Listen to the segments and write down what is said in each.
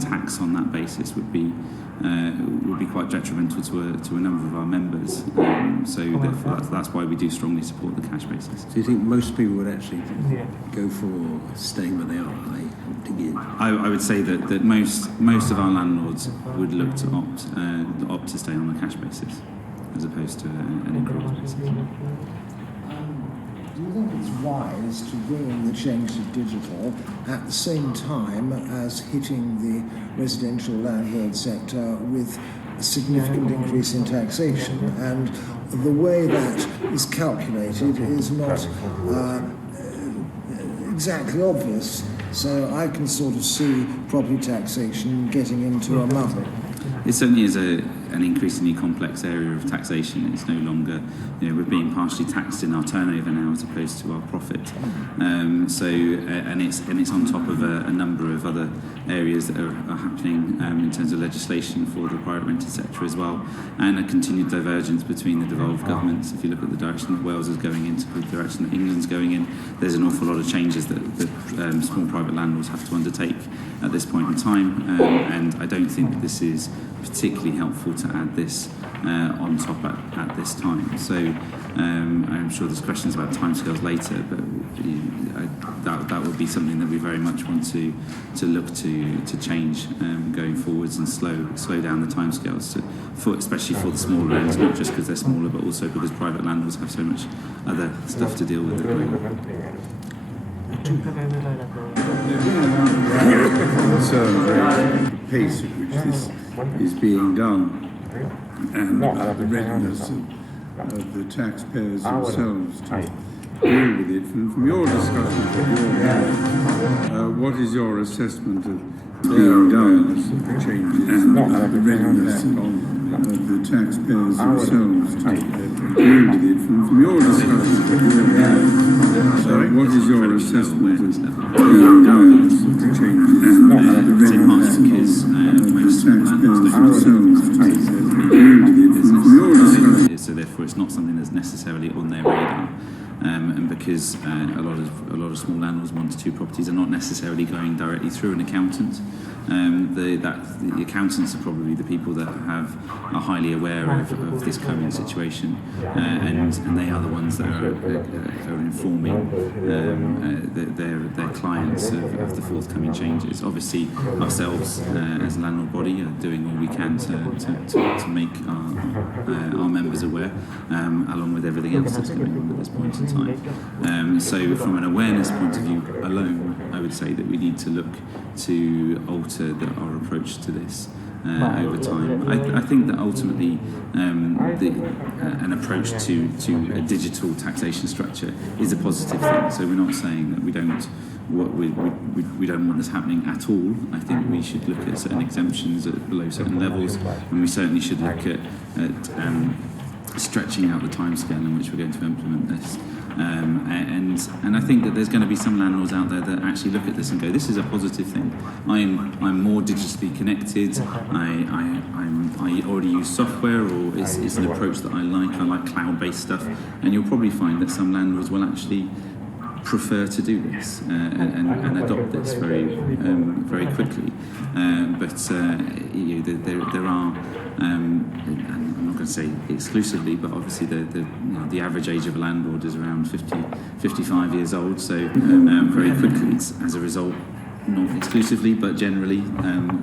tax on that basis would be quite detrimental to a number of our members. So therefore, that's why we do strongly support the cash basis. Do you think most people would actually go for staying where they are, opting in? I would say that most of our landlords would look to opt to stay on the cash basis as opposed to an increase basis. Do you think it's wise to bring in the change to digital at the same time as hitting the residential landlord sector with a significant increase in taxation? And the way that is calculated is not exactly obvious, so I can sort of see property taxation getting into a muddle. It certainly is an increasingly complex area of taxation. It's no longer, we're being partially taxed in our turnover now as opposed to our profit. And it's on top of a number of other areas that are happening in terms of legislation for the private rented sector as well, and a continued divergence between the devolved governments. If you look at the direction that Wales is going in, the direction that England's going in, there's an awful lot of changes that small private landlords have to undertake at this point in time, and I don't think this is particularly helpful to add this on top at this time. So I'm sure there's questions about timescales later, but that would be something that we very much want to look to change going forwards and slow down the timescales, especially for the smaller ends, not just because they're smaller, but also because private landlords have so much other stuff to deal with at the moment. Pace at which this is being done, and the readiness of the taxpayers themselves to deal with it. From your discussions with what is your assessment of being done, the changes, and the readiness of the taxpayers themselves to deal with it? From your discussions with what is your assessment of being done, the changes, and the readiness of the taxpayers themselves to deal with it? From your discussions. So therefore, it's not something that's necessarily on their radar. And because a lot of small landlords, 1 to 2 properties, are not necessarily going directly through an accountant. The accountants are probably the people that are highly aware of this coming situation, and they are the ones that are informing their clients of the forthcoming changes. Obviously, ourselves as a landlord body are doing all we can to make our members aware, along with everything else that's going on at this point in time. So from an awareness point of view alone, I would say that we need to look to alter our approach to this over time. I think that ultimately an approach to a digital taxation structure is a positive thing. So we're not saying that we don't want this happening at all. I think we should look at certain exemptions below certain levels, and we certainly should look at stretching out the timescale in which we're going to implement this. And I think that there's going to be some landlords out there that actually look at this and go, this is a positive thing. I'm more digitally connected. I already use software, or it's an approach that I like cloud-based stuff. And you'll probably find that some landlords will actually prefer to do this and adopt this very quickly. But there are, I'm not going to say exclusively, but obviously the average age of a landlord is around 55 years old. So very quickly, it's, as a result, not exclusively, but generally,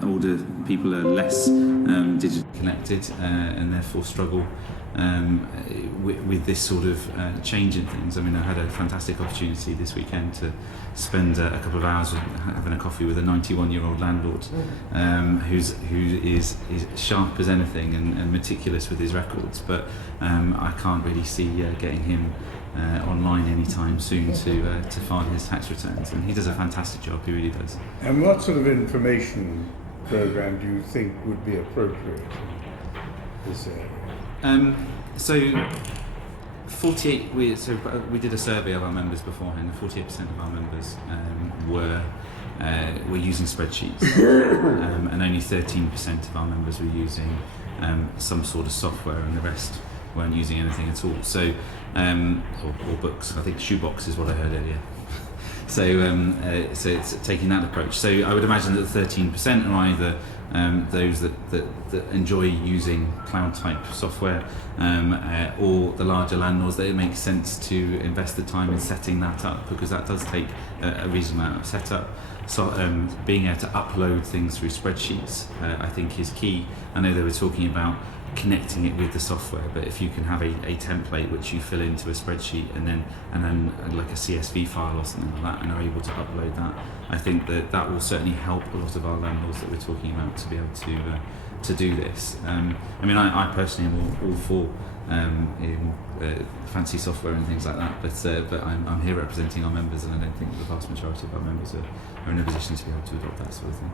older people are less digitally connected and therefore struggle with this sort of change in things. I mean, I had a fantastic opportunity this weekend to spend a couple of hours having a coffee with a 91-year-old landlord who is sharp as anything and meticulous with his records, but I can't really see getting him online anytime soon to file his tax returns, and he does a fantastic job. He really does. And what sort of information program do you think would be appropriate in this area? So 48. We did a survey of our members beforehand. 48% of our members were using spreadsheets, and only 13% of our members were using some sort of software, and the rest weren't using anything at all. So or books. I think shoebox is what I heard earlier. so it's taking that approach. So I would imagine that 13% are either those that enjoy using cloud-type software, or the larger landlords that it makes sense to invest the time in setting that up, because that does take a reasonable amount of setup. So being able to upload things through spreadsheets, I think, is key. I know they were talking about connecting it with the software, but if you can have a template which you fill into a spreadsheet and then like a CSV file or something like that, and are able to upload that, I think that will certainly help a lot of our landlords that we're talking about to be able to do this. I mean, I personally am all for fancy software and things like that, but I'm here representing our members, and I don't think the vast majority of our members are in a position to be able to adopt that sort of thing.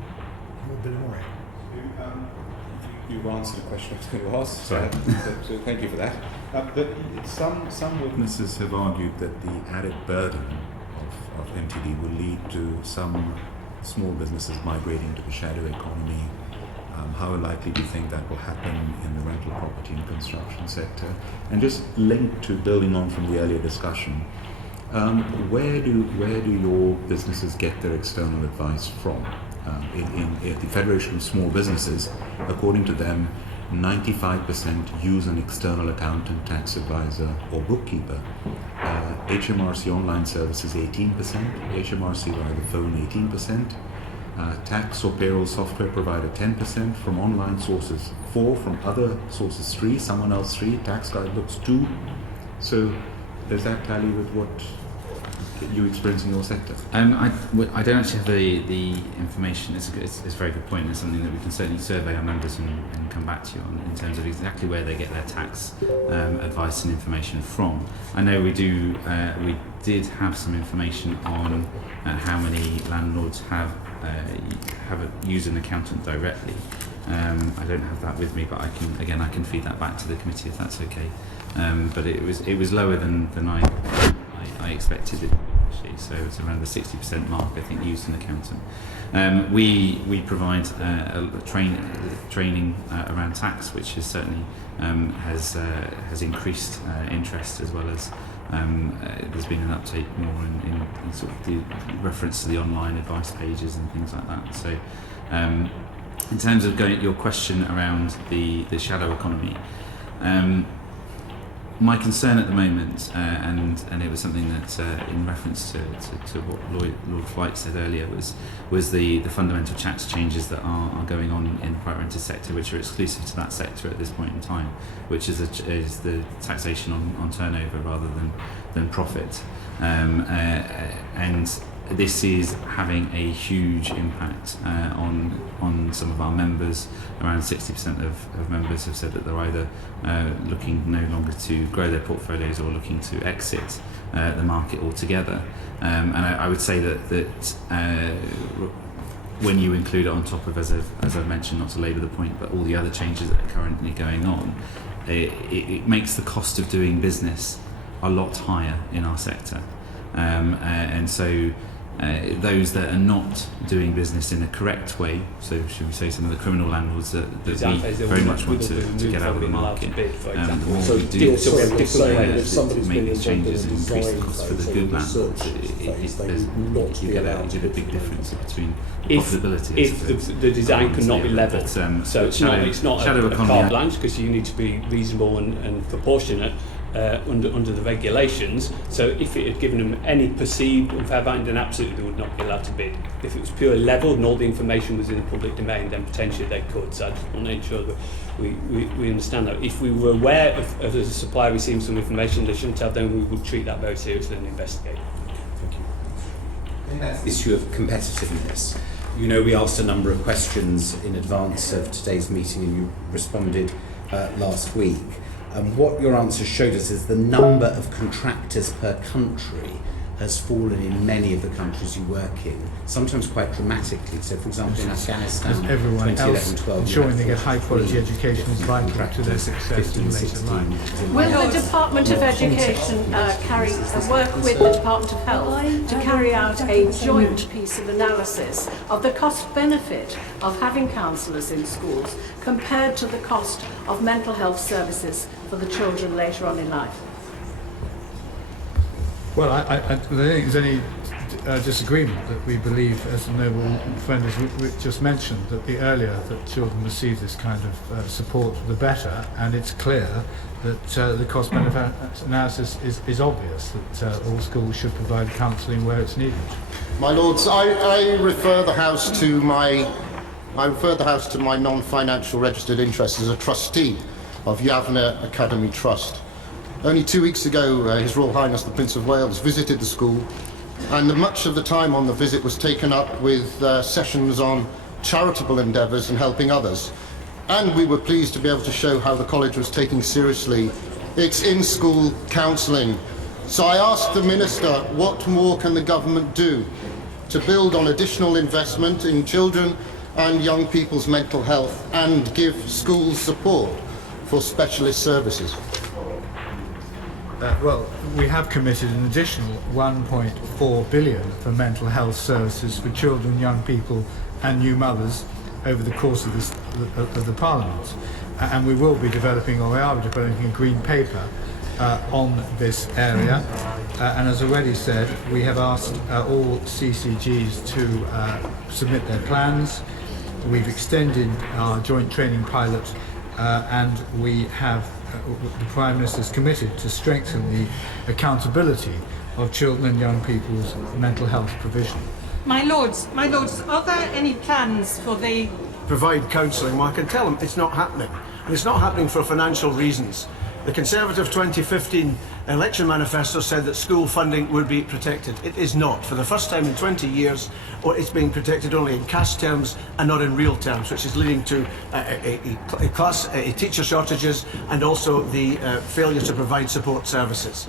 You've answered a question I was going to ask, Sorry. so thank you for that. But some witnesses have argued that the added burden of MTD will lead to some small businesses migrating to the shadow economy. How likely do you think that will happen in the rental property and construction sector? And just linked to building on from the earlier discussion, where do your businesses get their external advice from? In the Federation of Small Businesses, according to them, 95% use an external accountant, tax advisor or bookkeeper. HMRC online services 18%, HMRC via the phone 18%, tax or payroll software provider 10%, from online sources 4%, from other sources 3%, someone else 3%, tax guidebooks 2%. So does that tally with what you experience in your sector? I don't actually have the information. It's a very good point. It's something that we can certainly survey our members and come back to you on in terms of exactly where they get their tax advice and information from. I know we did have some information on how many landlords have used an accountant directly. I don't have that with me, but I can feed that back to the committee if that's okay. But it was lower than I expected it, actually, so it's around the 60% mark, I think, used an accountant. We provide training around tax, which has certainly has increased interest, as well as there's been an uptake more in sort of the reference to the online advice pages and things like that. So in terms of your question around the shadow economy, my concern at the moment, and it was something that, in reference to what Lord Flight said earlier, was the fundamental tax changes that are going on in the private rented sector, which are exclusive to that sector at this point in time, which is the taxation on turnover rather than profit, and this is having a huge impact on some of our members. Around 60% of members have said that they're either looking no longer to grow their portfolios or looking to exit the market altogether. And I would say that when you include it on top of, as I've mentioned, not to labour the point, but all the other changes that are currently going on, it makes the cost of doing business a lot higher in our sector. And so those that are not doing business in a correct way, so should we say some of the criminal landlords that we very much want to get out of the market, the more we do to make these changes and increase the cost for the good landlords, you get a big difference between profitability. If the design cannot be levelled, so it's not a carte blanche, because you need to be reasonable and proportionate under the regulations. So if it had given them any perceived unfair value, then absolutely they would not be allowed to bid. If it was pure level and all the information was in the public domain, then potentially they could. So I just want to ensure that we understand that. If we were aware of the supplier receiving some information they shouldn't have, then we would treat that very seriously and investigate. Thank you. I think that's the issue of competitiveness. You know, we asked a number of questions in advance of today's meeting, and you responded last week. And what your answer showed us is the number of contractors per country has fallen in many of the countries you work in, sometimes quite dramatically. So, for example, in Afghanistan, everyone else 2011-12, ensuring they get high quality education is vital to their success in later life. Will the Department of Education work with the Department of Health to carry out a joint piece of analysis of the cost-benefit of having counsellors in schools compared to the cost of mental health services for the children later on in life? Well, I don't think there's any disagreement that we believe, as the noble friend has just mentioned, that the earlier that children receive this kind of support, the better. And it's clear that the cost-benefit analysis is obvious, that all schools should provide counselling where it's needed. My Lords, I refer the House to my non-financial registered interest as a trustee of Yavne Academy Trust. Only 2 weeks ago, His Royal Highness the Prince of Wales visited the school, and much of the time on the visit was taken up with sessions on charitable endeavours and helping others. And we were pleased to be able to show how the college was taking seriously its in-school counselling. So I asked the Minister, what more can the government do to build on additional investment in children and young people's mental health and give schools support for specialist services? Well, we have committed an additional 1.4 billion for mental health services for children, young people and new mothers over the course of the Parliament. And we will be developing, or we are developing, a green paper on this area. And as already said, we have asked all CCGs to submit their plans. We've extended our joint training pilot and we have the Prime Minister's committed to strengthen the accountability of children and young people's mental health provision. My Lords, are there any plans for the... Provide counselling? Well, I can tell them it's not happening. And it's not happening for financial reasons. The Conservative 2015 election manifesto said that school funding would be protected. It is not. For the first time in 20 years, it's being protected only in cash terms and not in real terms, which is leading to teacher shortages and also the failure to provide support services.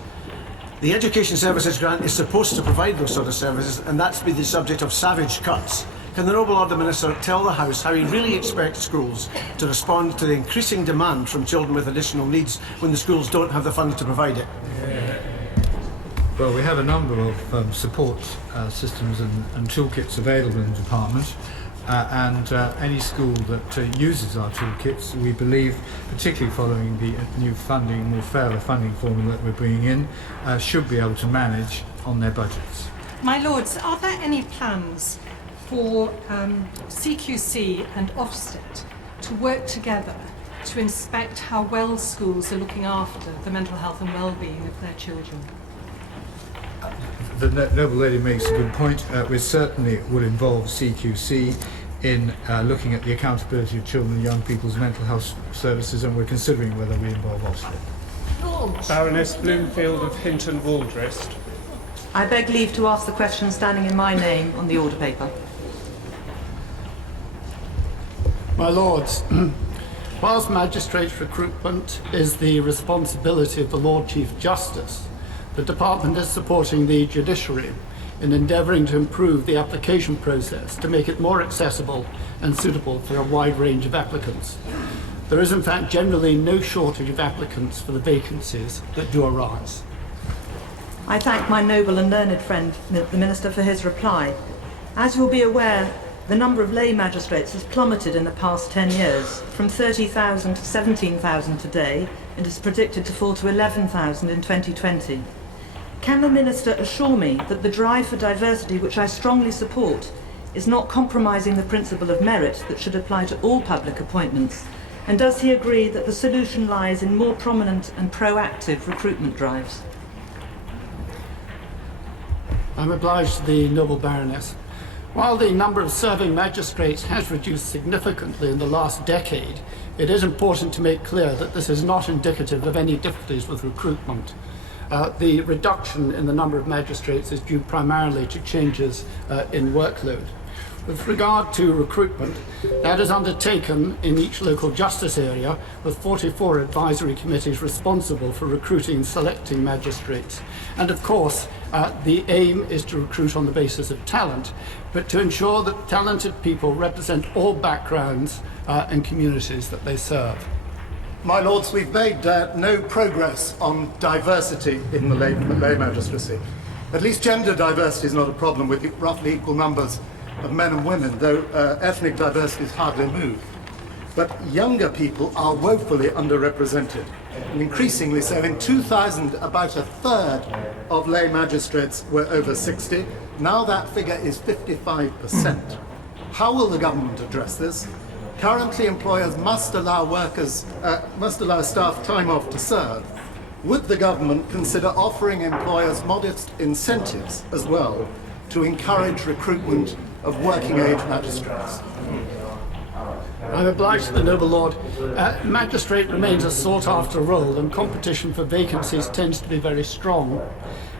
The Education Services Grant is supposed to provide those sort of services, and that's been the subject of savage cuts. Can the Noble Lord the Minister tell the House how he really expects schools to respond to the increasing demand from children with additional needs when the schools don't have the funds to provide it? Well, we have a number of support systems and toolkits available in the department, and any school that uses our toolkits, we believe, particularly following the new funding, more fairer funding formula that we're bringing in, should be able to manage on their budgets. My Lords, are there any plans for CQC and Ofsted to work together to inspect how well schools are looking after the mental health and well-being of their children? The Noble Lady makes a good point. We certainly would involve CQC in looking at the accountability of children and young people's mental health services, and we're considering whether we involve Ofsted. Baroness Bloomfield of Hinton Waldrist. I beg leave to ask the question standing in my name on the order paper. My Lords, whilst magistrates' recruitment is the responsibility of the Lord Chief Justice, the Department is supporting the judiciary in endeavouring to improve the application process to make it more accessible and suitable for a wide range of applicants. There is in fact generally no shortage of applicants for the vacancies that do arise. I thank my noble and learned friend, the Minister, for his reply. As you will be aware, the number of lay magistrates has plummeted in the past 10 years, from 30,000 to 17,000 today, and is predicted to fall to 11,000 in 2020. Can the Minister assure me that the drive for diversity, which I strongly support, is not compromising the principle of merit that should apply to all public appointments? And does he agree that the solution lies in more prominent and proactive recruitment drives? I'm obliged to the Noble Baroness. While the number of serving magistrates has reduced significantly in the last decade, it is important to make clear that this is not indicative of any difficulties with recruitment. The reduction in the number of magistrates is due primarily to changes in workload. With regard to recruitment, that is undertaken in each local justice area with 44 advisory committees responsible for recruiting and selecting magistrates. And of course, the aim is to recruit on the basis of talent, but to ensure that talented people represent all backgrounds and communities that they serve. My Lords, we've made no progress on diversity in the lay magistracy. At least gender diversity is not a problem with roughly equal numbers of men and women, though ethnic diversity is hardly moved. but younger people are woefully underrepresented, and increasingly so. In 2000, about a third of lay magistrates were over 60. Now that figure is 55%. How will the government address this? Currently, employers must allow staff time off to serve. Would the government consider offering employers modest incentives as well to encourage recruitment of working-age magistrates? I'm obliged to the noble lord. Magistrate remains a sought-after role, and competition for vacancies tends to be very strong.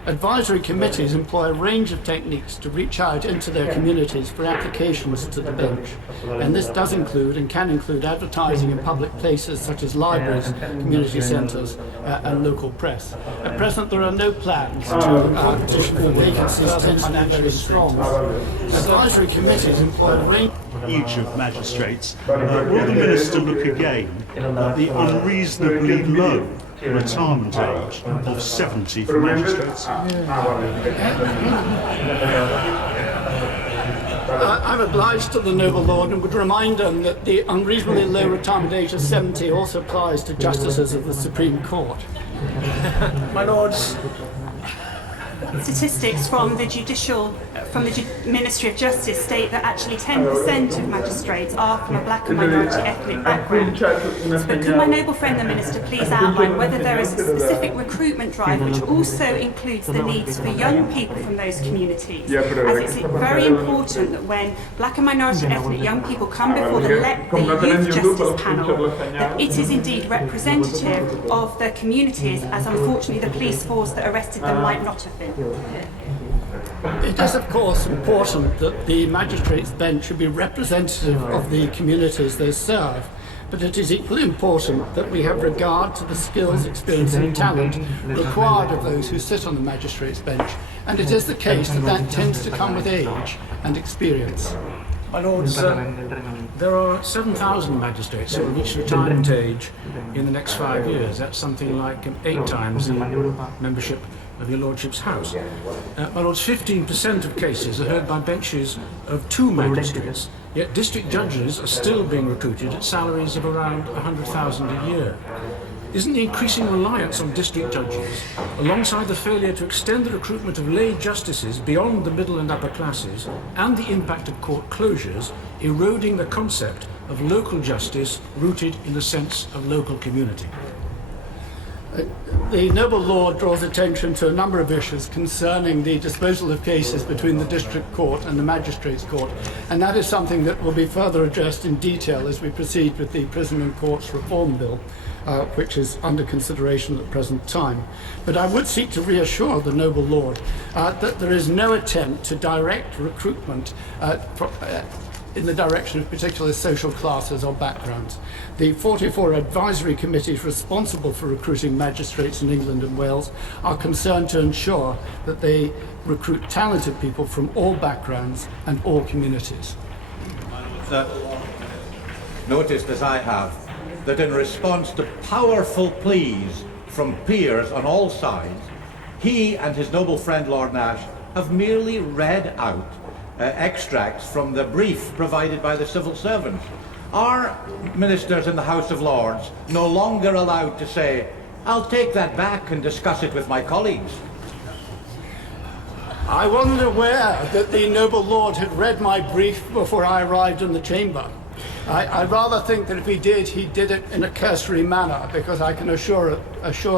Advisory committees employ a range of techniques to reach out into their communities for applications to the bench, and this does include and can include advertising in public places such as libraries, community centres and local press. At present there are no plans to competition for vacancies tends to be very strong. Advisory committees employ a range age of magistrates. Will the Minister look again at the unreasonably low retirement age of 70 for magistrates? I'm obliged to the noble lord and would remind him that the unreasonably low retirement age of 70 also applies to justices of the Supreme Court. My lords, statistics from the Ministry of Justice state that actually 10% of magistrates are from a black and minority ethnic background. But could my noble friend the Minister please outline whether there is a specific recruitment drive which also includes the needs for young people from those communities? As it's very important that when black and minority ethnic young people come before the Youth Justice Panel, that it is indeed representative of their communities, as unfortunately the police force that arrested them might not have been. It is, of course, important that the magistrates' bench should be representative of the communities they serve, but it is equally important that we have regard to the skills, experience and talent required of those who sit on the magistrates' bench, and it is the case that that tends to come with age and experience. My lords, there are 7,000 magistrates who will reach retirement age in the next 5 years. That's something like 8 times the membership of your lordship's house. My lords, 15% of cases are heard by benches of 2 magistrates, yet district judges are still being recruited at salaries of around 100,000 a year. Isn't the increasing reliance on district judges, alongside the failure to extend the recruitment of lay justices beyond the middle and upper classes, and the impact of court closures, eroding the concept of local justice rooted in the sense of local community? The noble lord draws attention to a number of issues concerning the disposal of cases between the district court and the magistrates' court, and that is something that will be further addressed in detail as we proceed with the Prison and Courts Reform Bill, which is under consideration at the present time. But I would seek to reassure the noble lord that there is no attempt to direct recruitment in the direction of particular social classes or backgrounds. The 44 advisory committees responsible for recruiting magistrates in England and Wales are concerned to ensure that they recruit talented people from all backgrounds and all communities. Noticed, as I have, that in response to powerful pleas from peers on all sides, he and his noble friend Lord Nash have merely read out extracts from the brief provided by the civil servants. Are ministers in the House of Lords no longer allowed to say, "I'll take that back and discuss it with my colleagues"? I wasn't aware that the noble lord had read my brief before I arrived in the chamber. I rather think that if he did it in a cursory manner, because I can assure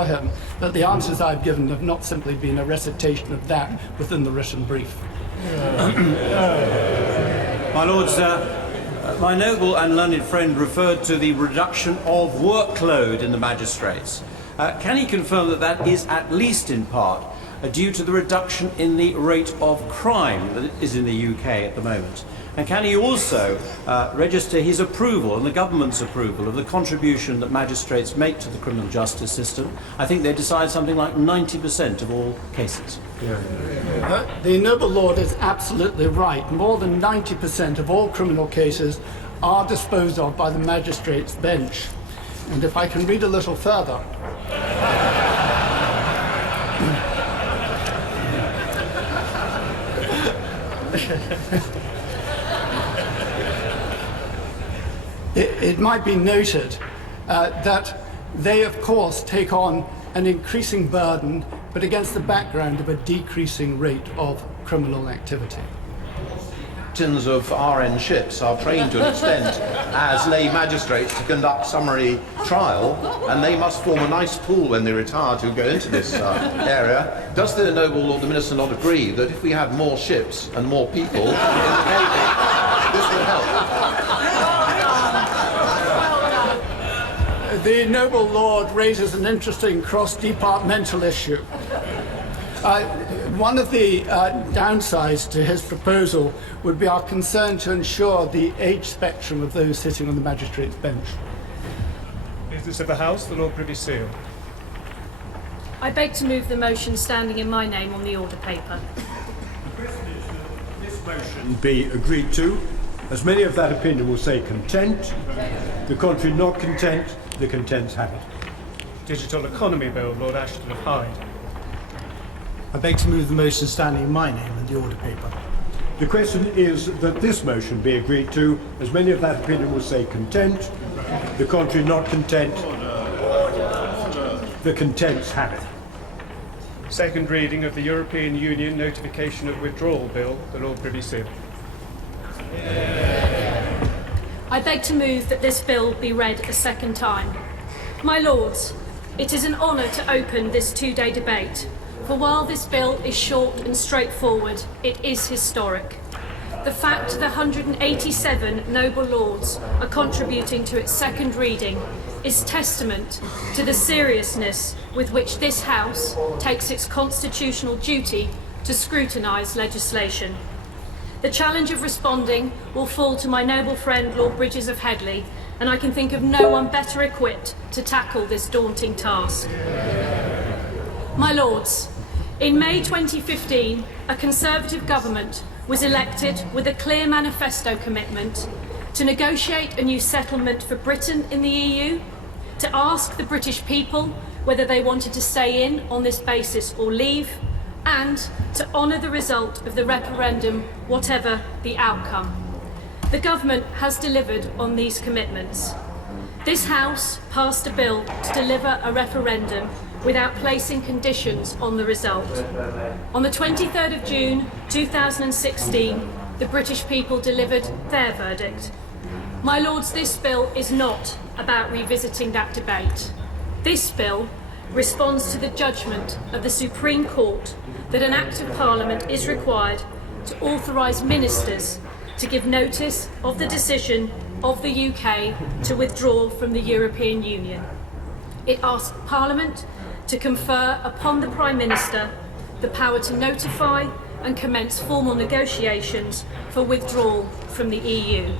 him that the answers I've given have not simply been a recitation of that within the written brief. My lords, my noble and learned friend referred to the reduction of workload in the magistrates. Can he confirm that that is at least in part due to the reduction in the rate of crime that is in the UK at the moment? And can he also register his approval and the government's approval of the contribution that magistrates make to the criminal justice system? I think they decide something like 90% of all cases. The noble lord is absolutely right. More than 90% of all criminal cases are disposed of by the magistrates' bench. And if I can read a little further. it might be noted that they, of course, take on an increasing burden, but against the background of a decreasing rate of criminal activity. Captains of RN ships are trained to an extent as lay magistrates to conduct summary trial, and they must form a nice pool when they retire to go into this area. Does the Noble Lord the Minister not agree that if we had more ships and more people in the Navy, this would help? The Noble Lord raises an interesting cross-departmental issue. One of the downsides to his proposal would be our concern to ensure the age spectrum of those sitting on the magistrate's bench. Business of the House, the Lord Privy Seal. I beg to move the motion standing in my name on the order paper. This motion be agreed to, as many of that opinion will say content, the contrary not content, the contents have it. Digital Economy Bill, Lord Ashton of Hyde. I beg to move the motion standing in my name in the order paper. The question is that this motion be agreed to, as many of that opinion will say content, the contrary not content, the contents have it. Second reading of the European Union Notification of Withdrawal Bill, the Lord Privy Seal. I beg to move that this bill be read a second time. My Lords, it is an honour to open this two-day debate, for while this bill is short and straightforward, it is historic. The fact that 187 noble lords are contributing to its second reading is testament to the seriousness with which this House takes its constitutional duty to scrutinise legislation. The challenge of responding will fall to my noble friend Lord Bridges of Headley, and I can think of no one better equipped to tackle this daunting task. My Lords, in May 2015, a Conservative government was elected with a clear manifesto commitment to negotiate a new settlement for Britain in the EU, to ask the British people whether they wanted to stay in on this basis or leave, and to honour the result of the referendum, whatever the outcome. The government has delivered on these commitments. This House passed a bill to deliver a referendum without placing conditions on the result. On the 23rd of June 2016, the British people delivered their verdict. My Lords, this bill is not about revisiting that debate. This bill responds to the judgment of the Supreme Court that an Act of Parliament is required to authorise ministers to give notice of the decision of the UK to withdraw from the European Union. It asks Parliament to confer upon the Prime Minister the power to notify and commence formal negotiations for withdrawal from the EU.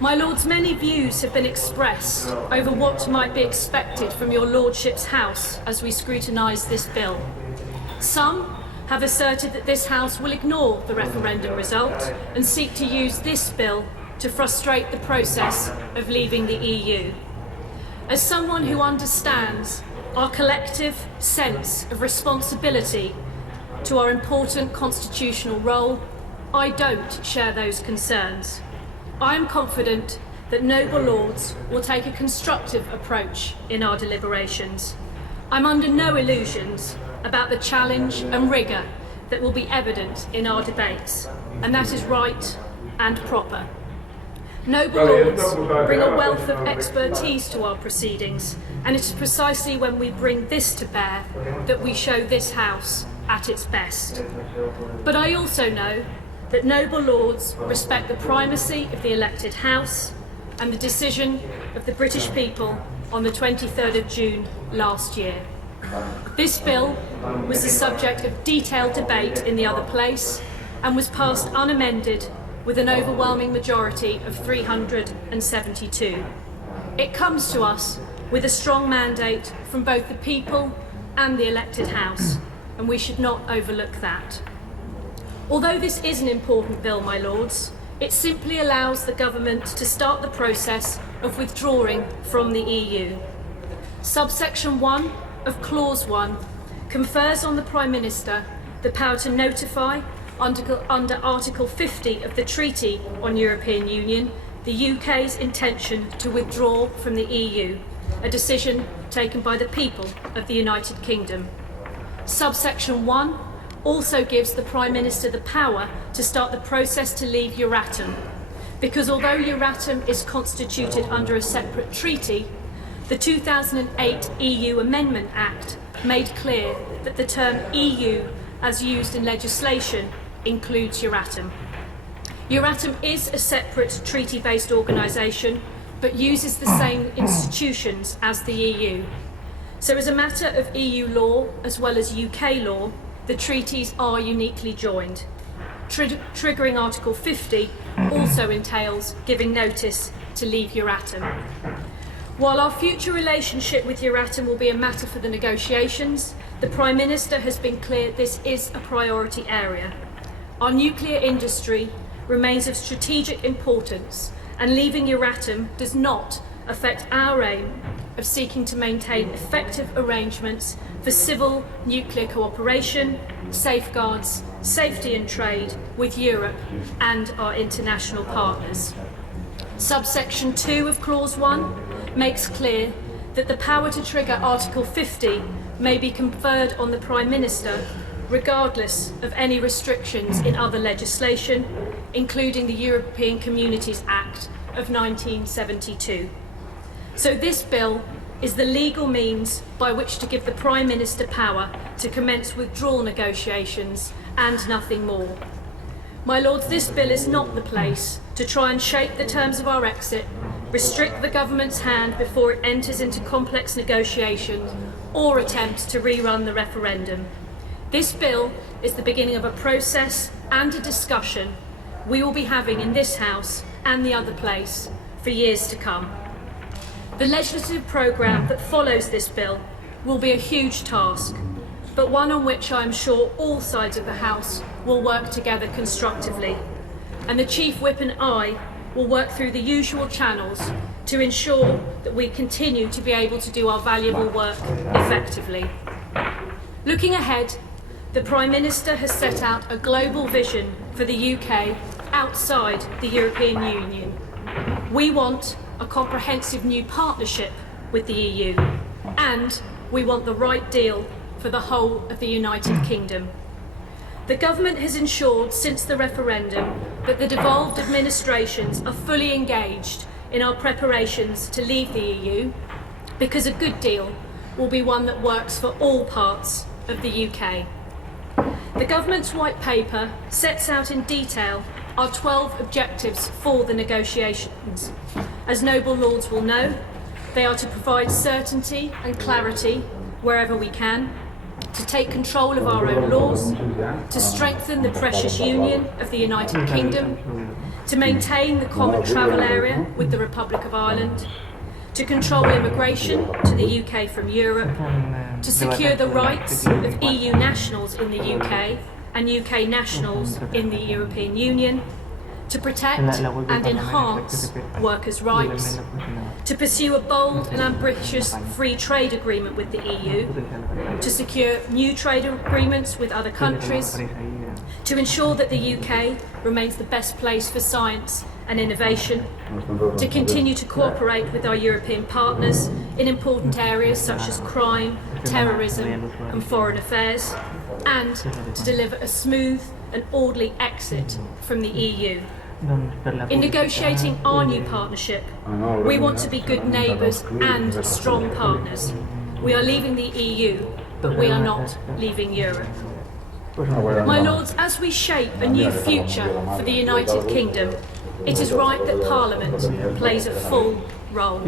My Lords, many views have been expressed over what might be expected from your Lordship's House as we scrutinise this bill. Some have asserted that this House will ignore the referendum result and seek to use this bill to frustrate the process of leaving the EU. As someone who understands our collective sense of responsibility to our important constitutional role, I don't share those concerns. I am confident that noble lords will take a constructive approach in our deliberations. I'm under no illusions about the challenge and rigour that will be evident in our debates, and that is right and proper. Noble lords bring a wealth of expertise to our proceedings, and it is precisely when we bring this to bear that we show this House at its best. But I also know that noble lords respect the primacy of the elected House and the decision of the British people on the 23rd of June last year. This bill was the subject of detailed debate in the other place and was passed unamended with an overwhelming majority of 372. It comes to us with a strong mandate from both the people and the elected House, and we should not overlook that. Although this is an important bill, my Lords, it simply allows the government to start the process of withdrawing from the EU. Subsection 1 of Clause 1 confers on the Prime Minister the power to notify under Article 50 of the Treaty on European Union the UK's intention to withdraw from the EU, a decision taken by the people of the United Kingdom. Subsection 1 also gives the Prime Minister the power to start the process to leave Euratom, because although Euratom is constituted under a separate treaty, the 2008 EU Amendment Act made clear that the term EU, as used in legislation, includes Euratom. Euratom is a separate treaty-based organisation, but uses the same institutions as the EU. So as a matter of EU law, as well as UK law, the treaties are uniquely joined. Triggering Article 50 also entails giving notice to leave Euratom. While our future relationship with Euratom will be a matter for the negotiations, the Prime Minister has been clear this is a priority area. Our nuclear industry remains of strategic importance, and leaving Euratom does not affect our aim of seeking to maintain effective arrangements for civil nuclear cooperation, safeguards, safety and trade with Europe and our international partners. Subsection 2 of Clause 1 makes clear that the power to trigger Article 50 may be conferred on the Prime Minister regardless of any restrictions in other legislation, including the European Communities Act of 1972. So this bill is the legal means by which to give the Prime Minister power to commence withdrawal negotiations and nothing more. My Lords, this bill is not the place to try and shape the terms of our exit, restrict the government's hand before it enters into complex negotiations, or attempt to rerun the referendum. This bill is the beginning of a process and a discussion we will be having in this House and the other place for years to come. The legislative programme that follows this bill will be a huge task, but one on which I am sure all sides of the House will work together constructively. And the Chief Whip and I will work through the usual channels to ensure that we continue to be able to do our valuable work effectively. Looking ahead, the Prime Minister has set out a global vision for the UK outside the European Union. We want a comprehensive new partnership with the EU, and we want the right deal for the whole of the United Kingdom. The government has ensured since the referendum that the devolved administrations are fully engaged in our preparations to leave the EU, because a good deal will be one that works for all parts of the UK. The government's white paper sets out in detail our 12 objectives for the negotiations. As noble lords will know, they are to provide certainty and clarity wherever we can, to take control of our own laws, to strengthen the precious union of the United Kingdom, to maintain the common travel area with the Republic of Ireland, to control immigration to the UK from Europe, to secure the rights of EU nationals in the UK and UK nationals in the European Union, to protect and enhance workers' rights, to pursue a bold and ambitious free trade agreement with the EU, to secure new trade agreements with other countries, to ensure that the UK remains the best place for science and innovation, to continue to cooperate with our European partners in important areas such as crime, terrorism and foreign affairs, and to deliver a smooth and orderly exit from the EU. In negotiating our new partnership, we want to be good neighbours and strong partners. We are leaving the EU, but we are not leaving Europe. My Lords, as we shape a new future for the United Kingdom, it is right that Parliament plays a full role.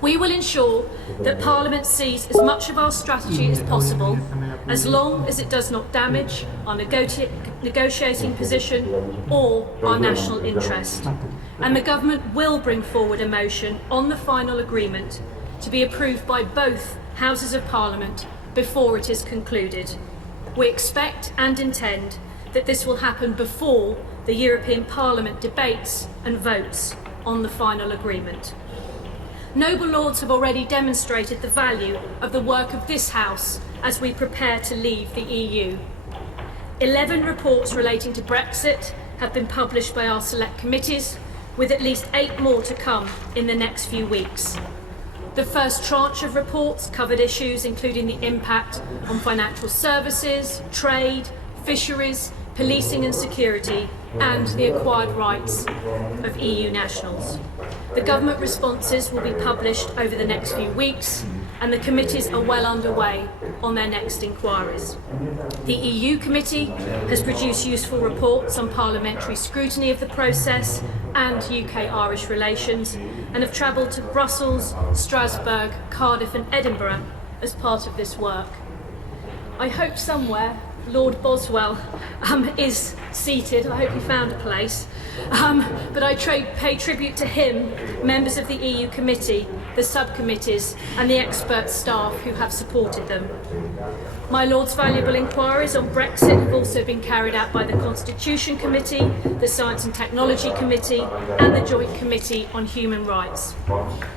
We will ensure that Parliament sees as much of our strategy as possible, as long as it does not damage our negotiating position or our national interest. And the Government will bring forward a motion on the final agreement to be approved by both Houses of Parliament before it is concluded. We expect and intend that this will happen before the European Parliament debates and votes on the final agreement. Noble Lords have already demonstrated the value of the work of this House as we prepare to leave the EU. 11 reports relating to Brexit have been published by our select committees, with at least 8 more to come in the next few weeks. The first tranche of reports covered issues including the impact on financial services, trade, fisheries, policing and security, and the acquired rights of EU nationals. The government responses will be published over the next few weeks, and the committees are well underway on their next inquiries. The EU Committee has produced useful reports on parliamentary scrutiny of the process and UK-Irish relations, and have travelled to Brussels, Strasbourg, Cardiff and Edinburgh as part of this work. I hope somewhere Lord Boswell is seated. I hope he found a place. But I pay tribute to him, members of the EU Committee, the subcommittees and the expert staff who have supported them. My Lord's valuable inquiries on Brexit have also been carried out by the Constitution Committee, the Science and Technology Committee and the Joint Committee on Human Rights.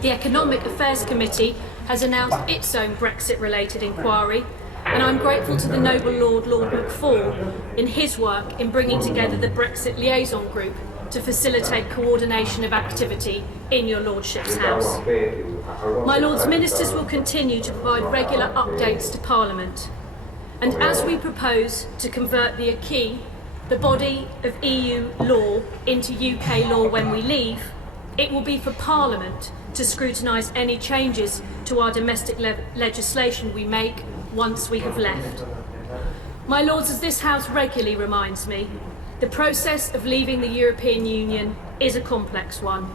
The Economic Affairs Committee has announced its own Brexit-related inquiry, and I'm grateful to the noble Lord McFall in his work in bringing together the Brexit Liaison Group to facilitate coordination of activity in your Lordship's House. My Lord's Ministers will continue to provide regular updates to Parliament, and as we propose to convert the acquis, the body of EU law, into UK law when we leave, it will be for Parliament to scrutinise any changes to our domestic legislation we make once we have left. My Lords, as this House regularly reminds me, the process of leaving the European Union is a complex one,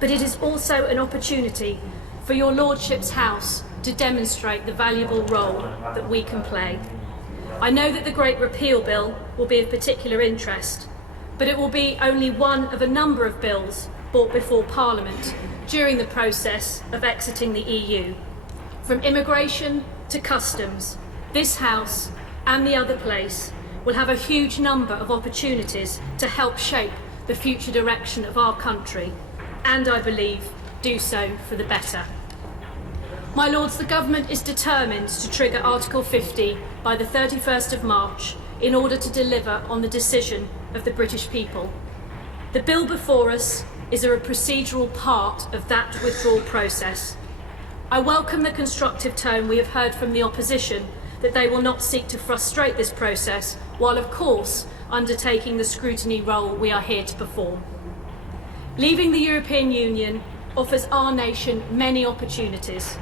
but it is also an opportunity for your Lordship's House to demonstrate the valuable role that we can play. I know that the Great Repeal Bill will be of particular interest, but it will be only one of a number of bills brought before Parliament during the process of exiting the EU. From immigration to customs, this House and the other place will have a huge number of opportunities to help shape the future direction of our country, and I believe do so for the better. My Lords, the Government is determined to trigger Article 50 by the 31st of March in order to deliver on the decision of the British people. The bill before us is a procedural part of that withdrawal process. I welcome the constructive tone we have heard from the opposition that they will not seek to frustrate this process, while of course undertaking the scrutiny role we are here to perform. Leaving the European Union offers our nation many opportunities,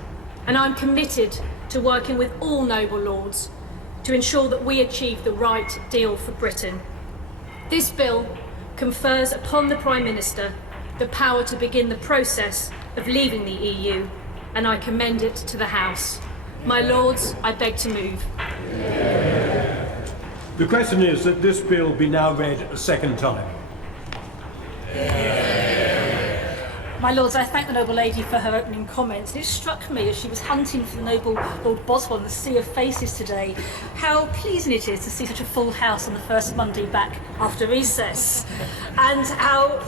and I'm committed to working with all noble lords to ensure that we achieve the right deal for Britain. This bill confers upon the Prime Minister the power to begin the process of leaving the EU, and I commend it to the House. My Lords, I beg to move. The question is that this bill be now read a second time. My Lords, I thank the noble lady for her opening comments. It struck me as she was hunting for the noble Lord Boswell in the sea of faces today, how pleasing it is to see such a full house on the first Monday back after recess, and how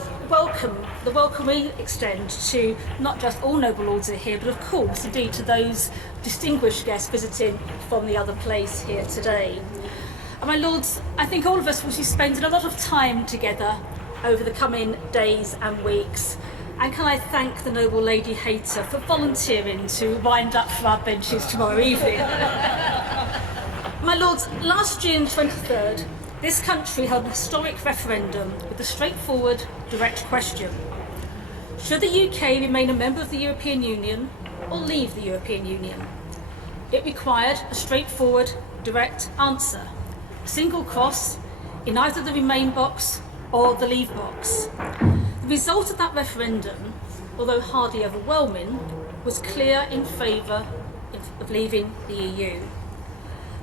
the welcome we extend to not just all noble lords who are here, but of course indeed to those distinguished guests visiting from the other place here today. And my Lords, I think all of us will be spending a lot of time together over the coming days and weeks. And can I thank the noble Lady Hayter for volunteering to wind up for our benches tomorrow evening. My Lords, last June 23rd, this country held an historic referendum with a straightforward, direct question. Should the UK remain a member of the European Union or leave the European Union? It required a straightforward, direct answer. Single cross in either the Remain box or the Leave box. The result of that referendum, although hardly overwhelming, was clear in favour of leaving the EU.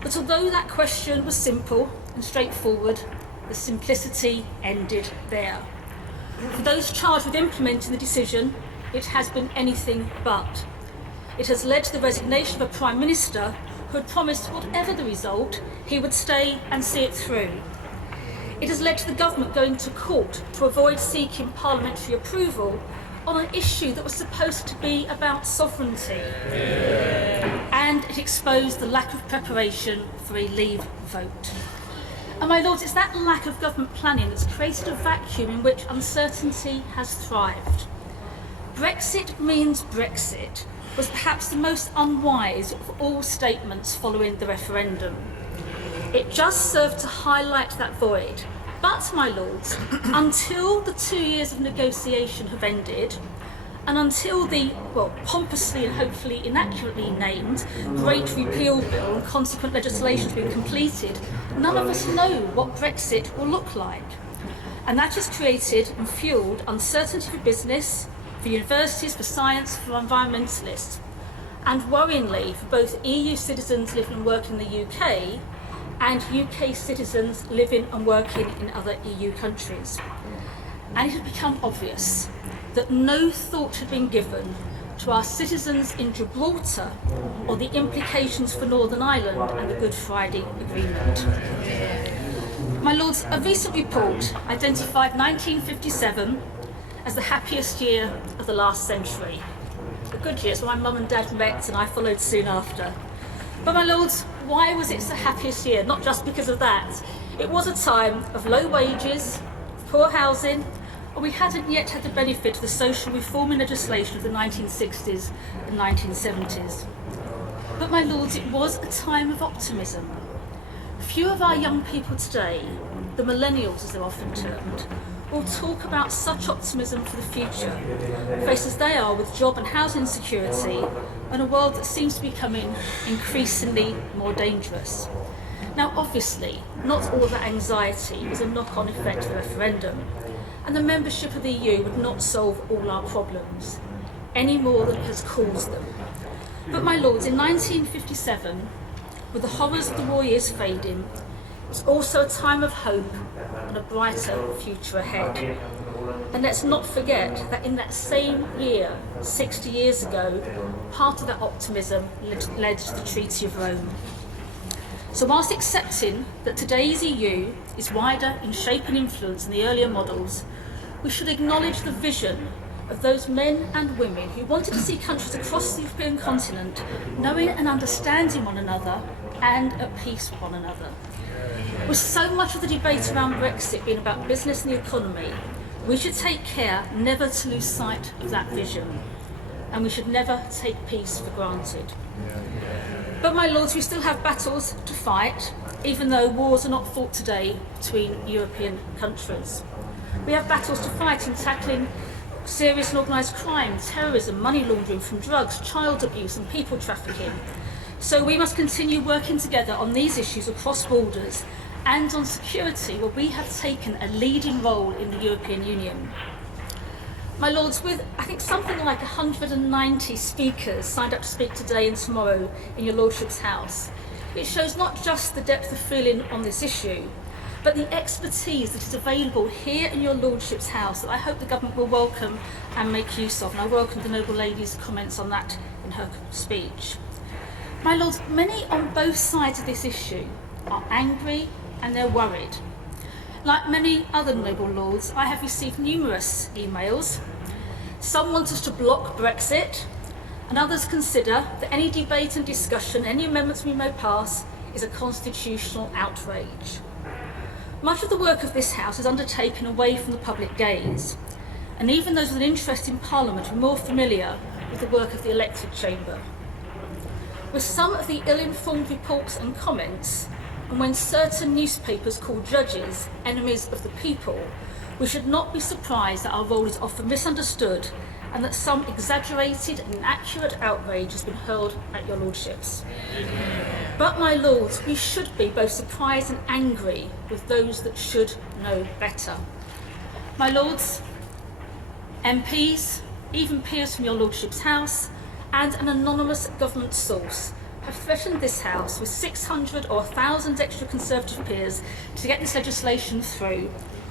But although that question was simple and straightforward, the simplicity ended there. For those charged with implementing the decision, it has been anything but. It has led to the resignation of a Prime Minister who had promised, whatever the result, he would stay and see it through. It has led to the government going to court to avoid seeking parliamentary approval on an issue that was supposed to be about sovereignty. And it exposed the lack of preparation for a Leave vote. And my lords, it's that lack of government planning that's created a vacuum in which uncertainty has thrived. Brexit means Brexit was perhaps the most unwise of all statements following the referendum. It just served to highlight that void. But, my lords, until the 2 years of negotiation have ended, and until the, well, pompously and hopefully inaccurately named Great Repeal Bill and consequent legislation has been completed, none of us know what Brexit will look like. And that has created and fuelled uncertainty for business, for universities, for science, for environmentalists, and worryingly for both EU citizens living and working in the UK and UK citizens living and working in other EU countries. And it had become obvious that no thought had been given to our citizens in Gibraltar or the implications for Northern Ireland and the Good Friday Agreement. My lords, a recent report identified 1957 as the happiest year of the last century. A good year, so my mum and dad met and I followed soon after. But my lords, why was it the happiest year? Not just because of that. It was a time of low wages, poor housing, and we hadn't yet had the benefit of the social reforming legislation of the 1960s and 1970s. But my lords, it was a time of optimism. Few of our young people today, the millennials as they're often termed, will talk about such optimism for the future, faced as they are with job and housing insecurity and a world that seems to be becoming increasingly more dangerous. Now obviously, not all of that anxiety was a knock-on effect of the referendum, and the membership of the EU would not solve all our problems, any more than it has caused them. But my lords, in 1957, with the horrors of the war years fading, it was also a time of hope and a brighter future ahead. And let's not forget that in that same year, 60 years ago, part of that optimism led to the Treaty of Rome. So whilst accepting that today's EU is wider in shape and influence than the earlier models, we should acknowledge the vision of those men and women who wanted to see countries across the European continent knowing and understanding one another and at peace with one another. With so much of the debate around Brexit being about business and the economy, we should take care never to lose sight of that vision, and we should never take peace for granted. But my lords, we still have battles to fight, even though wars are not fought today between European countries. We have battles to fight in tackling serious and organised crime, terrorism, money laundering from drugs, child abuse and people trafficking. So we must continue working together on these issues across borders and on security, where we have taken a leading role in the European Union. My lords, with I think something like 190 speakers signed up to speak today and tomorrow in your lordship's house, it shows not just the depth of feeling on this issue, but the expertise that is available here in your lordship's house that I hope the government will welcome and make use of. And I welcome the noble lady's comments on that in her speech. My lords, many on both sides of this issue are angry and they're worried. Like many other noble lords, I have received numerous emails. Some want us to block Brexit, and others consider that any debate and discussion, any amendments we may pass, is a constitutional outrage. Much of the work of this House is undertaken away from the public gaze, and even those with an interest in Parliament are more familiar with the work of the elected chamber. With some of the ill-informed reports and comments, and when certain newspapers call judges enemies of the people, we should not be surprised that our role is often misunderstood and that some exaggerated and inaccurate outrage has been hurled at your lordships. But, my lords, we should be both surprised and angry with those that should know better. My lords, MPs, even peers from your lordship's house, and an anonymous government source have threatened this House with 600 or 1,000 extra Conservative peers to get this legislation through,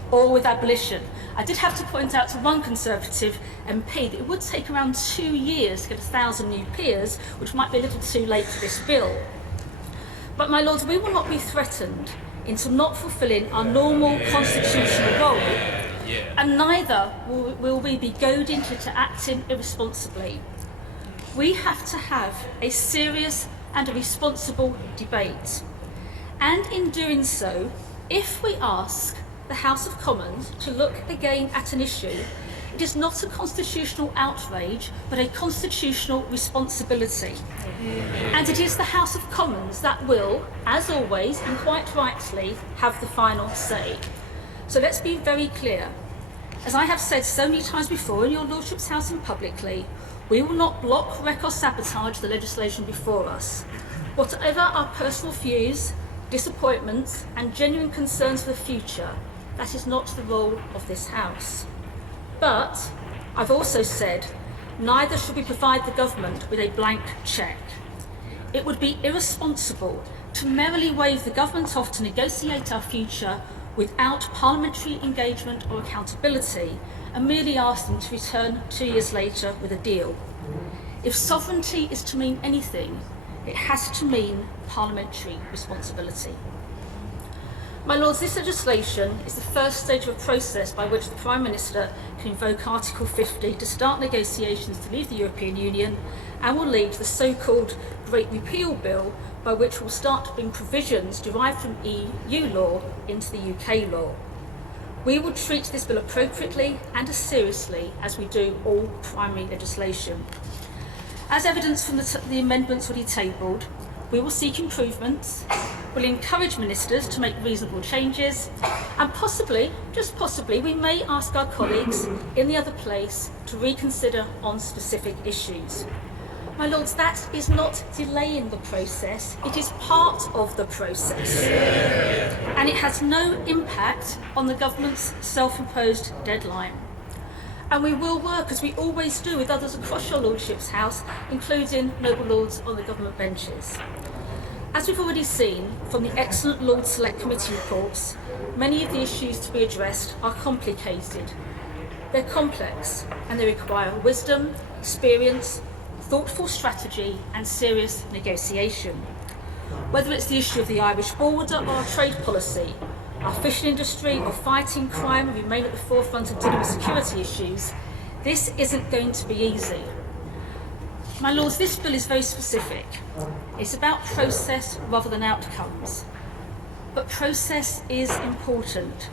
or with abolition. I did have to point out to one Conservative MP that it would take around 2 years to get 1,000 new peers, which might be a little too late for this bill. But, my lords, we will not be threatened into not fulfilling our normal constitutional role, and neither will we be goaded into acting irresponsibly. We have to have a serious and a responsible debate. And in doing so, if we ask the House of Commons to look again at an issue, it is not a constitutional outrage, but a constitutional responsibility. And it is the House of Commons that will, as always, and quite rightly, have the final say. So let's be very clear. As I have said so many times before in your Lordship's House and publicly, we will not block, wreck or sabotage the legislation before us. Whatever our personal views, disappointments and genuine concerns for the future, that is not the role of this House. But I've also said, neither should we provide the government with a blank cheque. It would be irresponsible to merrily wave the government off to negotiate our future without parliamentary engagement or accountability and merely ask them to return 2 years later with a deal. If sovereignty is to mean anything, it has to mean parliamentary responsibility. My Lords, this legislation is the first stage of a process by which the Prime Minister can invoke Article 50 to start negotiations to leave the European Union and will lead to the so-called Great Repeal Bill, by which we'll start to bring provisions derived from EU law into the UK law. We will treat this bill appropriately and as seriously as we do all primary legislation. As evidence from the amendments already tabled, we will seek improvements, will encourage ministers to make reasonable changes, and possibly, just possibly, we may ask our colleagues in the other place to reconsider on specific issues. My Lords, that is not delaying the process, it is part of the process. And it has no impact on the government's self-imposed deadline. And we will work, as we always do, with others across your Lordship's House, including noble lords on the government benches. As we've already seen from the excellent Lord Select Committee reports, many of the issues to be addressed are complicated. They're complex and they require wisdom, experience, thoughtful strategy and serious negotiation. Whether it's the issue of the Irish border or our trade policy, our fishing industry or fighting crime remain at the forefront of dealing with security issues, this isn't going to be easy. My Lords, this bill is very specific. It's about process rather than outcomes. But process is important.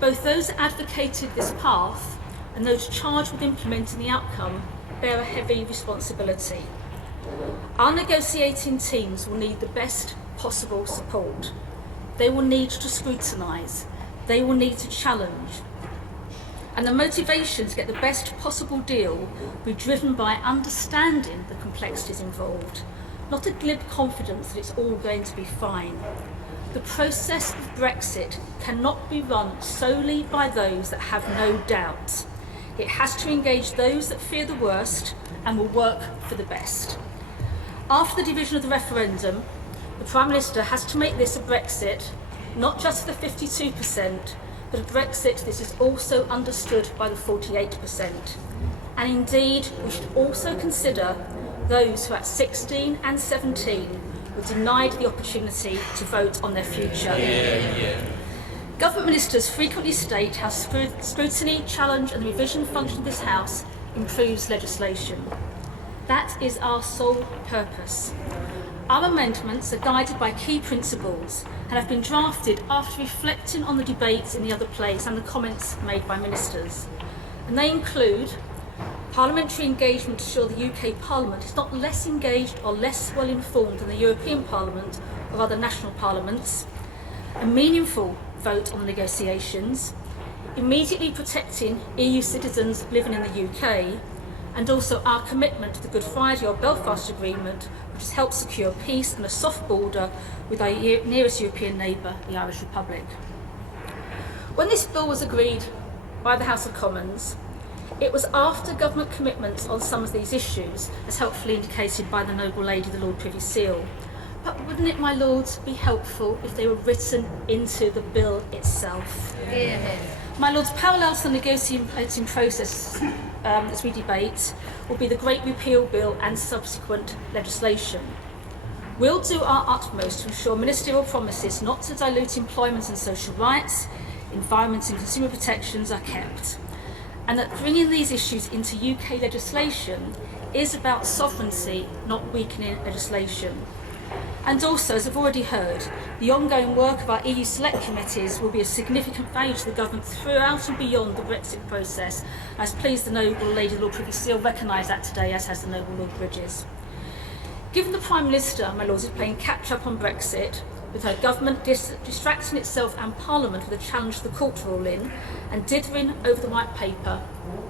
Both those that advocated this path and those charged with implementing the outcome bear a heavy responsibility. Our negotiating teams will need the best possible support. They will need to scrutinise. They will need to challenge. And the motivation to get the best possible deal will be driven by understanding the complexities involved, not a glib confidence that it's all going to be fine. The process of Brexit cannot be run solely by those that have no doubt. It has to engage those that fear the worst and will work for the best. After the division of the referendum, the Prime Minister has to make this a Brexit, not just for the 52%, but a Brexit that is also understood by the 48%. And indeed, we should also consider those who at 16 and 17 were denied the opportunity to vote on their future. Government ministers frequently state how scrutiny, challenge and the revision function of this House improves legislation. That is our sole purpose. Our amendments are guided by key principles and have been drafted after reflecting on the debates in the other place and the comments made by ministers. And they include parliamentary engagement to ensure the UK Parliament is not less engaged or less well informed than the European Parliament or other national parliaments, a meaningful vote on the negotiations, immediately protecting EU citizens living in the UK, and also our commitment to the Good Friday or Belfast Agreement, which has helped secure peace and a soft border with our nearest European neighbour, the Irish Republic. When this bill was agreed by the House of Commons, it was after government commitments on some of these issues, as helpfully indicated by the noble lady, the Lord Privy Seal. But wouldn't it, my Lords, be helpful if they were written into the bill itself? My Lords, parallel to the negotiating process as we debate will be the Great Repeal Bill and subsequent legislation. We'll do our utmost to ensure ministerial promises not to dilute employment and social rights, environment and consumer protections are kept, and that bringing these issues into UK legislation is about sovereignty, not weakening legislation. And also, as I've already heard, the ongoing work of our EU select committees will be of significant value to the government throughout and beyond the Brexit process. I was pleased the Noble Lady Lord Privy Seal recognised that today, as has the Noble Lord Bridges. Given the Prime Minister, my Lords, is playing catch-up on Brexit, with her government distracting itself and Parliament with a challenge to the court to rule in, and dithering over the White Paper,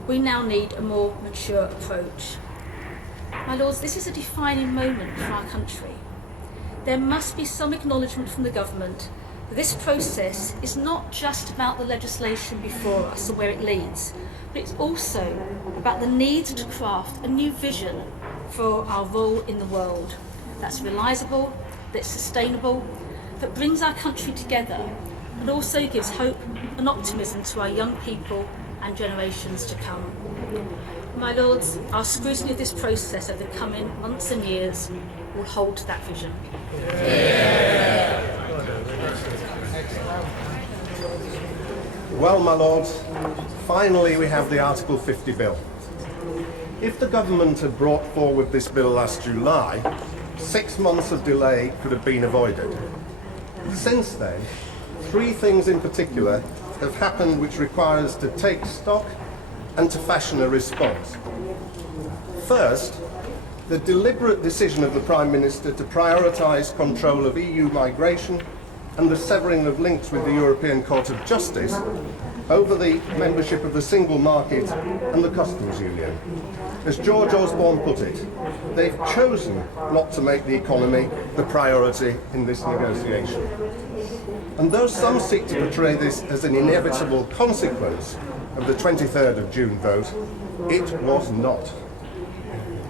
we now need a more mature approach. My Lords, this is a defining moment for our country. There must be some acknowledgement from the government that this process is not just about the legislation before us or where it leads, but it's also about the need to craft a new vision for our role in the world that's realisable, that's sustainable, that brings our country together, and also gives hope and optimism to our young people and generations to come. My Lords, our scrutiny of this process over the coming months and years will hold to that vision. Well, my Lords, finally we have the Article 50 bill. If the government had brought forward this bill last July, 6 months of delay could have been avoided. Since then, 3 things in particular have happened which require us to take stock and to fashion a response. First, the deliberate decision of the Prime Minister to prioritise control of EU migration and the severing of links with the European Court of Justice over the membership of the single market and the customs union. As George Osborne put it, they've chosen not to make the economy the priority in this negotiation. And though some seek to portray this as an inevitable consequence of the 23rd of June vote, it was not.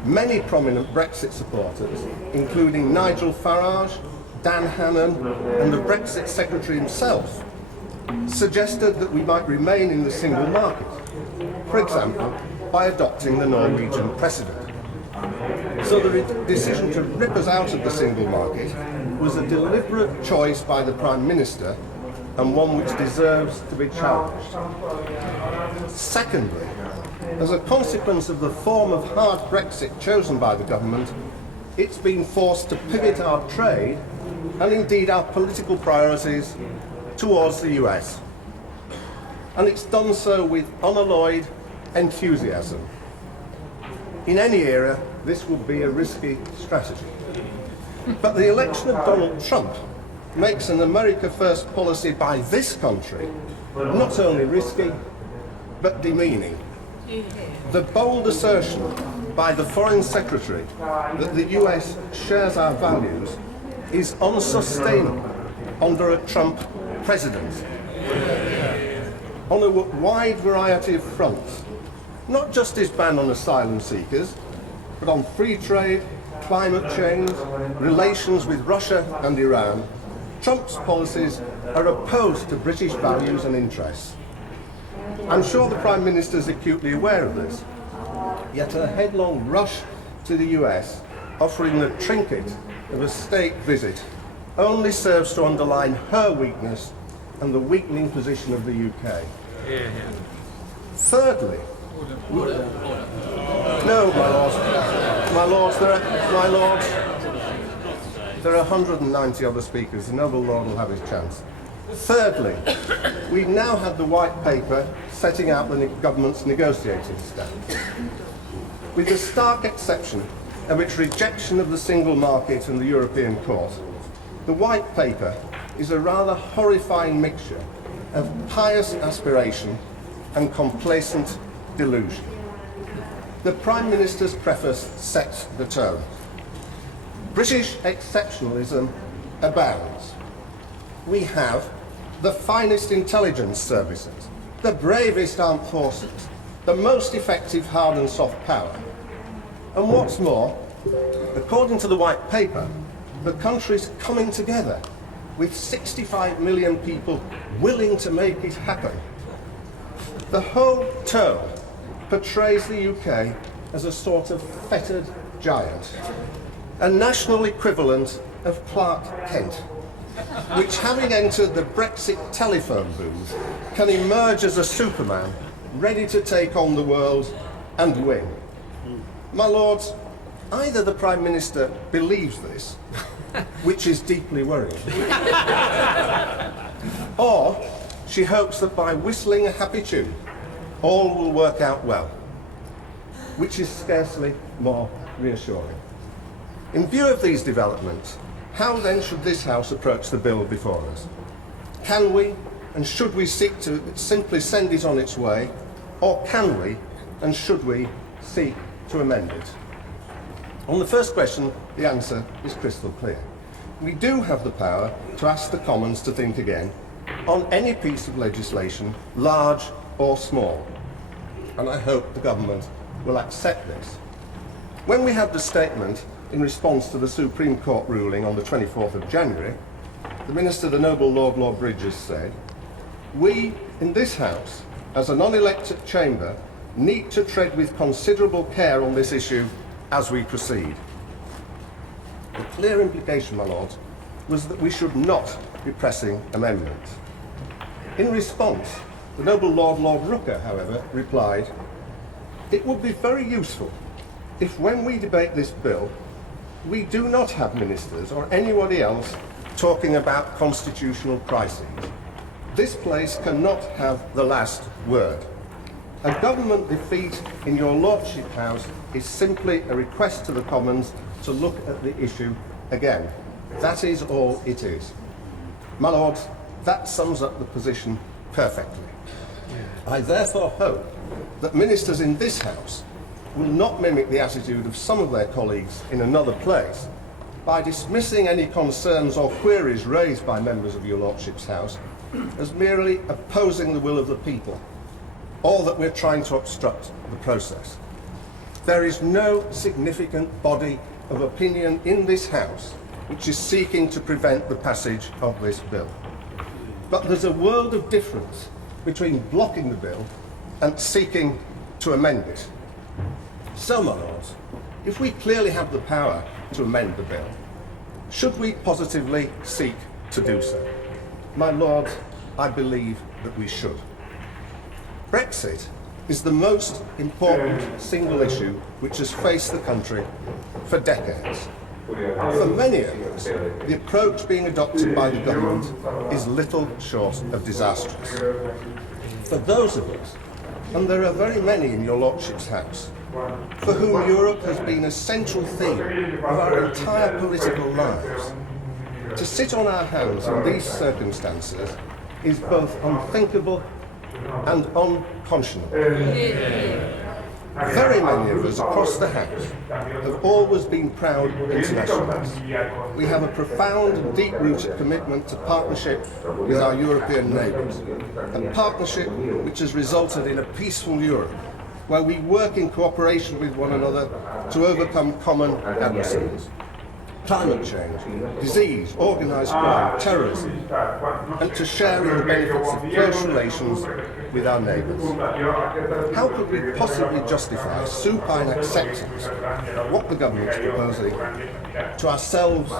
Many prominent Brexit supporters, including Nigel Farage, Dan Hannan and the Brexit Secretary himself, suggested that we might remain in the single market, for example, by adopting the Norwegian precedent. So the decision to rip us out of the single market was a deliberate choice by the Prime Minister, and one which deserves to be challenged. Secondly, as a consequence of the form of hard Brexit chosen by the government, it's been forced to pivot our trade and indeed our political priorities towards the US. And it's done so with unalloyed enthusiasm. In any era, this would be a risky strategy. But the election of Donald Trump makes an America First policy by this country not only risky, but demeaning. The bold assertion by the Foreign Secretary that the US shares our values is unsustainable under a Trump presidency. On a wide variety of fronts, not just his ban on asylum seekers, but on free trade, climate change, relations with Russia and Iran, Trump's policies are opposed to British values and interests. I'm sure the Prime Minister is acutely aware of this, yet her headlong rush to the US, offering the trinket of a state visit, only serves to underline her weakness and the weakening position of the UK. Thirdly, no, my lords, there are 190 other speakers. The noble lord will have his chance. Thirdly, we've now had the white paper setting out the government's negotiating stance. With the stark exception of its rejection of the single market and the European Court, the white paper is a rather horrifying mixture of pious aspiration and complacent delusion. The Prime Minister's preface sets the tone. British exceptionalism abounds. We have the finest intelligence services, the bravest armed forces, the most effective hard and soft power. And what's more, according to the white paper, the country's coming together with 65 million people willing to make it happen. The whole tone portrays the UK as a sort of fettered giant, a national equivalent of Clark Kent, which, having entered the Brexit telephone booth, can emerge as a Superman, ready to take on the world and win. My lords, either the Prime Minister believes this, which is deeply worrying. Or she hopes that by whistling a happy tune, all will work out well, which is scarcely more reassuring. In view of these developments, how then should this House approach the bill before us? Can we and should we seek to simply send it on its way, or can we and should we seek to amend it? On the first question, the answer is crystal clear. We do have the power to ask the Commons to think again on any piece of legislation, large or small, and I hope the government will accept this. When we had the statement in response to the Supreme Court ruling on the 24th of January, the Minister, the Noble Lord Bridges, said, "We in this House, as a non-elected chamber, need to tread with considerable care on this issue as we proceed." The clear implication, my Lord, was that we should not be pressing amendments. In response, the Noble Lord Rooker, however, replied, "It would be very useful if when we debate this bill, we do not have ministers or anybody else talking about constitutional crises. This place cannot have the last word. A government defeat in your Lordship House is simply a request to the Commons to look at the issue again. That is all it is." My Lords, that sums up the position perfectly. I therefore hope that ministers in this House will not mimic the attitude of some of their colleagues in another place by dismissing any concerns or queries raised by members of your Lordship's House as merely opposing the will of the people, or that we're trying to obstruct the process. There is no significant body of opinion in this House which is seeking to prevent the passage of this bill. But there's a world of difference between blocking the bill and seeking to amend it. So, my Lords, if we clearly have the power to amend the bill, should we positively seek to do so? My Lords, I believe that we should. Brexit is the most important single issue which has faced the country for decades. For many of us, the approach being adopted by the government is little short of disastrous. For those of us, and there are very many in your Lordship's House, for whom Europe has been a central theme of our entire political lives, to sit on our hands in these circumstances is both unthinkable and unconscionable. Very many of us across the House have always been proud internationalists. We have a profound and deep-rooted commitment to partnership with our European neighbours, a partnership which has resulted in a peaceful Europe, where we work in cooperation with one another to overcome common adversaries. Climate change, disease, organised crime, terrorism, and to share in the benefits of close relations with our neighbours. How could we possibly justify supine acceptance of what the government is proposing to ourselves,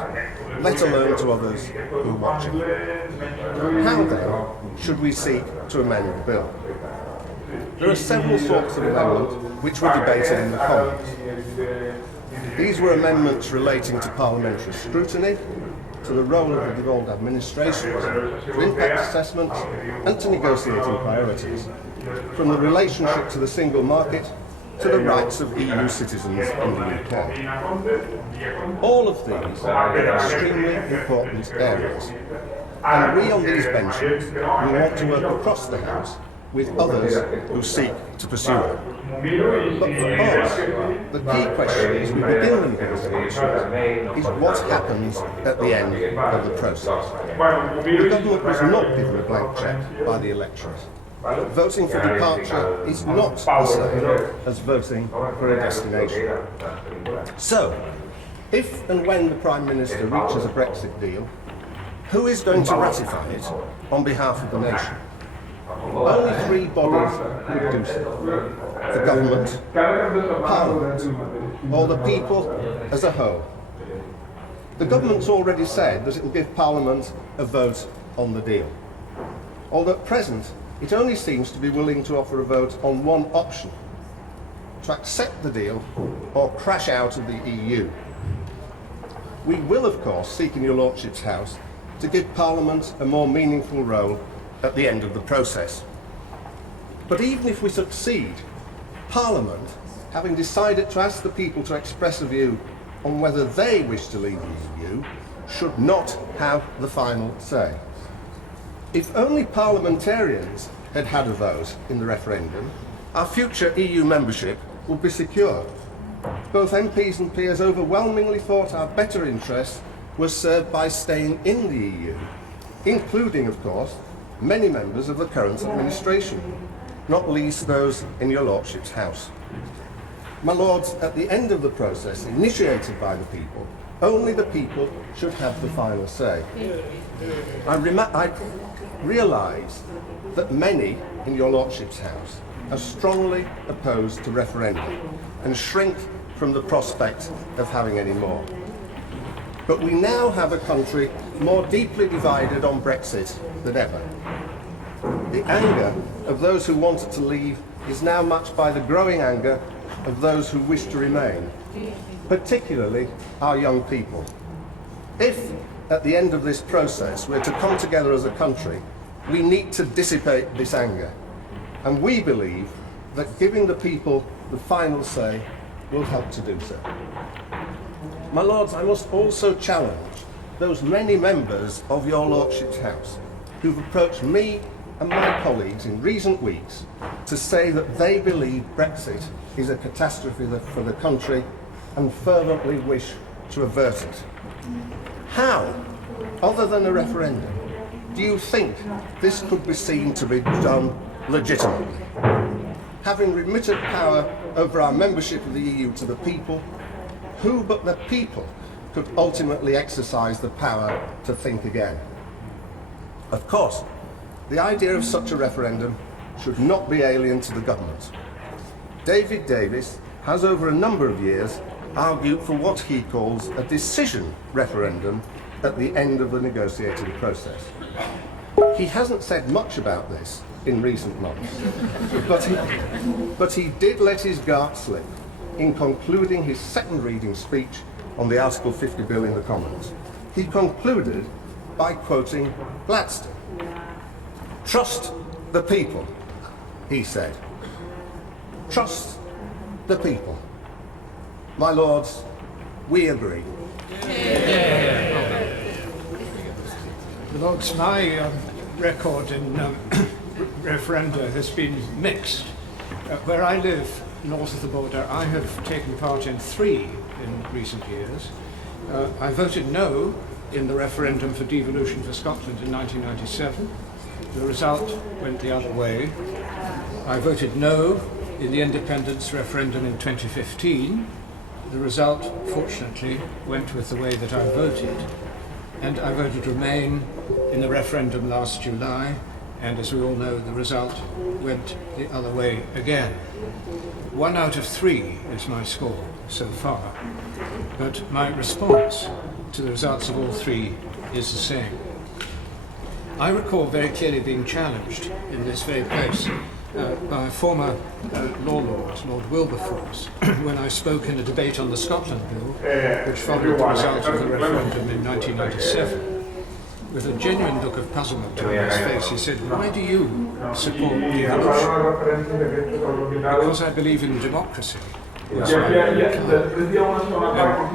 let alone to others who are watching? How then should we seek to amend the bill? There are several sorts of amendment which were debated in the Commons. These were amendments relating to parliamentary scrutiny, to the role of the devolved administrations, to impact assessments, and to negotiating priorities, from the relationship to the single market to the rights of EU citizens in the UK. All of these are extremely important areas, and we on these benches will want to work across the House with others who seek to pursue it. But for us, the key question as we begin the negotiations is what happens at the end of the process. The government was not given a blank cheque by the electorate. But voting for departure is not the same as voting for a destination. So, if and when the Prime Minister reaches a Brexit deal, who is going to ratify it on behalf of the nation? Only three bodies could do so: the government, Parliament, or the people as a whole. The government's already said that it will give Parliament a vote on the deal, although at present it only seems to be willing to offer a vote on one option: to accept the deal or crash out of the EU. we will, of course, seek in your Lordship's House to give Parliament a more meaningful role at the end of the process. But even if we succeed, Parliament, having decided to ask the people to express a view on whether they wish to leave the EU, should not have the final say. If only parliamentarians had had a vote in the referendum, our future EU membership would be secure. Both MPs and peers overwhelmingly thought our better interests were served by staying in the EU, including, of course, many members of the current administration, not least those in your Lordship's House. My Lords, at the end of the process initiated by the people, only the people should have the final say. I realise that many in your Lordship's House are strongly opposed to referendum and shrink from the prospect of having any more. But we now have a country more deeply divided on Brexit than ever. The anger of those who wanted to leave is now matched by the growing anger of those who wish to remain, particularly our young people. If, at the end of this process, we're to come together as a country, we need to dissipate this anger. And we believe that giving the people the final say will help to do so. My Lords, I must also challenge those many members of your Lordship's House who've approached me and my colleagues in recent weeks to say that they believe Brexit is a catastrophe for the country and fervently wish to avert it. How, other than a referendum, do you think this could be seen to be done legitimately? Having remitted power over our membership of the EU to the people, who but the people could ultimately exercise the power to think again? Of course, the idea of such a referendum should not be alien to the government. David Davis has over a number of years argued for what he calls a decision referendum at the end of the negotiating process. He hasn't said much about this in recent months, but he did let his guard slip in concluding his second reading speech on the Article 50 bill in the Commons. He concluded by quoting Gladstone. "Trust the people," he said. Trust the people. My Lords, we agree. Lords, my record in referenda has been mixed. Where I live, north of the border, I have taken part in 3 in recent years. I voted no in the referendum for devolution for Scotland in 1997. The result went the other way. I voted no in the independence referendum in 2015. The result, fortunately, went with the way that I voted. And I voted Remain in the referendum last July, and as we all know, the result went the other way again. 1 out of 3 is my score so far, but my response to the results of all 3 is the same. I recall very clearly being challenged in this very place by a former law lord, Lord Wilberforce, when I spoke in a debate on the Scotland Bill, which followed the result of the referendum in 1997. With a genuine look of puzzlement on his face, he said, "Why do you support devolution?" "Because I believe in democracy." Was my reply.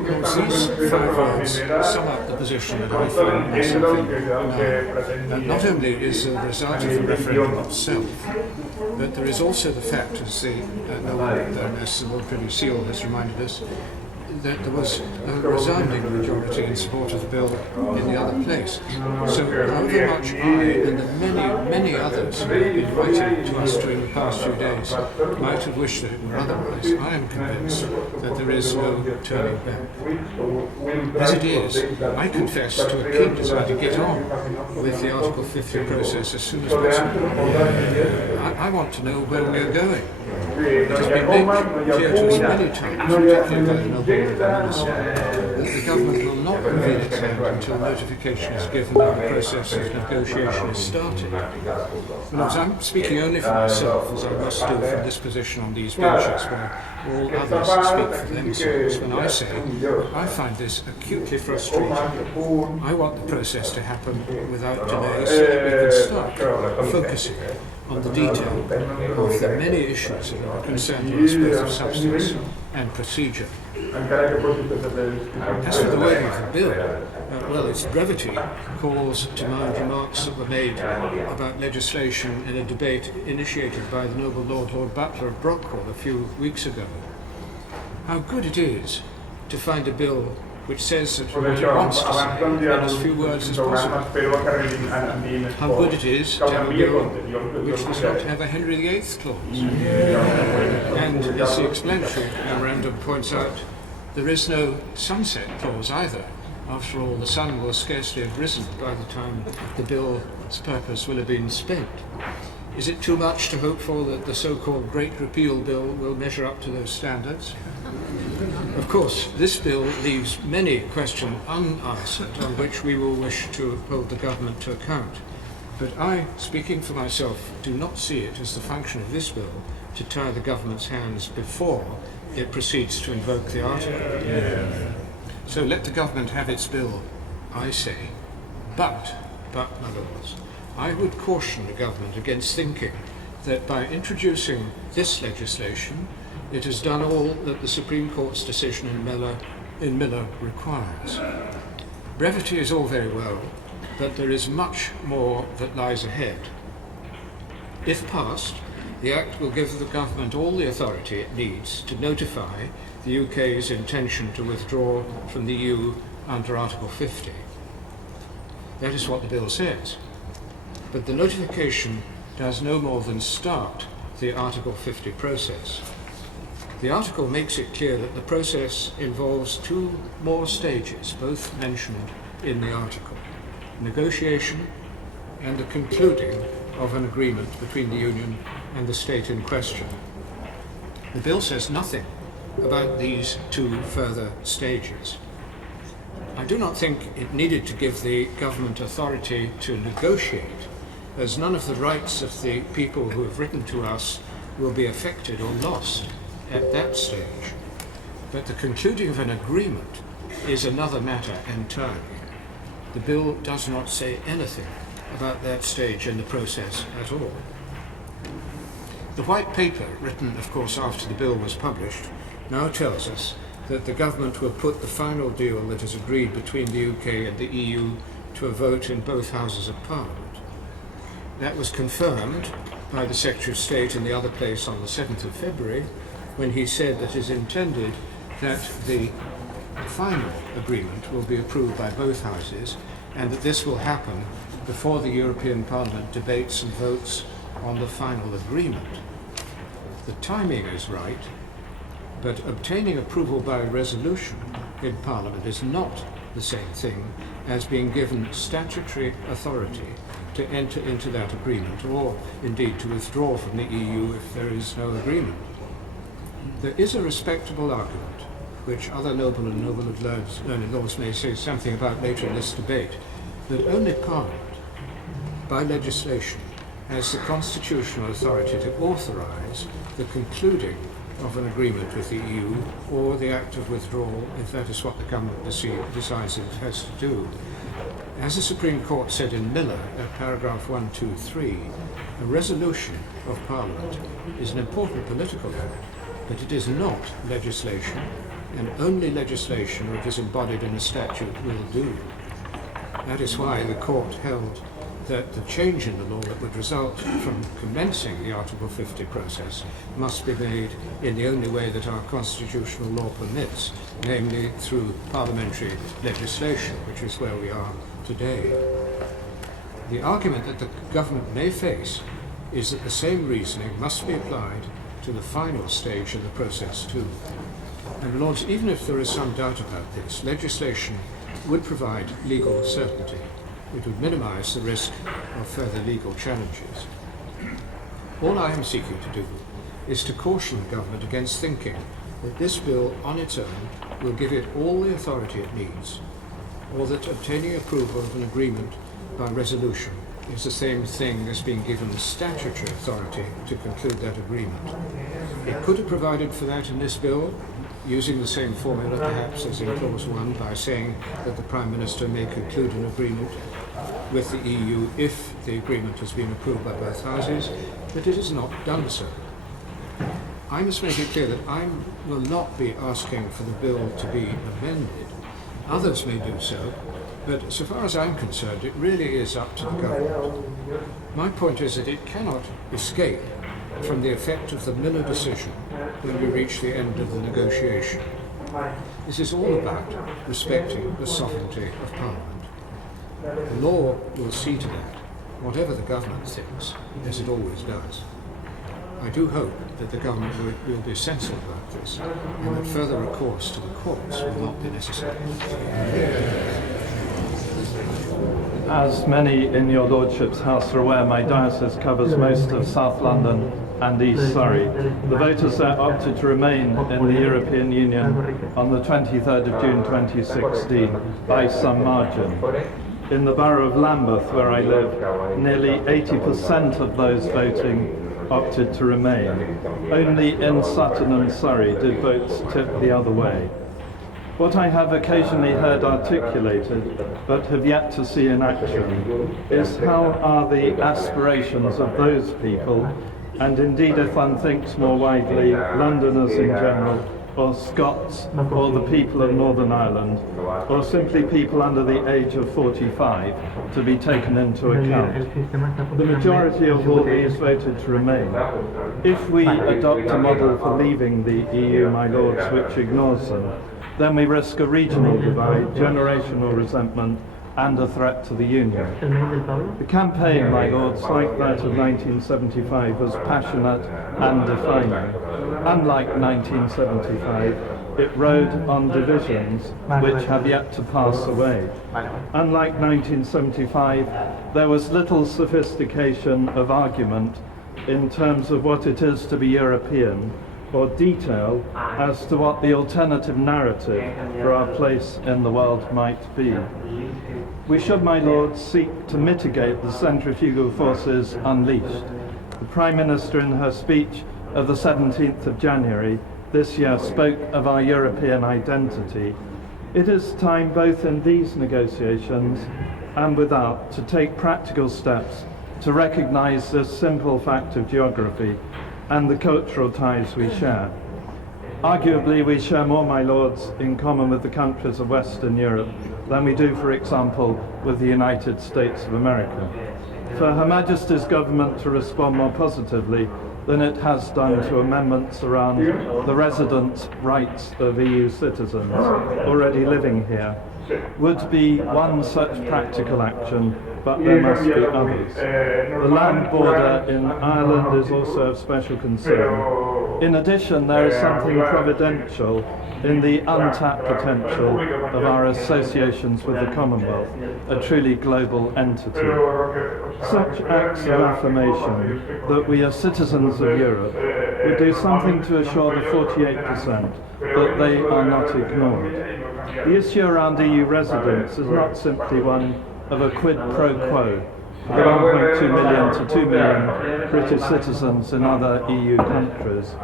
And these 5 words sum up the position that I find myself in now. Not only is the result of the referendum itself, but there is also the fact, as the Baroness the Lord Privy Seal has reminded us, that there was a resounding majority in support of the bill in the other place. So however much I and the many, many others who have been writing to us during the past few days might have wished that it were otherwise, I am convinced that there is no turning back. As it is, I confess to a keen desire to get on with the Article 50 process as soon as possible. I want to know where we are going. It has been made clear to us many times, particularly by the Noble Minister, that the government will not reveal its hand until notification is given and the process of negotiation is started. Well, I'm speaking only for myself, as I must do from this position on these benches, where all others speak for themselves. When I say, I find this acutely frustrating. I want the process to happen without delay so that we can start focusing on the detail of the many issues that are concerned to us, both of substance and procedure. As for the wording of the bill, well, its brevity calls to mind remarks that were made about legislation in a debate initiated by the noble Lord Butler of Brockwell a few weeks ago. How good it is to find a bill which says that what it wants to say in as few words as possible. How good it is to have a bill which does not have a Henry VIII clause. And as the explanatory memorandum points out, there is no sunset clause either. After all, the sun will scarcely have risen by the time the bill's purpose will have been spent. Is it too much to hope for that the so-called Great Repeal Bill will measure up to those standards? Of course, this bill leaves many questions unanswered on which we will wish to hold the government to account. But I, speaking for myself, do not see it as the function of this bill to tie the government's hands before it proceeds to invoke the article. So let the government have its bill, I say. But, my lords, I would caution the government against thinking that by introducing this legislation, it has done all that the Supreme Court's decision in Miller requires. Brevity is all very well, but there is much more that lies ahead. If passed, the Act will give the government all the authority it needs to notify the UK's intention to withdraw from the EU under Article 50. That is what the bill says. But the notification does no more than start the Article 50 process. The article makes it clear that the process involves two more stages, both mentioned in the article: negotiation and the concluding of an agreement between the Union and the state in question. The bill says nothing about these two further stages. I do not think it needed to give the government authority to negotiate, as none of the rights of the people who have written to us will be affected or lost at that stage. But the concluding of an agreement is another matter entirely. The bill does not say anything about that stage in the process at all. The white paper, written of course after the bill was published, now tells us that the government will put the final deal that is agreed between the UK and the EU to a vote in both Houses of Parliament. That was confirmed by the Secretary of State in the other place on the 7th of February, when he said that it is intended that the final agreement will be approved by both houses and that this will happen before the European Parliament debates and votes on the final agreement. The timing is right, but obtaining approval by resolution in Parliament is not the same thing as being given statutory authority to enter into that agreement, or indeed to withdraw from the EU if there is no agreement. There is a respectable argument, which other noble and noble of learned lords may say something about later in this debate, that only Parliament, by legislation, has the constitutional authority to authorise the concluding of an agreement with the EU or the act of withdrawal, if that is what the government decides it has to do. As the Supreme Court said in Miller at paragraph 123, a resolution of Parliament is an important political act, but it is not legislation, and only legislation which is embodied in a statute will do. That is why the Court held that the change in the law that would result from commencing the Article 50 process must be made in the only way that our constitutional law permits, namely through parliamentary legislation, which is where we are today. The argument that the government may face is that the same reasoning must be applied to the final stage in the process too. And Lords, even if there is some doubt about this, legislation would provide legal certainty. It would minimise the risk of further legal challenges. All I am seeking to do is to caution the government against thinking that this bill on its own will give it all the authority it needs, or that obtaining approval of an agreement by resolution is the same thing as being given the statutory authority to conclude that agreement. It could have provided for that in this bill, using the same formula perhaps as in Clause 1 by saying that the Prime Minister may conclude an agreement with the EU if the agreement has been approved by both houses, but it has not done so. I must make it clear that I will not be asking for the bill to be amended. Others may do so, but so far as I'm concerned, it really is up to the government. My point is that it cannot escape from the effect of the Miller decision when we reach the end of the negotiation. This is all about respecting the sovereignty of Parliament. The law will see to that, whatever the government thinks, as it always does. I do hope that the government will be sensible about this and that further recourse to the courts will not be necessary. As many in your Lordship's House are aware, my diocese covers most of South London and East Surrey. The voters there opted to remain in the European Union on the 23rd of June 2016 by some margin. In the borough of Lambeth, where I live, nearly 80% of those voting opted to remain. Only in Sutton and Surrey did votes tip the other way. What I have occasionally heard articulated, but have yet to see in action, is how are the aspirations of those people, and indeed if one thinks more widely, Londoners in general, or Scots, or the people of Northern Ireland, or simply people under the age of 45, to be taken into account. The majority of all these voted to remain. If we adopt a model for leaving the EU, my lords, which ignores them, then we risk a regional divide, generational resentment, and a threat to the Union. The campaign, my lords, like that of 1975, was passionate and defining. Unlike 1975, it rode on divisions which have yet to pass away. Unlike 1975, there was little sophistication of argument in terms of what it is to be European, or detail as to what the alternative narrative for our place in the world might be. We should, my lords, seek to mitigate the centrifugal forces unleashed. The Prime Minister, in her speech of the 17th of January this year, spoke of our European identity. It is time, both in these negotiations and without, to take practical steps to recognise this simple fact of geography and the cultural ties we share. Arguably, we share more, my lords, in common with the countries of Western Europe than we do, for example, with the United States of America. For Her Majesty's government to respond more positively than it has done to amendments around the residence rights of EU citizens already living here would be one such practical action, but there must be others. The land border in Ireland is also of special concern. In addition, there is something providential in the untapped potential of our associations with the Commonwealth, a truly global entity. Such acts of affirmation that we are citizens of Europe would do something to assure the 48% that they are not ignored. The issue around EU residence is not simply one of a quid pro quo for the 1.2 million to 2 million British citizens in other EU countries.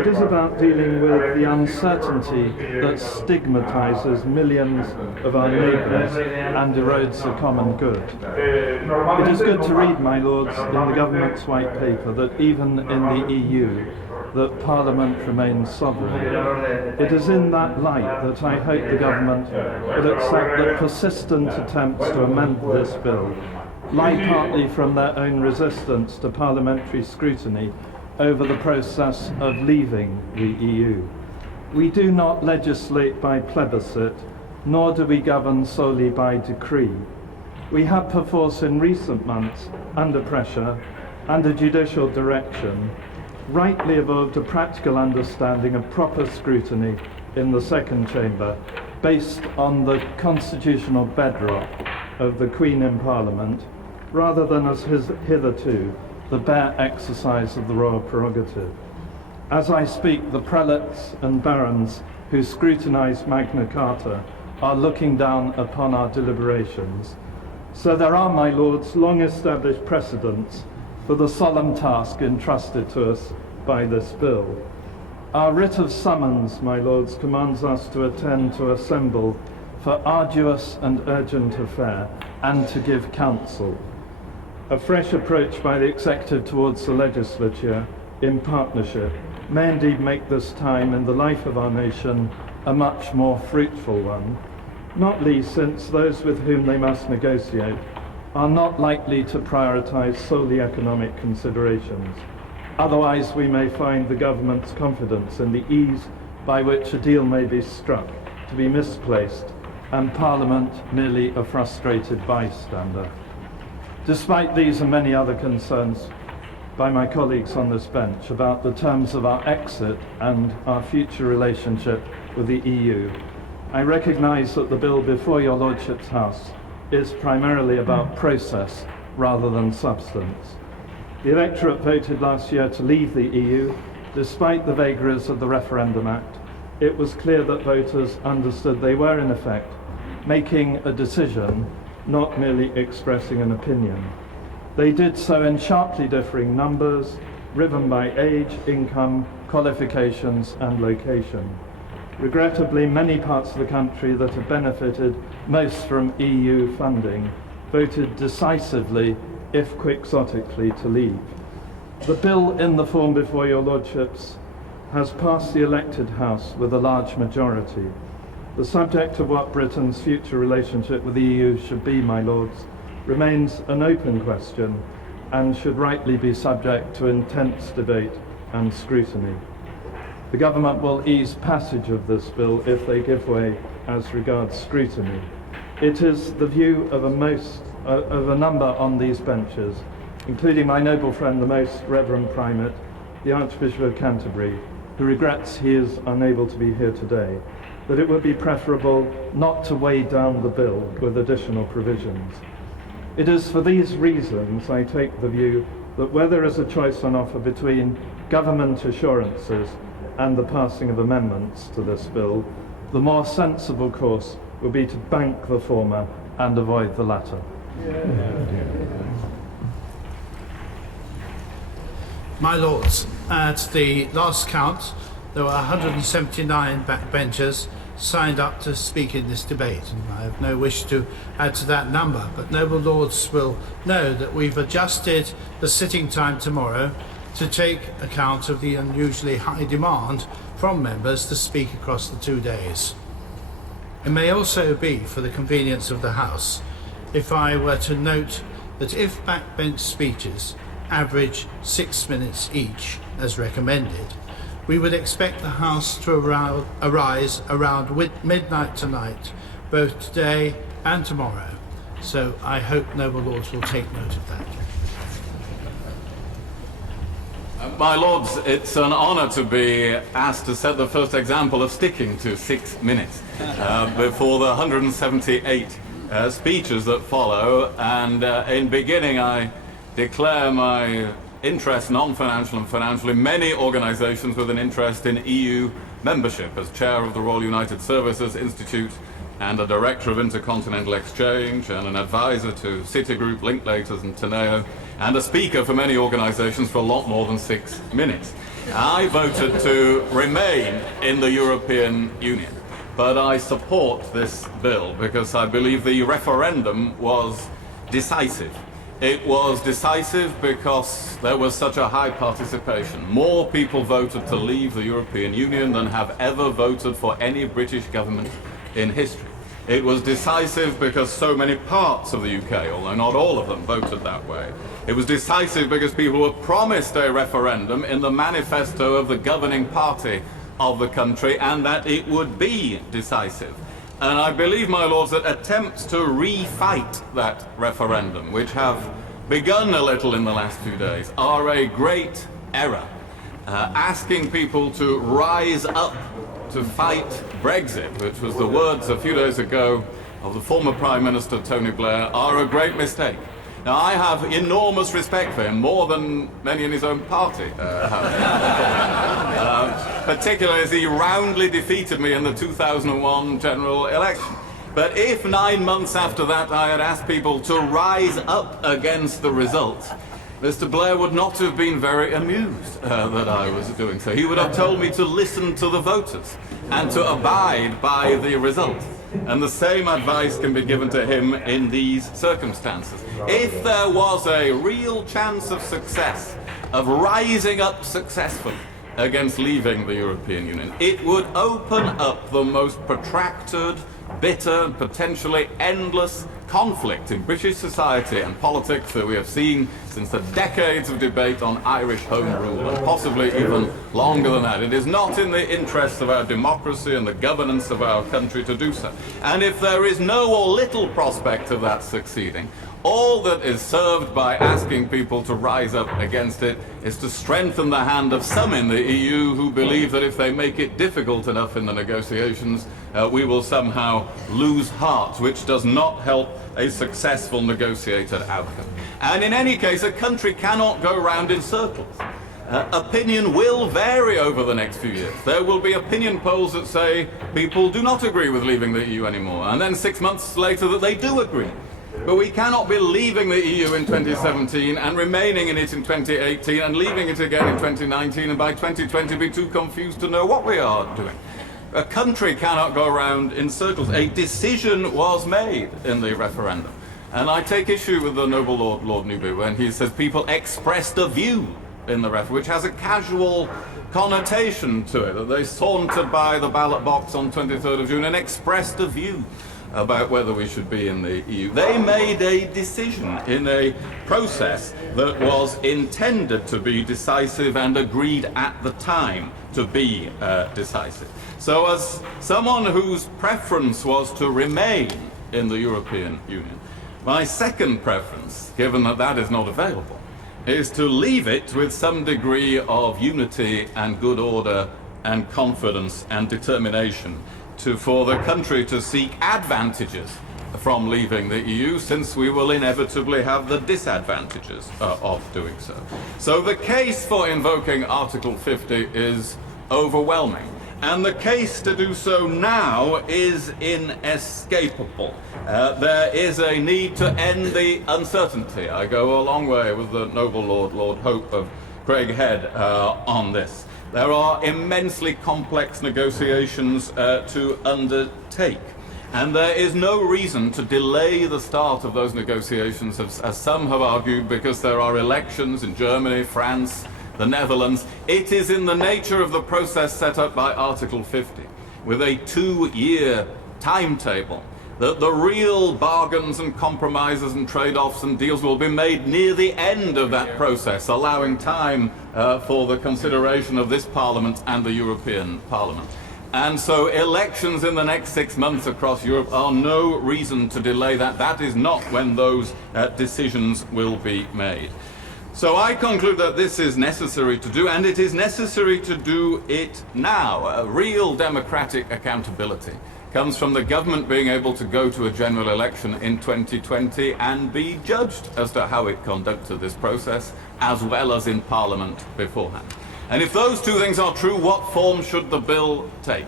It is about dealing with the uncertainty that stigmatises millions of our neighbours and erodes the common good. It is good to read, my lords, in the government's white paper that even in the EU, that Parliament remains sovereign. It is in that light that I hope the government will accept that persistent attempts to amend this bill lie partly from their own resistance to parliamentary scrutiny over the process of leaving the EU. We do not legislate by plebiscite, nor do we govern solely by decree. We have perforce in recent months, under pressure, under judicial direction, rightly evolved a practical understanding of proper scrutiny in the second chamber, based on the constitutional bedrock of the Queen in Parliament, rather than as hitherto the bare exercise of the royal prerogative. As I speak, the prelates and barons who scrutinise Magna Carta are looking down upon our deliberations. So there are, my lords, long-established precedents for the solemn task entrusted to us by this bill. Our writ of summons, my lords, commands us to attend to assemble for arduous and urgent affair and to give counsel. A fresh approach by the executive towards the legislature in partnership may indeed make this time in the life of our nation a much more fruitful one, not least since those with whom they must negotiate are not likely to prioritise solely economic considerations. Otherwise, we may find the government's confidence in the ease by which a deal may be struck to be misplaced, and Parliament merely a frustrated bystander. Despite these and many other concerns by my colleagues on this bench about the terms of our exit and our future relationship with the EU, I recognise that the bill before your Lordship's House is primarily about process rather than substance. The electorate voted last year to leave the EU. Despite the vagaries of the Referendum Act, it was clear that voters understood they were, in effect, making a decision, not merely expressing an opinion. They did so in sharply differing numbers, driven by age, income, qualifications, and location. Regrettably, many parts of the country that have benefited most from EU funding voted decisively, if quixotically, to leave. The bill in the form before your Lordships has passed the elected House with a large majority. The subject of what Britain's future relationship with the EU should be, my Lords, remains an open question and should rightly be subject to intense debate and scrutiny. The government will ease passage of this bill if they give way as regards scrutiny. It is the view of a number on these benches, including my noble friend, the Most Reverend Primate, the Archbishop of Canterbury, who regrets he is unable to be here today, that it would be preferable not to weigh down the bill with additional provisions. It is for these reasons I take the view that where there is a choice on offer between government assurances and the passing of amendments to this bill, the more sensible course will be to bank the former and avoid the latter. My Lords, at the last count, there were 179 backbenchers signed up to speak in this debate, and I have no wish to add to that number, but noble Lords will know that we've adjusted the sitting time tomorrow to take account of the unusually high demand from members to speak across the 2 days. It may also be for the convenience of the House if I were to note that if backbench speeches average 6 minutes each, as recommended, we would expect the House to arise around midnight tonight, both today and tomorrow. So I hope noble Lords will take note of that. My Lords, it's an honour to be asked to set the first example of sticking to 6 minutes before the 178 speeches that follow, and in beginning I declare my interest, non-financial and financial, in many organisations with an interest in EU membership, as chair of the Royal United Services Institute and a director of Intercontinental Exchange and an advisor to Citigroup, Linklaters and Teneo, and a speaker for many organisations for a lot more than 6 minutes. I voted to remain in the European Union, but I support this bill because I believe the referendum was decisive. It was decisive because there was such a high participation. More people voted to leave the European Union than have ever voted for any British government in history. It was decisive because so many parts of the UK, although not all of them, voted that way. It was decisive because people were promised a referendum in the manifesto of the governing party of the country, and that it would be decisive. And I believe, my Lords, that attempts to refight that referendum, which have begun a little in the last few days, are a great error. Asking people to rise up to fight Brexit, which was the words a few days ago of the former Prime Minister Tony Blair, are a great mistake. Now, I have enormous respect for him, more than many in his own party have. Particularly as he roundly defeated me in the 2001 general election. But if 9 months after that I had asked people to rise up against the result, Mr. Blair would not have been very amused that I was doing so. He would have told me to listen to the voters and to abide by the result. And the same advice can be given to him in these circumstances. If there was a real chance of success, of rising up successfully against leaving the European Union, it would open up the most protracted, bitter, and potentially endless conflict in British society and politics that we have seen since the decades of debate on Irish Home Rule, and possibly even longer than that. It is not in the interests of our democracy and the governance of our country to do so. And if there is no or little prospect of that succeeding, all that is served by asking people to rise up against it is to strengthen the hand of some in the EU who believe that if they make it difficult enough in the negotiations, we will somehow lose heart, which does not help a successful negotiated outcome. And in any case, a country cannot go round in circles. Opinion will vary over the next few years. There will be opinion polls that say people do not agree with leaving the EU anymore, and then 6 months later that they do agree. But we cannot be leaving the EU in 2017 and remaining in it in 2018 and leaving it again in 2019 and by 2020 be too confused to know what we are doing. A country cannot go around in circles. A decision was made in the referendum. And I take issue with the noble Lord Newby when he says people expressed a view in the referendum, which has a casual connotation to it, that they sauntered by the ballot box on 23rd of June and expressed a view about whether we should be in the EU. They made a decision in a process that was intended to be decisive and agreed at the time to be decisive. So as someone whose preference was to remain in the European Union, my second preference, given that that is not available, is to leave it with some degree of unity and good order and confidence and determination for the country to seek advantages from leaving the EU, since we will inevitably have the disadvantages of doing so. So the case for invoking Article 50 is overwhelming, and the case to do so now is inescapable. There is a need to end the uncertainty. I go a long way with the noble Lord Hope of Craighead on this. There are immensely complex negotiations to undertake, and there is no reason to delay the start of those negotiations, as some have argued, because there are elections in Germany, France, the Netherlands. It is in the nature of the process set up by Article 50, with a 2-year timetable, that the real bargains and compromises and trade-offs and deals will be made near the end of that process, allowing time for the consideration of this Parliament and the European Parliament. And so elections in the next 6 months across Europe are no reason to delay that. That is not when those decisions will be made. So I conclude that this is necessary to do, and it is necessary to do it now. A real democratic accountability comes from the government being able to go to a general election in 2020 and be judged as to how it conducted this process, as well as in Parliament beforehand. And if those two things are true, what form should the bill take?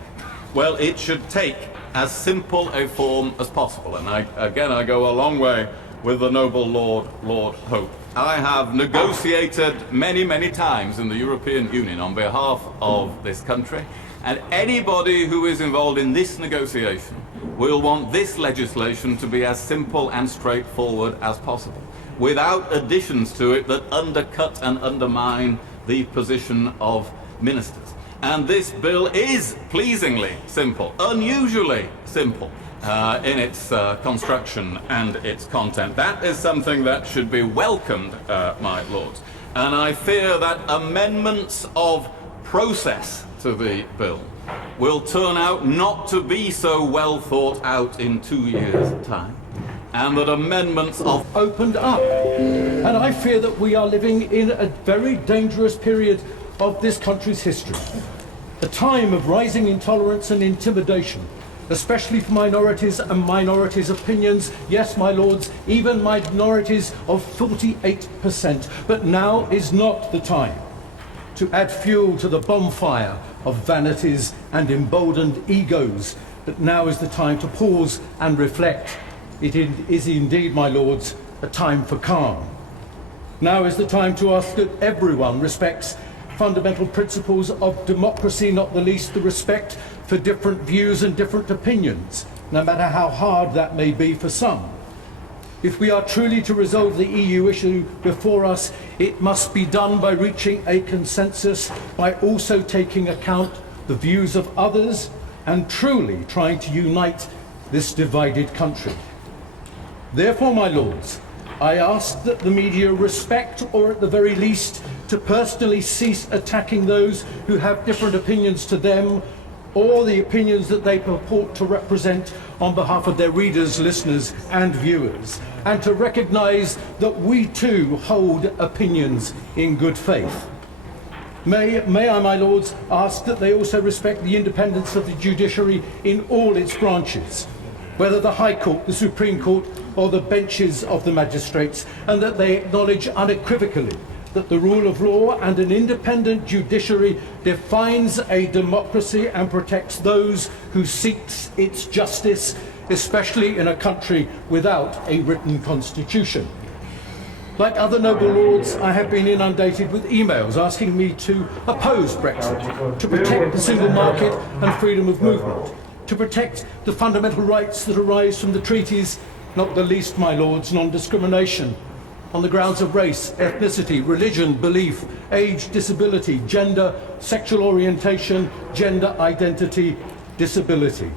Well, it should take as simple a form as possible. And I go a long way with the noble Lord Hope. I have negotiated many, many times in the European Union on behalf of this country, and anybody who is involved in this negotiation will want this legislation to be as simple and straightforward as possible, without additions to it that undercut and undermine the position of ministers. And this bill is pleasingly simple, unusually simple in its construction and its content. That is something that should be welcomed, my lords. And I fear that amendments of process to the bill will turn out not to be so well thought out in 2 years' time, and that amendments of opened up. And I fear that we are living in a very dangerous period of this country's history. A time of rising intolerance and intimidation, especially for minorities and minorities' opinions. Yes, my lords, even minorities of 48%. But now is not the time to add fuel to the bonfire of vanities and emboldened egos. But now is the time to pause and reflect. It is indeed, my lords, a time for calm. Now is the time to ask that everyone respects fundamental principles of democracy, not the least the respect for different views and different opinions, no matter how hard that may be for some. If we are truly to resolve the EU issue before us, it must be done by reaching a consensus, by also taking account the views of others and truly trying to unite this divided country. Therefore, my lords, I ask that the media respect, or at the very least, to personally cease attacking those who have different opinions to them, or the opinions that they purport to represent on behalf of their readers, listeners, and viewers, and to recognise that we too hold opinions in good faith. May I, my lords, ask that they also respect the independence of the judiciary in all its branches, whether the High Court, the Supreme Court, or the benches of the magistrates, and that they acknowledge unequivocally that the rule of law and an independent judiciary defines a democracy and protects those who seek its justice, especially in a country without a written constitution. Like other noble lords, I have been inundated with emails asking me to oppose Brexit, to protect the single market and freedom of movement, to protect the fundamental rights that arise from the treaties, not the least, my lords, non-discrimination on the grounds of race, ethnicity, religion, belief, age, disability, gender, sexual orientation, gender identity, disability,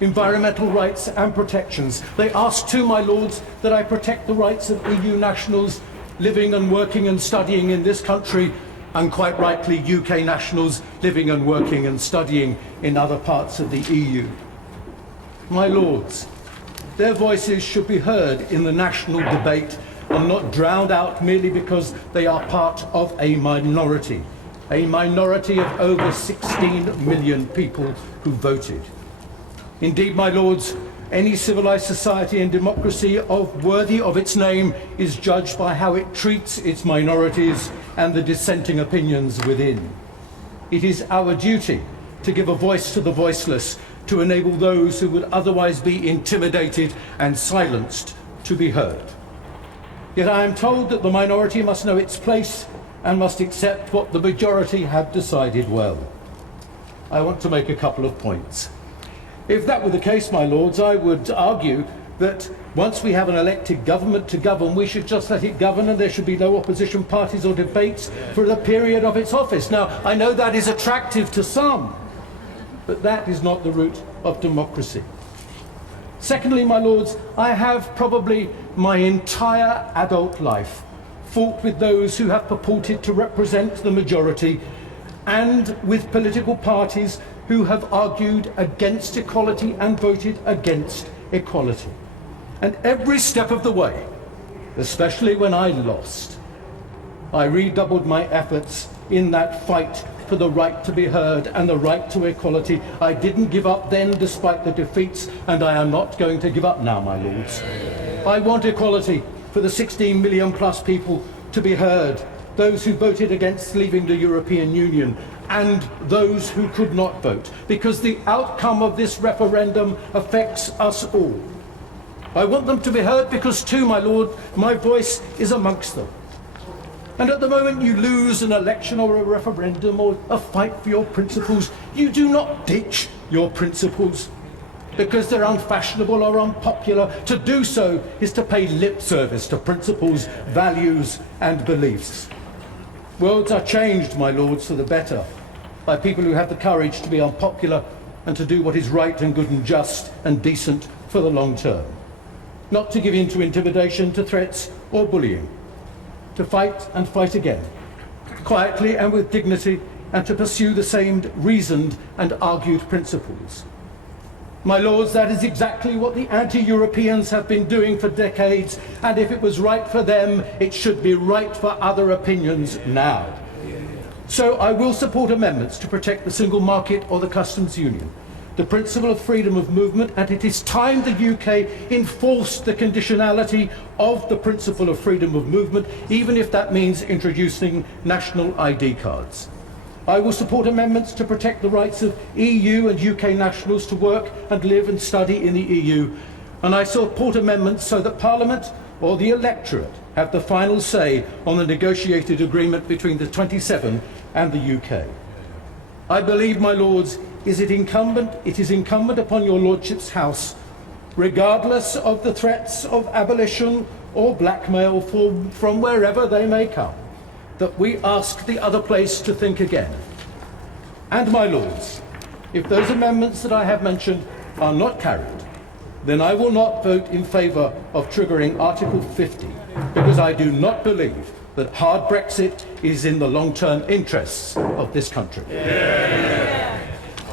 environmental rights and protections. They ask too, my lords, that I protect the rights of EU nationals living and working and studying in this country, and quite rightly UK nationals living and working and studying in other parts of the EU. My lords, their voices should be heard in the national debate and not drowned out merely because they are part of a minority of over 16 million people who voted. Indeed, my lords, any civilized society and democracy worthy of its name is judged by how it treats its minorities and the dissenting opinions within. It is our duty to give a voice to the voiceless, to enable those who would otherwise be intimidated and silenced to be heard. Yet I am told that the minority must know its place and must accept what the majority have decided well. I want to make a couple of points. If that were the case, my lords, I would argue that once we have an elected government to govern, we should just let it govern and there should be no opposition parties or debates for the period of its office. Now, I know that is attractive to some, but that is not the route of democracy. Secondly, my lords, I have probably my entire adult life fought with those who have purported to represent the majority and with political parties who have argued against equality and voted against equality. And every step of the way, especially when I lost, I redoubled my efforts in that fight for the right to be heard and the right to equality. I didn't give up then despite the defeats, and I am not going to give up now, my lords. I want equality for the 16 million plus people to be heard, those who voted against leaving the European Union and those who could not vote, because the outcome of this referendum affects us all. I want them to be heard because too, my lord, my voice is amongst them. And at the moment you lose an election or a referendum or a fight for your principles, you do not ditch your principles because they're unfashionable or unpopular. To do so is to pay lip service to principles, values and beliefs. Worlds are changed, my lords, for the better by people who have the courage to be unpopular and to do what is right and good and just and decent for the long term. Not to give in to intimidation, to threats or bullying. To fight and fight again, quietly and with dignity, and to pursue the same reasoned and argued principles. My lords, that is exactly what the anti-Europeans have been doing for decades, and if it was right for them, it should be right for other opinions now. So I will support amendments to protect the single market or the customs union, the principle of freedom of movement, and it is time the UK enforced the conditionality of the principle of freedom of movement, even if that means introducing national ID cards. I will support amendments to protect the rights of EU and UK nationals to work and live and study in the EU, and I support amendments so that Parliament or the electorate have the final say on the negotiated agreement between the 27 and the UK. I believe, my Lords, it is incumbent upon your Lordship's House, regardless of the threats of abolition or blackmail from wherever they may come, that we ask the other place to think again. And, my Lords, if those amendments that I have mentioned are not carried, then I will not vote in favour of triggering Article 50, because I do not believe that hard Brexit is in the long-term interests of this country.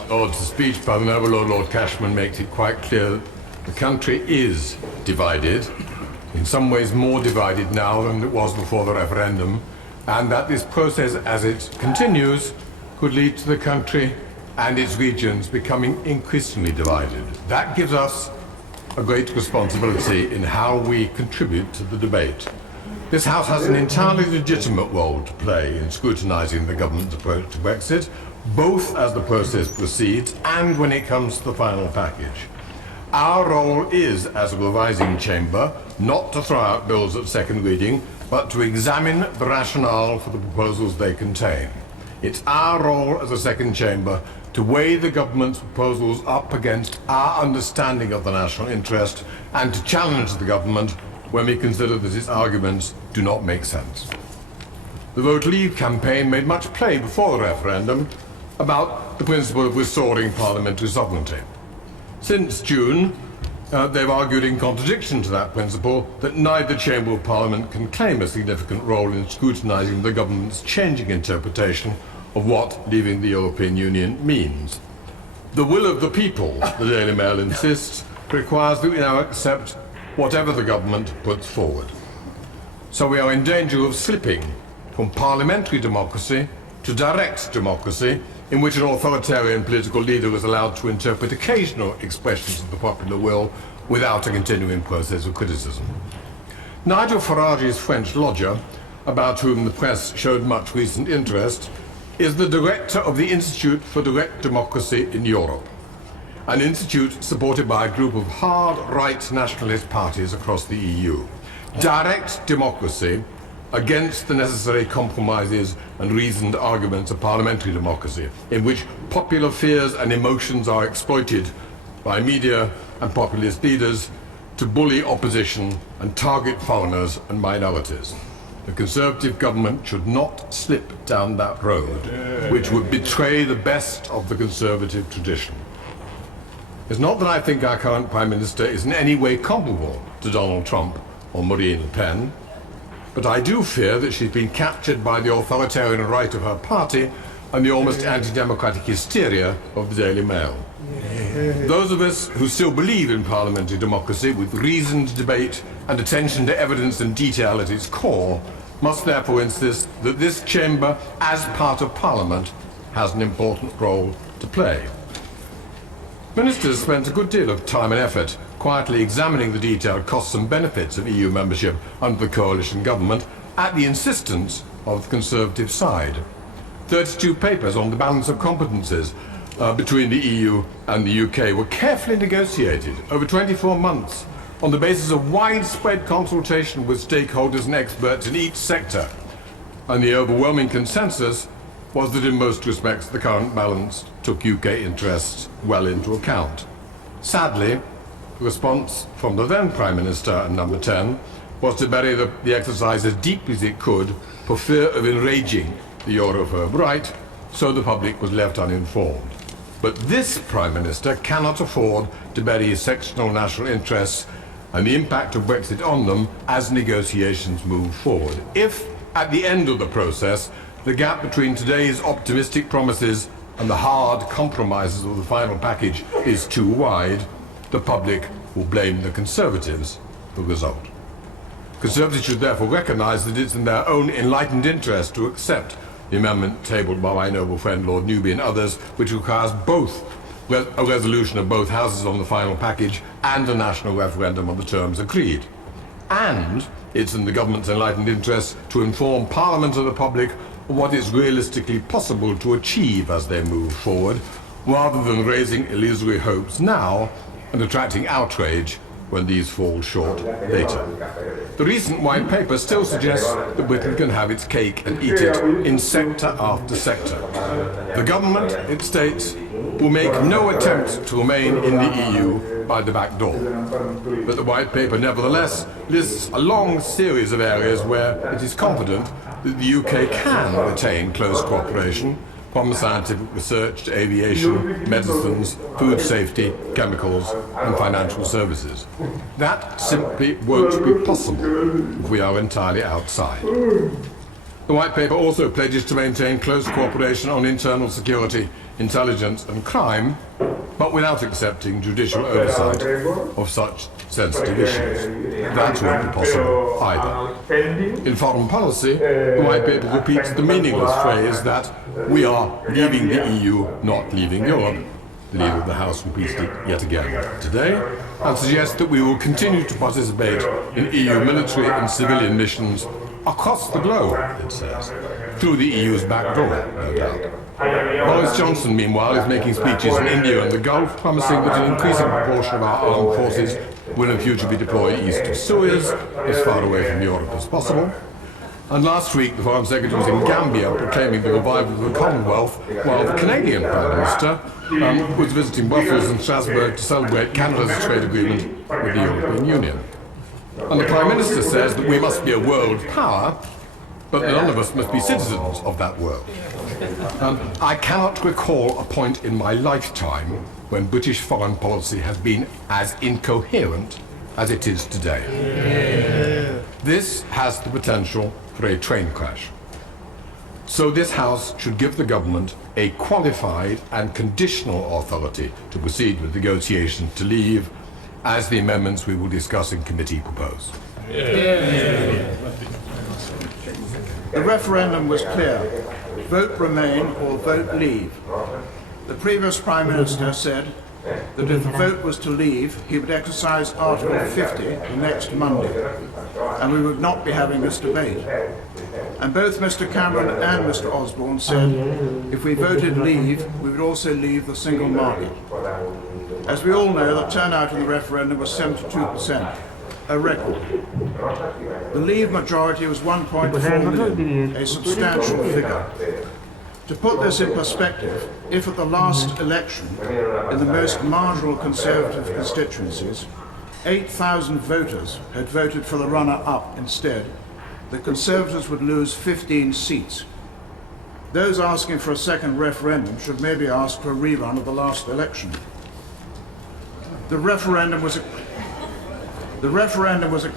Lord's speech by the noble Lord Cashman makes it quite clear that the country is divided, in some ways more divided now than it was before the referendum, and that this process, as it continues, could lead to the country and its regions becoming increasingly divided. That gives us a great responsibility in how we contribute to the debate. This House has an entirely legitimate role to play in scrutinising the government's approach to Brexit, both as the process proceeds and when it comes to the final package. Our role is, as a revising chamber, not to throw out bills at second reading, but to examine the rationale for the proposals they contain. It's our role as a second chamber to weigh the government's proposals up against our understanding of the national interest and to challenge the government when we consider that its arguments do not make sense. The Vote Leave campaign made much play before the referendum about the principle of restoring parliamentary sovereignty. Since June, they've argued in contradiction to that principle that neither Chamber of Parliament can claim a significant role in scrutinising the government's changing interpretation of what leaving the European Union means. The will of the people, the Daily Mail insists, requires that we now accept whatever the government puts forward. So we are in danger of slipping from parliamentary democracy to direct democracy, in which an authoritarian political leader is allowed to interpret occasional expressions of the popular will without a continuing process of criticism. Nigel Farage's French lodger, about whom the press showed much recent interest, is the director of the Institute for Direct Democracy in Europe, an institute supported by a group of hard-right nationalist parties across the EU. Direct democracy against the necessary compromises and reasoned arguments of parliamentary democracy, in which popular fears and emotions are exploited by media and populist leaders to bully opposition and target foreigners and minorities. The Conservative government should not slip down that road, which would betray the best of the Conservative tradition. It's not that I think our current Prime Minister is in any way comparable to Donald Trump or Marine Le Pen, but I do fear that she's been captured by the authoritarian right of her party and the almost anti-democratic hysteria of the Daily Mail. Those of us who still believe in parliamentary democracy with reasoned debate and attention to evidence and detail at its core must therefore insist that this chamber, as part of Parliament, has an important role to play. Ministers spent a good deal of time and effort quietly examining the detailed costs and benefits of EU membership under the coalition government at the insistence of the Conservative side. 32 papers on the balance of competences between the EU and the UK were carefully negotiated over 24 months on the basis of widespread consultation with stakeholders and experts in each sector, and the overwhelming consensus was that in most respects the current balance took UK interests well into account. Sadly, the response from the then Prime Minister and Number 10 was to bury the exercise as deeply as it could for fear of enraging the Europhobe right, so the public was left uninformed. But this Prime Minister cannot afford to bury his sectional national interests and the impact of Brexit on them as negotiations move forward. If, at the end of the process, the gap between today's optimistic promises and the hard compromises of the final package is too wide, the public will blame the Conservatives for the result. Conservatives should therefore recognise that it's in their own enlightened interest to accept the amendment tabled by my noble friend Lord Newby and others, which requires both a resolution of both houses on the final package and a national referendum on the terms agreed. And it's in the government's enlightened interest to inform Parliament and the public of what is realistically possible to achieve as they move forward, rather than raising illusory hopes now and attracting outrage when these fall short later. The recent white paper still suggests that Britain can have its cake and eat it in sector after sector. The government, it states, will make no attempt to remain in the EU by the back door. But the white paper nevertheless lists a long series of areas where it is confident that the UK can retain close cooperation, from scientific research to aviation, medicines, food safety, chemicals, and financial services. That simply won't be possible if we are entirely outside. The White Paper also pledges to maintain close cooperation on internal security, intelligence, and crime, but without accepting judicial oversight of such sensitive issues. That won't be possible either. In foreign policy, the White Paper repeats the meaningless phrase that we are leaving the EU, not leaving Europe. The Leader of the House repeats it yet again today, and suggests that we will continue to participate in EU military and civilian missions across the globe, it says, through the EU's back door, no doubt. Boris Johnson, meanwhile, is making speeches in India and the Gulf, promising that an increasing proportion of our armed forces will in future be deployed east of Suez, as far away from Europe as possible. And last week, the Foreign Secretary was in Gambia proclaiming the revival of the Commonwealth, while the Canadian Prime Minister was visiting Brussels and Strasbourg to celebrate Canada's trade agreement with the European Union. And the Prime Minister says that we must be a world power, but that none of us must be citizens of that world. I cannot recall a point in my lifetime when British foreign policy has been as incoherent as it is today. This has the potential for a train crash. So this House should give the government a qualified and conditional authority to proceed with negotiations to leave, as the amendments we will discuss in committee propose. The referendum was clear. Vote Remain or vote Leave. The previous Prime Minister said that if the vote was to leave, he would exercise Article 50 the next Monday, and we would not be having this debate. And both Mr Cameron and Mr Osborne said if we voted Leave, we would also leave the single market. As we all know, the turnout in the referendum was 72%, a record. The Leave majority was 1.4 million, a substantial figure. To put this in perspective, if at the last election, in the most marginal Conservative constituencies, 8,000 voters had voted for the runner-up instead, the Conservatives would lose 15 seats. Those asking for a second referendum should maybe ask for a rerun of the last election. The referendum was a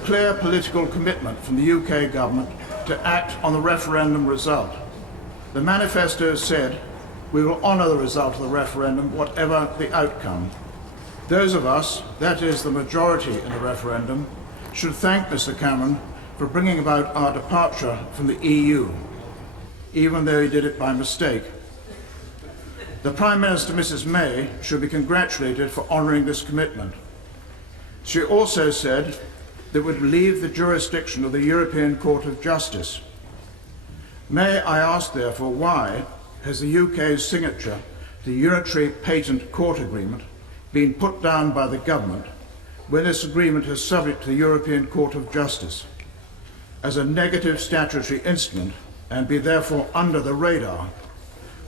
clear political commitment from the UK government to act on the referendum result. The manifesto said, we will honour the result of the referendum, whatever the outcome. Those of us, that is the majority in the referendum, should thank Mr Cameron for bringing about our departure from the EU, even though he did it by mistake. The Prime Minister, Mrs May, should be congratulated for honouring this commitment. She also said that it would leave the jurisdiction of the European Court of Justice. May I ask, therefore, why has the UK's signature to the Unitary Patent Court Agreement been put down by the government when this agreement is subject to the European Court of Justice as a negative statutory instrument and be therefore under the radar,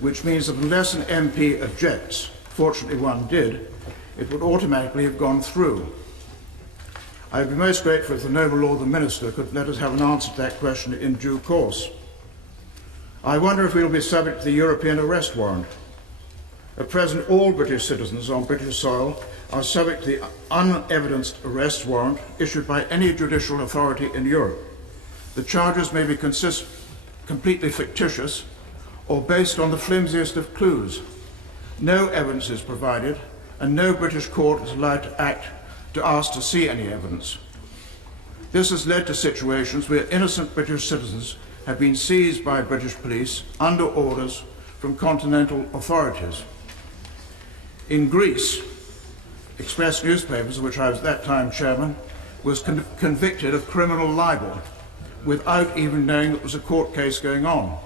which means that unless an MP objects, fortunately one did, it would automatically have gone through. I would be most grateful if the Noble Lord the Minister could let us have an answer to that question in due course. I wonder if we will be subject to the European arrest warrant. At present, all British citizens on British soil are subject to the unevidenced arrest warrant issued by any judicial authority in Europe. The charges may be completely fictitious or based on the flimsiest of clues. No evidence is provided, and no British court is allowed to ask to see any evidence. This has led to situations where innocent British citizens have been seized by British police under orders from continental authorities. In Greece, Express Newspapers, of which I was at that time chairman, was convicted of criminal libel without even knowing there was a court case going on.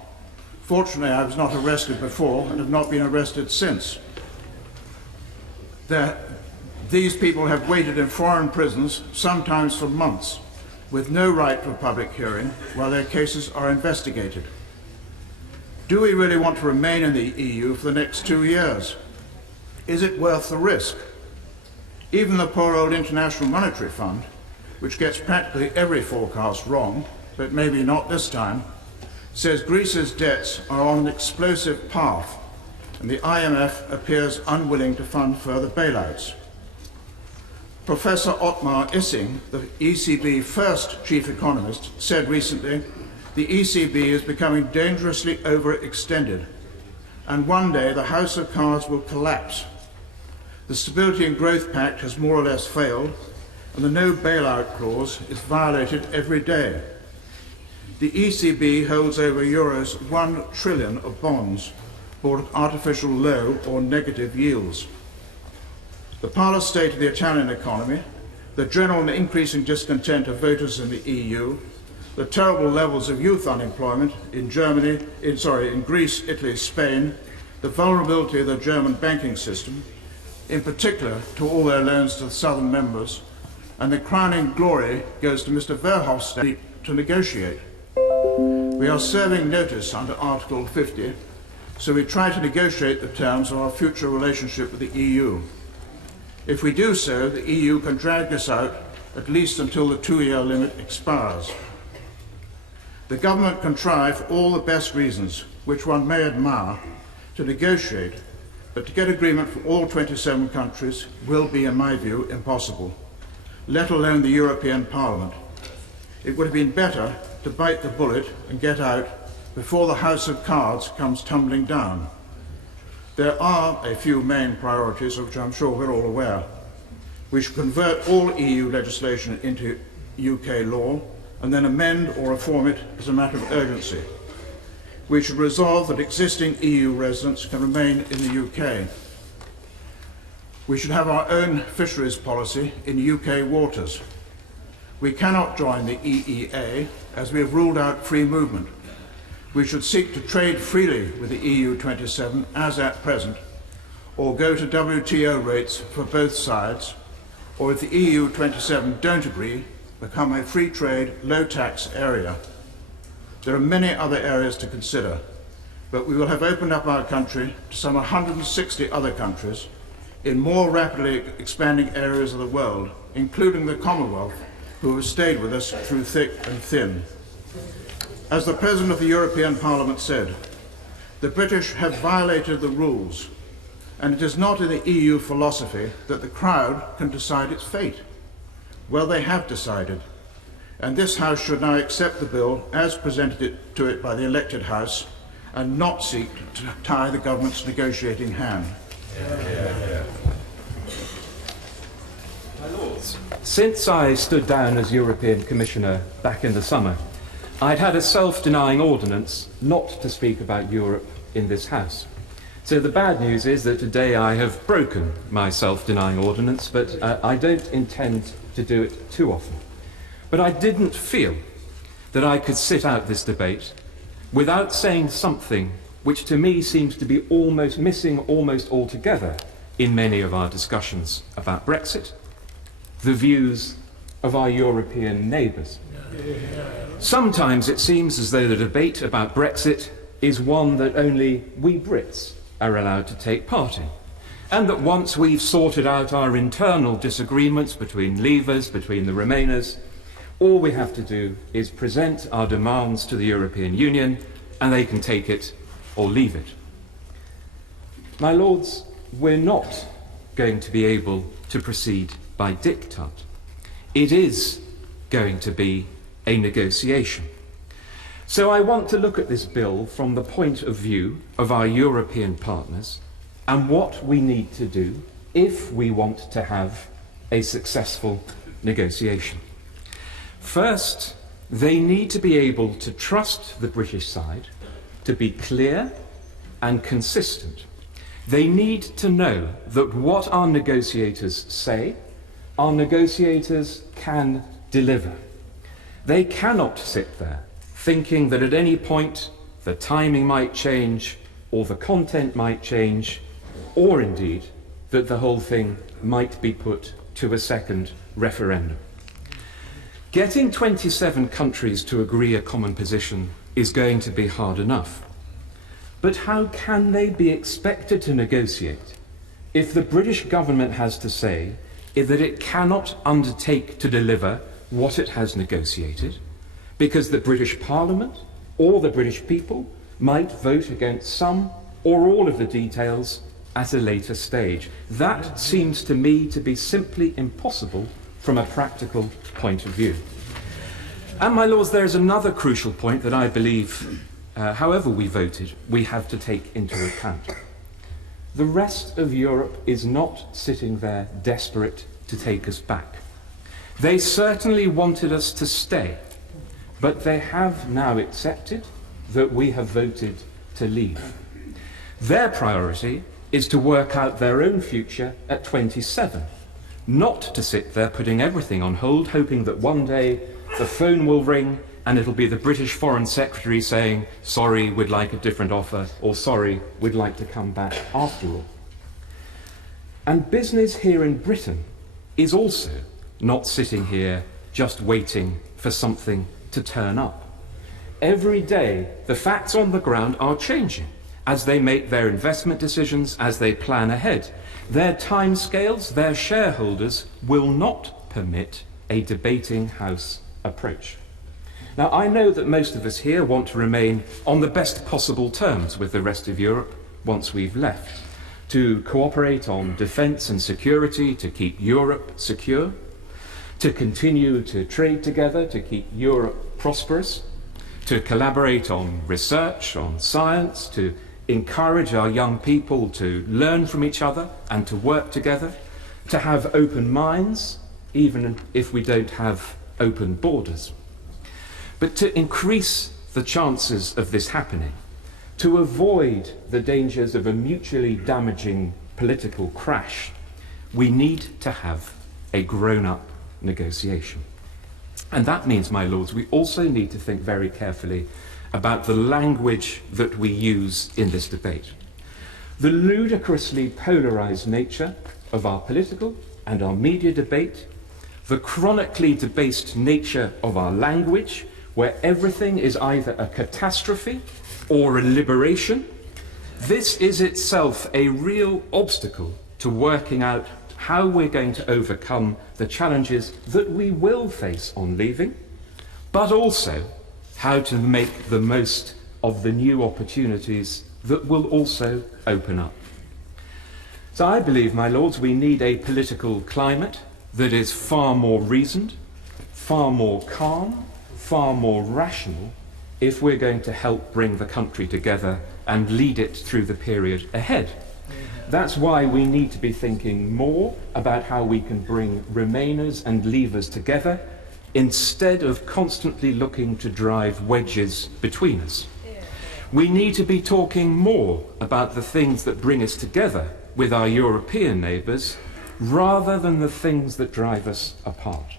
Fortunately, I was not arrested before and have not been arrested since. These people have waited in foreign prisons, sometimes for months, with no right to a public hearing while their cases are investigated. Do we really want to remain in the EU for the next 2 years? Is it worth the risk? Even the poor old International Monetary Fund, which gets practically every forecast wrong, but maybe not this time, says Greece's debts are on an explosive path, and the IMF appears unwilling to fund further bailouts. Professor Otmar Issing, the ECB first chief economist, said recently, the ECB is becoming dangerously overextended, and one day the house of cards will collapse. The Stability and Growth Pact has more or less failed, and the no bailout clause is violated every day. The ECB holds over euros 1 trillion of bonds bought at artificial low or negative yields. The parlous state of the Italian economy, the general and increasing discontent of voters in the EU, the terrible levels of youth unemployment in Greece, Italy, Spain, the vulnerability of the German banking system, in particular to all their loans to the southern members, and the crowning glory goes to Mr. Verhofstadt to negotiate. We are serving notice under Article 50, so we try to negotiate the terms of our future relationship with the EU. If we do so, the EU can drag this out at least until the 2-year limit expires. The government can try for all the best reasons, which one may admire, to negotiate, but to get agreement from all 27 countries will be, in my view, impossible, let alone the European Parliament. It would have been better to bite the bullet and get out before the house of cards comes tumbling down. There are a few main priorities, of which I'm sure we're all aware. We should convert all EU legislation into UK law and then amend or reform it as a matter of urgency. We should resolve that existing EU residents can remain in the UK. We should have our own fisheries policy in UK waters. We cannot join the EEA as we have ruled out free movement. We should seek to trade freely with the EU 27 as at present, or go to WTO rates for both sides, or if the EU 27 don't agree, become a free trade, low tax area. There are many other areas to consider, but we will have opened up our country to some 160 other countries in more rapidly expanding areas of the world, including the Commonwealth, who have stayed with us through thick and thin. As the President of the European Parliament said, the British have violated the rules, and it is not in the EU philosophy that the crowd can decide its fate. Well, they have decided, and this House should now accept the bill as presented to it by the elected House and not seek to tie the government's negotiating hand. My Lords, since I stood down as European Commissioner back in the summer, I'd had a self-denying ordinance not to speak about Europe in this House. So the bad news is that today I have broken my self-denying ordinance, but I don't intend to do it too often. But I didn't feel that I could sit out this debate without saying something which to me seems to be missing almost altogether in many of our discussions about Brexit, the views of our European neighbours. Sometimes it seems as though the debate about Brexit is one that only we Brits are allowed to take part in, and that once we've sorted out our internal disagreements between Leavers, between the Remainers, all we have to do is present our demands to the European Union and they can take it or leave it. My Lords, we're not going to be able to proceed by diktat. It is going to be a negotiation. So I want to look at this bill from the point of view of our European partners and what we need to do if we want to have a successful negotiation. First, they need to be able to trust the British side to be clear and consistent, They need to know that what our negotiators say, our negotiators can deliver. They cannot sit there thinking that at any point the timing might change or the content might change, or indeed that the whole thing might be put to a second referendum. Getting 27 countries to agree a common position is going to be hard enough. But how can they be expected to negotiate if the British government has to say that it cannot undertake to deliver what it has negotiated, because the British Parliament or the British people might vote against some or all of the details at a later stage? That seems to me to be simply impossible from a practical point of view. And my lords, there is another crucial point that I believe, however we voted, we have to take into account. The rest of Europe is not sitting there desperate to take us back. They certainly wanted us to stay, but they have now accepted that we have voted to leave. Their priority is to work out their own future at 27, not to sit there putting everything on hold, hoping that one day the phone will ring and it'll be the British Foreign Secretary saying, sorry, we'd like a different offer, or sorry, we'd like to come back after all. And business here in Britain is also not sitting here just waiting for something to turn up. Every day, the facts on the ground are changing as they make their investment decisions, as they plan ahead. Their timescales, their shareholders will not permit a debating House approach. Now, I know that most of us here want to remain on the best possible terms with the rest of Europe once we've left, to cooperate on defence and security, to keep Europe secure, to continue to trade together, to keep Europe prosperous, to collaborate on research, on science, to encourage our young people to learn from each other and to work together, to have open minds, even if we don't have open borders. But to increase the chances of this happening, to avoid the dangers of a mutually damaging political crash, we need to have a grown-up negotiation. And that means, my lords, we also need to think very carefully about the language that we use in this debate. The ludicrously polarised nature of our political and our media debate, the chronically debased nature of our language, where everything is either a catastrophe or a liberation, this is itself a real obstacle to working out how we're going to overcome the challenges that we will face on leaving, but also how to make the most of the new opportunities that will also open up. So I believe, my lords, we need a political climate that is far more reasoned, far more calm, far more rational, if we're going to help bring the country together and lead it through the period ahead. That's why we need to be thinking more about how we can bring Remainers and Leavers together instead of constantly looking to drive wedges between us. We need to be talking more about the things that bring us together with our European neighbours rather than the things that drive us apart.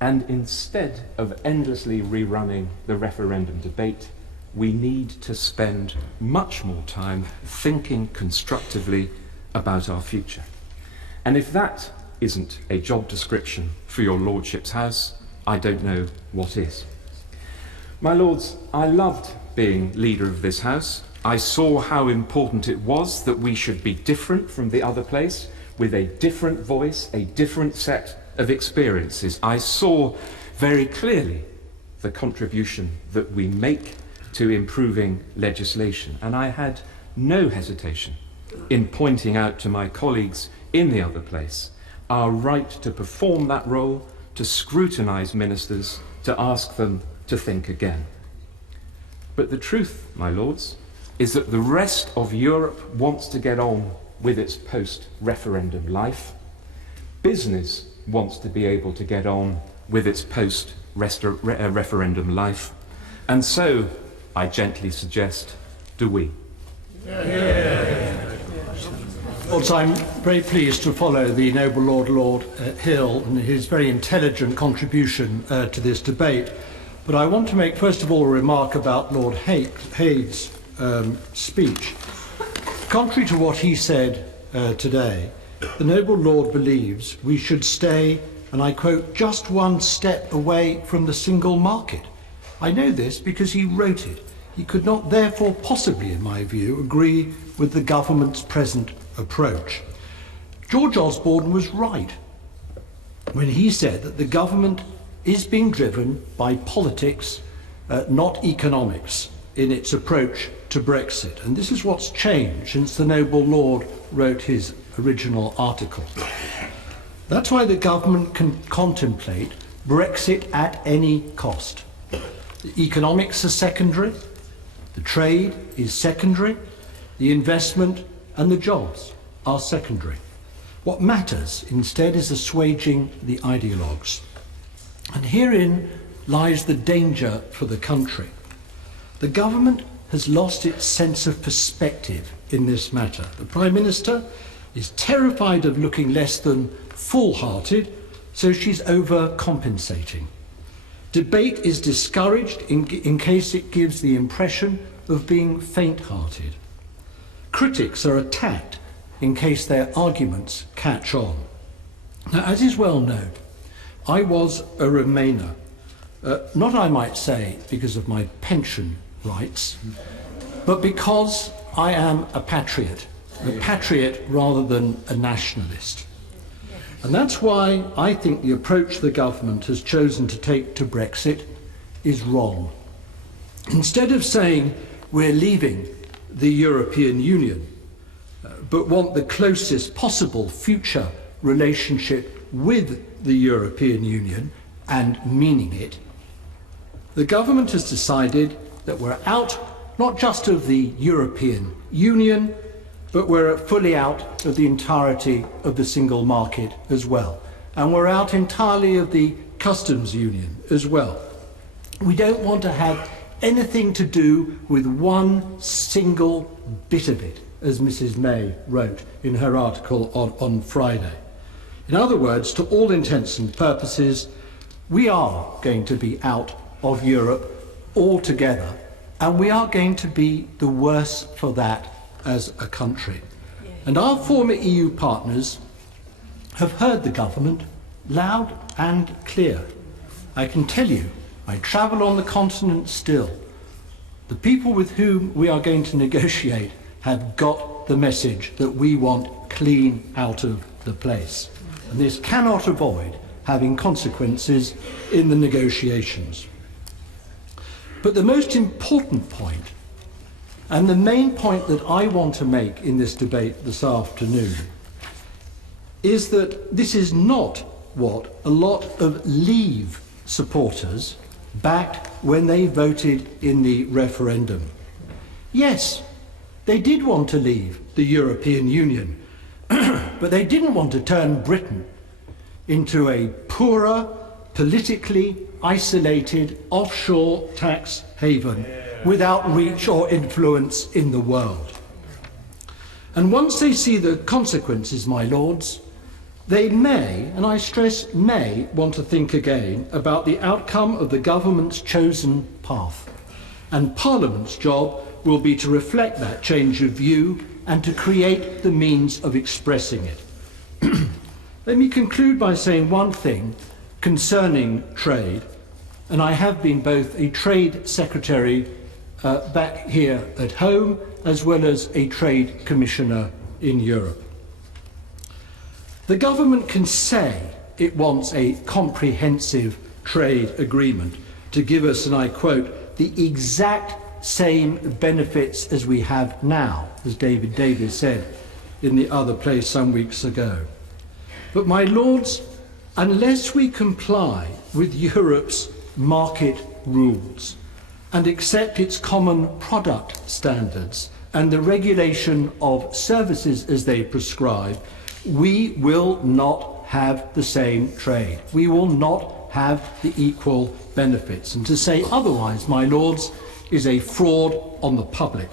And instead of endlessly rerunning the referendum debate, we need to spend much more time thinking constructively about our future. And if that isn't a job description for your Lordship's House, I don't know what is. My Lords, I loved being leader of this House. I saw how important it was that we should be different from the other place, with a different voice, a different set of experiences. I saw very clearly the contribution that we make to improving legislation, and I had no hesitation in pointing out to my colleagues in the other place our right to perform that role, to scrutinise ministers, to ask them to think again. But the truth, my lords, is that the rest of Europe wants to get on with its post-referendum life. Business wants to be able to get on with its post-referendum life. And so, I gently suggest, do we. Lords, I'm very pleased to follow the noble Lord Hill and his very intelligent contribution to this debate. But I want to make, first of all, a remark about Lord Haig's speech. Contrary to what he said today, the noble Lord believes we should stay, and I quote, just one step away from the single market. I know this because he wrote it. He could not therefore possibly, in my view, agree with the government's present approach. George Osborne was right when he said that the government is being driven by politics, not economics, in its approach to Brexit. And this is what's changed since the noble Lord wrote his original article. That's why the government can contemplate Brexit at any cost. The economics are secondary, the trade is secondary, the investment and the jobs are secondary. What matters instead is assuaging the ideologues. And herein lies the danger for the country. The government has lost its sense of perspective in this matter. The Prime Minister is terrified of looking less than full-hearted, so she's overcompensating. Debate is discouraged in case it gives the impression of being faint-hearted. Critics are attacked in case their arguments catch on. Now, as is well known, I was a Remainer, not, I might say, because of my pension rights, but because I am a patriot rather than a nationalist. And that's why I think the approach the government has chosen to take to Brexit is wrong. Instead of saying we're leaving the European Union, but want the closest possible future relationship with the European Union and meaning it, the government has decided that we're out not just of the European Union, but we're fully out of the entirety of the single market as well. And we're out entirely of the customs union as well. We don't want to have anything to do with one single bit of it, as Mrs. May wrote in her article on Friday. In other words, to all intents and purposes, we are going to be out of Europe altogether, and we are going to be the worse for that as a country. And our former EU partners have heard the government loud and clear. I can tell you, I travel on the continent still. The people with whom we are going to negotiate have got the message that we want clean out of the place. And this cannot avoid having consequences in the negotiations. But the most important point, and the main point that I want to make in this debate this afternoon, is that this is not what a lot of Leave supporters backed when they voted in the referendum. Yes, they did want to leave the European Union, but they didn't want to turn Britain into a poorer, politically isolated offshore tax haven without reach or influence in the world. And once they see the consequences, my lords, they may, and I stress may, want to think again about the outcome of the government's chosen path. And Parliament's job will be to reflect that change of view and to create the means of expressing it. Let me conclude by saying one thing concerning trade, and I have been both a trade secretary back here at home as well as a trade commissioner in Europe. The government can say it wants a comprehensive trade agreement to give us, and I quote, the exact same benefits as we have now, as David Davis said in the other place some weeks ago. But my lords, unless we comply with Europe's market rules and accept its common product standards and the regulation of services as they prescribe, we will not have the same trade. We will not have the equal benefits. And to say otherwise, my lords, is a fraud on the public.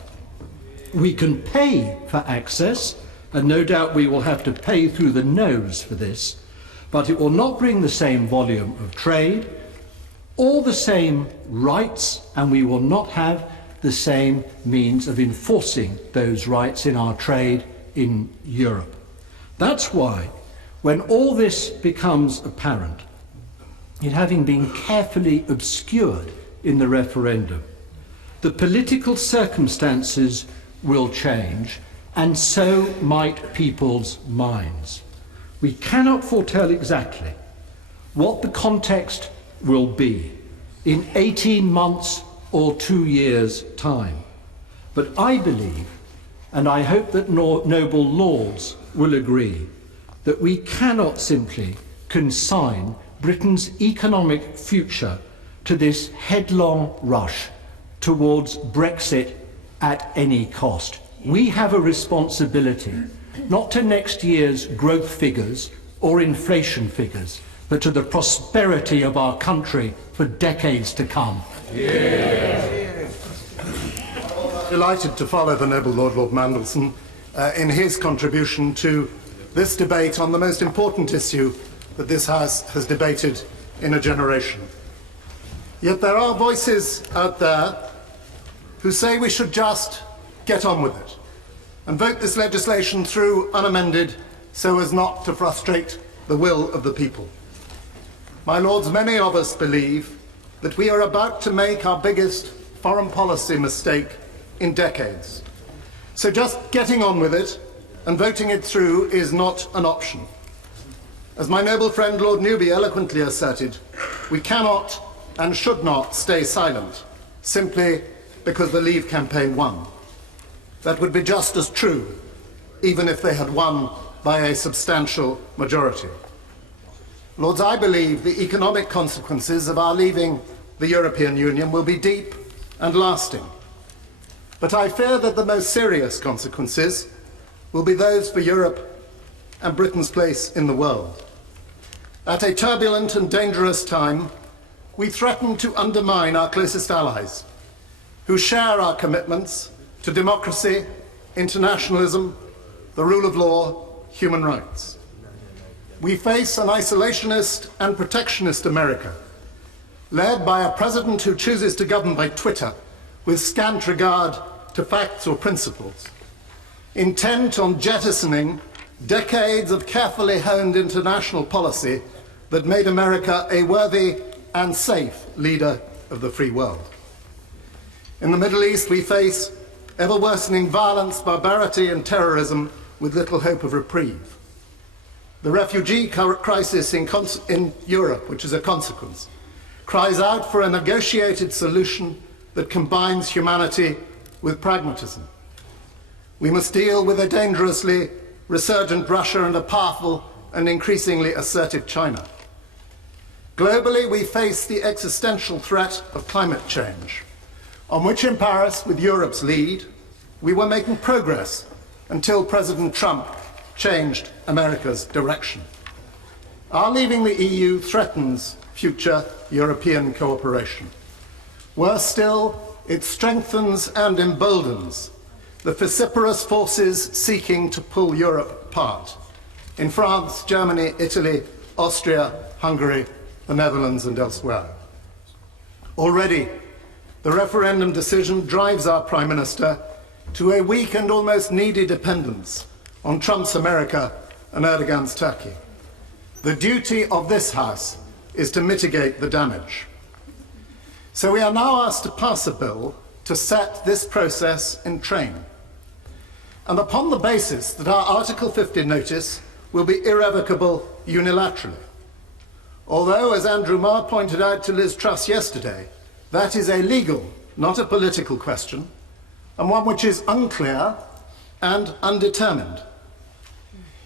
We can pay for access and no doubt we will have to pay through the nose for this, but it will not bring the same volume of trade or the same rights, and we will not have the same means of enforcing those rights in our trade in Europe. That's why, when all this becomes apparent, it having been carefully obscured in the referendum, the political circumstances will change, and so might people's minds. We cannot foretell exactly what the context will be in 18 months or 2 years' time. But I believe, and I hope that noble lords will agree, that we cannot simply consign Britain's economic future to this headlong rush towards Brexit at any cost. We have a responsibility not to next year's growth figures or inflation figures, but to the prosperity of our country for decades to come. Delighted to follow the noble Lord Mandelson in his contribution to this debate on the most important issue that this House has debated in a generation. Yet there are voices out there who say we should just get on with it and vote this legislation through unamended so as not to frustrate the will of the people. My lords, many of us believe that we are about to make our biggest foreign policy mistake in decades. So just getting on with it and voting it through is not an option. As my noble friend Lord Newby eloquently asserted, we cannot and should not stay silent simply because the Leave campaign won. That would be just as true, even if they had won by a substantial majority. Lords, I believe the economic consequences of our leaving the European Union will be deep and lasting. But I fear that the most serious consequences will be those for Europe and Britain's place in the world. At a turbulent and dangerous time, we threaten to undermine our closest allies, who share our commitments to democracy, internationalism, the rule of law, human rights. We face an isolationist and protectionist America, led by a president who chooses to govern by Twitter with scant regard to facts or principles, intent on jettisoning decades of carefully honed international policy that made America a worthy and safe leader of the free world. In the Middle East, we face ever-worsening violence, barbarity, and terrorism with little hope of reprieve. The refugee crisis in Europe, which is a consequence, cries out for a negotiated solution that combines humanity with pragmatism. We must deal with a dangerously resurgent Russia and a powerful and increasingly assertive China. Globally, we face the existential threat of climate change, on which in Paris, with Europe's lead, we were making progress until President Trump changed America's direction. Our leaving the EU threatens future European cooperation. Worse still, it strengthens and emboldens the vociferous forces seeking to pull Europe apart in France, Germany, Italy, Austria, Hungary, the Netherlands, and elsewhere. Already, the referendum decision drives our Prime Minister to a weak and almost needy dependence on Trump's America and Erdogan's Turkey. The duty of this House is to mitigate the damage. So we are now asked to pass a bill to set this process in train. And upon the basis that our Article 50 notice will be irrevocable unilaterally. Although, as Andrew Marr pointed out to Liz Truss yesterday, that is a legal, not a political question, and one which is unclear and undetermined.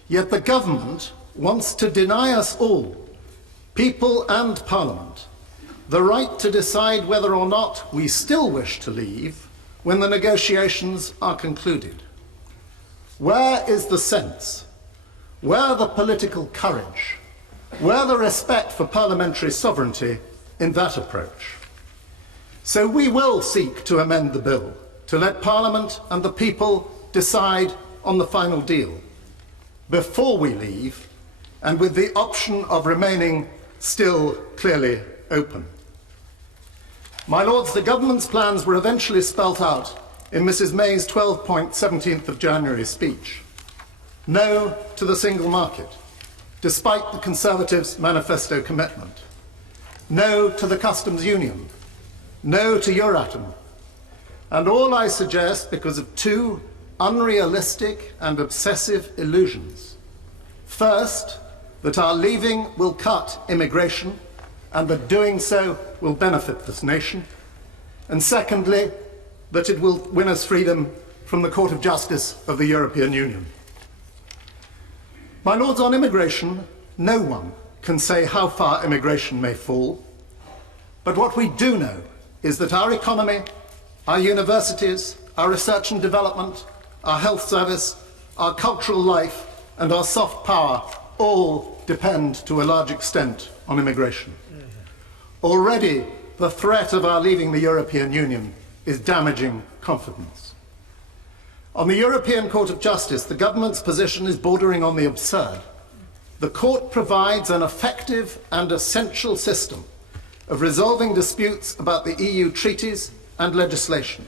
Yet the government wants to deny us all, people and Parliament, the right to decide whether or not we still wish to leave when the negotiations are concluded. Where is the sense? Where the political courage? Where the respect for parliamentary sovereignty in that approach? So we will seek to amend the bill to let Parliament and the people decide on the final deal. before we leave, and with the option of remaining still clearly open. My Lords, the government's plans were eventually spelt out in Mrs May's 12-point 17th of January speech. No to the single market, despite the Conservatives' manifesto commitment. No to the customs union. No to Euratom. And all I suggest because of two unrealistic and obsessive illusions. First, that our leaving will cut immigration and that doing so will benefit this nation. And secondly, that it will win us freedom from the Court of Justice of the European Union. My Lords, on immigration, no one can say how far immigration may fall. But what we do know is that our economy, our universities, our research and development, our health service, our cultural life, and our soft power all depend to a large extent on immigration. Already, the threat of our leaving the European Union is damaging confidence. On the European Court of Justice, the government's position is bordering on the absurd. The court provides an effective and essential system of resolving disputes about the EU treaties and legislation.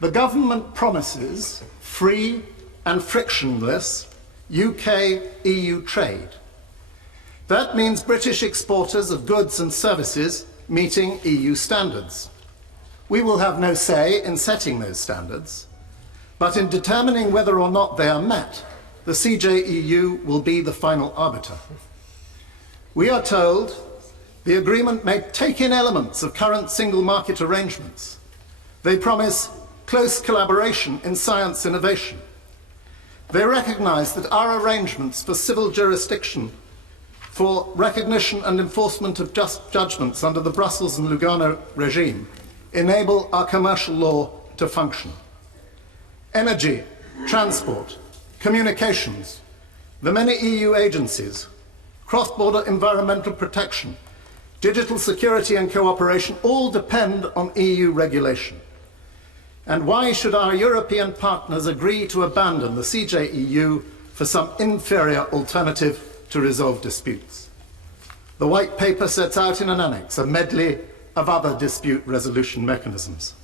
The government promises free and frictionless UK-EU trade. That means British exporters of goods and services meeting EU standards. We will have no say in setting those standards, but in determining whether or not they are met, the CJEU will be the final arbiter. We are told the agreement may take in elements of current single market arrangements. They promise close collaboration in science innovation. They recognise that our arrangements for civil jurisdiction, for recognition and enforcement of just judgments under the Brussels and Lugano regime, enable our commercial law to function. Energy, transport, communications, the many EU agencies, cross-border environmental protection, digital security and cooperation all depend on EU regulation. And why should our European partners agree to abandon the CJEU for some inferior alternative to resolve disputes? The White Paper sets out in an annex a medley of other dispute resolution mechanisms.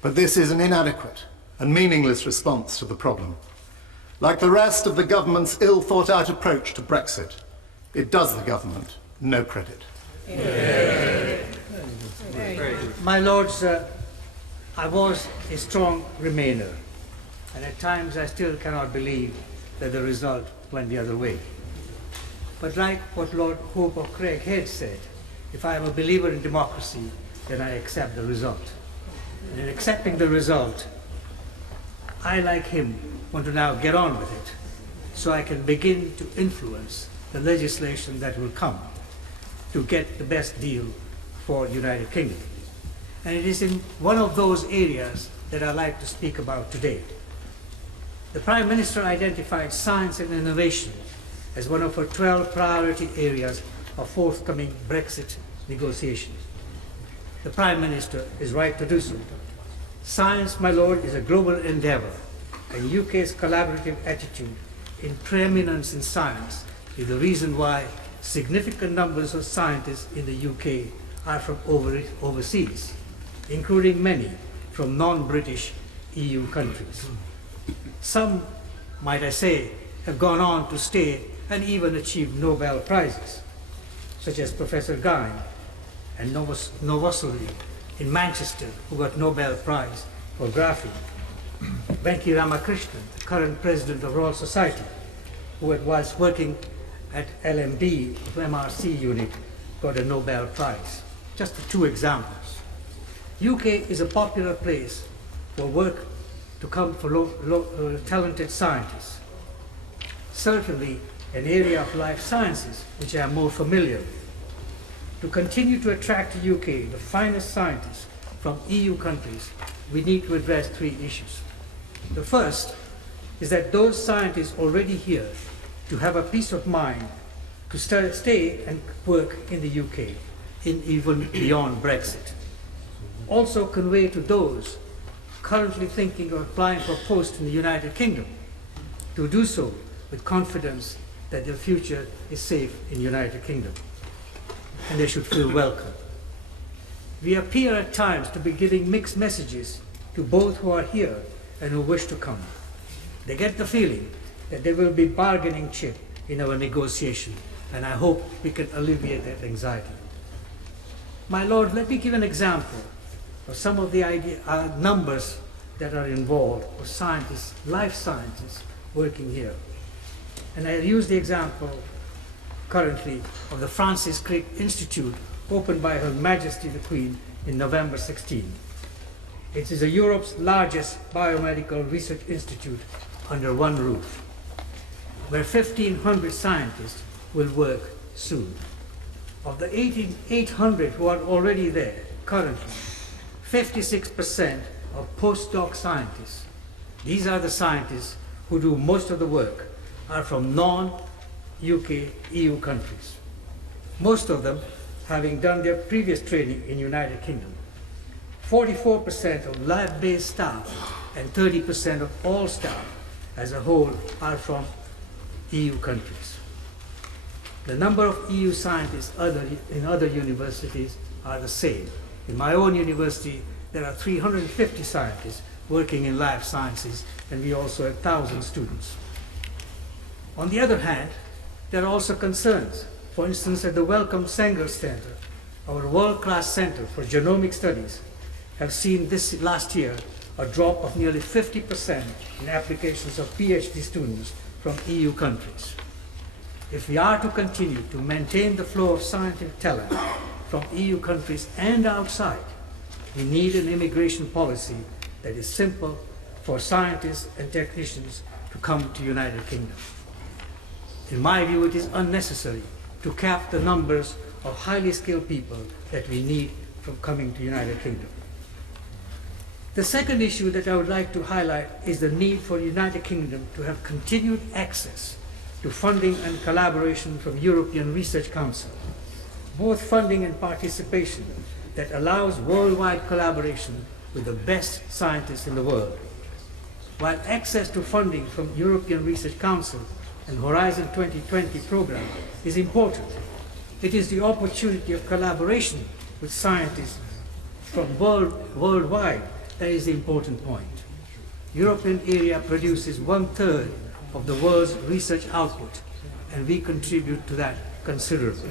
But this is an inadequate and meaningless response to the problem. Like the rest of the government's ill-thought-out approach to Brexit, it does the government no credit. My Lords, I was a strong Remainer, and at times I still cannot believe that the result went the other way. But like what Lord Hope of Craighead said, if I am a believer in democracy, then I accept the result. And in accepting the result, I, like him, want to now get on with it, so I can begin to influence the legislation that will come to get the best deal for the United Kingdom. And it is in one of those areas that I'd like to speak about today. The Prime Minister identified science and innovation as one of her 12 priority areas of forthcoming Brexit negotiations. The Prime Minister is right to do so. Science, my Lord, is a global endeavour, and UK's collaborative attitude in preeminence in science is the reason why significant numbers of scientists in the UK are from overseas, including many from non-British EU countries. Some, might I say, have gone on to stay and even achieve Nobel Prizes, such as Professor Guy and Novosely in Manchester, who got Nobel Prize for graphene. Venki Ramakrishnan, the current president of Royal Society, who whilst working at LMD of MRC unit, got a Nobel Prize. Just two examples. UK is a popular place for work to come for talented scientists. Certainly an area of life sciences which I am more familiar with. To continue to attract to UK the finest scientists from EU countries, we need to address three issues. The first is that those scientists already here to have a peace of mind to stay and work in the UK, in even beyond Brexit. Also convey to those currently thinking of applying for posts in the United Kingdom to do so with confidence that their future is safe in the United Kingdom, and they should feel welcome. We appear at times to be giving mixed messages to both who are here and who wish to come. They get the feeling that there will be bargaining chip in our negotiation, and I hope we can alleviate that anxiety. My Lord, let me give an example of some of the numbers that are involved for scientists, life scientists working here. And I use the example currently of the Francis Crick Institute, opened by Her Majesty the Queen in November 16. It is Europe's largest biomedical research institute under one roof, where 1,500 scientists will work soon. Of the 800 who are already there currently, 56% are postdoc scientists. These are the scientists who do most of the work, are from non-UK EU countries. Most of them having done their previous training in United Kingdom. 44% of lab-based staff and 30% of all staff as a whole are from EU countries. The number of EU scientists in other universities are the same. In my own university, there are 350 scientists working in life sciences, and we also have 1,000 students. On the other hand, there are also concerns. For instance, at the Wellcome Sanger Center, our world-class center for genomic studies, have seen this last year a drop of nearly 50% in applications of PhD students from EU countries. If we are to continue to maintain the flow of scientific talent from EU countries and outside, we need an immigration policy that is simple for scientists and technicians to come to United Kingdom. In my view, it is unnecessary to cap the numbers of highly skilled people that we need from coming to United Kingdom. The second issue that I would like to highlight is the need for the United Kingdom to have continued access to funding and collaboration from European Research Council, both funding and participation that allows worldwide collaboration with the best scientists in the world. While access to funding from European Research Council and Horizon 2020 program is important, it is the opportunity of collaboration with scientists from worldwide that is the important point. European area produces 1/3 of the world's research output, and we contribute to that considerably.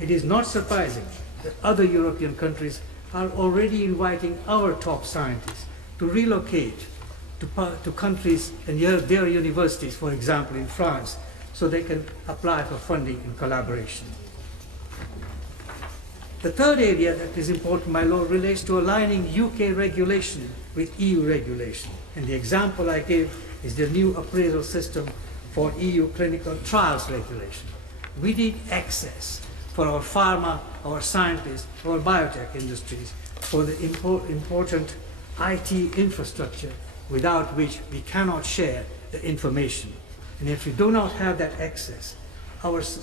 It is not surprising that other European countries are already inviting our top scientists to relocate to countries and their universities, for example in France, so they can apply for funding and collaboration. The third area that is important, my Lord, relates to aligning UK regulation with EU regulation. And the example I gave is the new appraisal system for EU clinical trials regulation. We need access for our pharma, our scientists, our biotech industries, for the important IT infrastructure without which we cannot share the information. And if we do not have that access,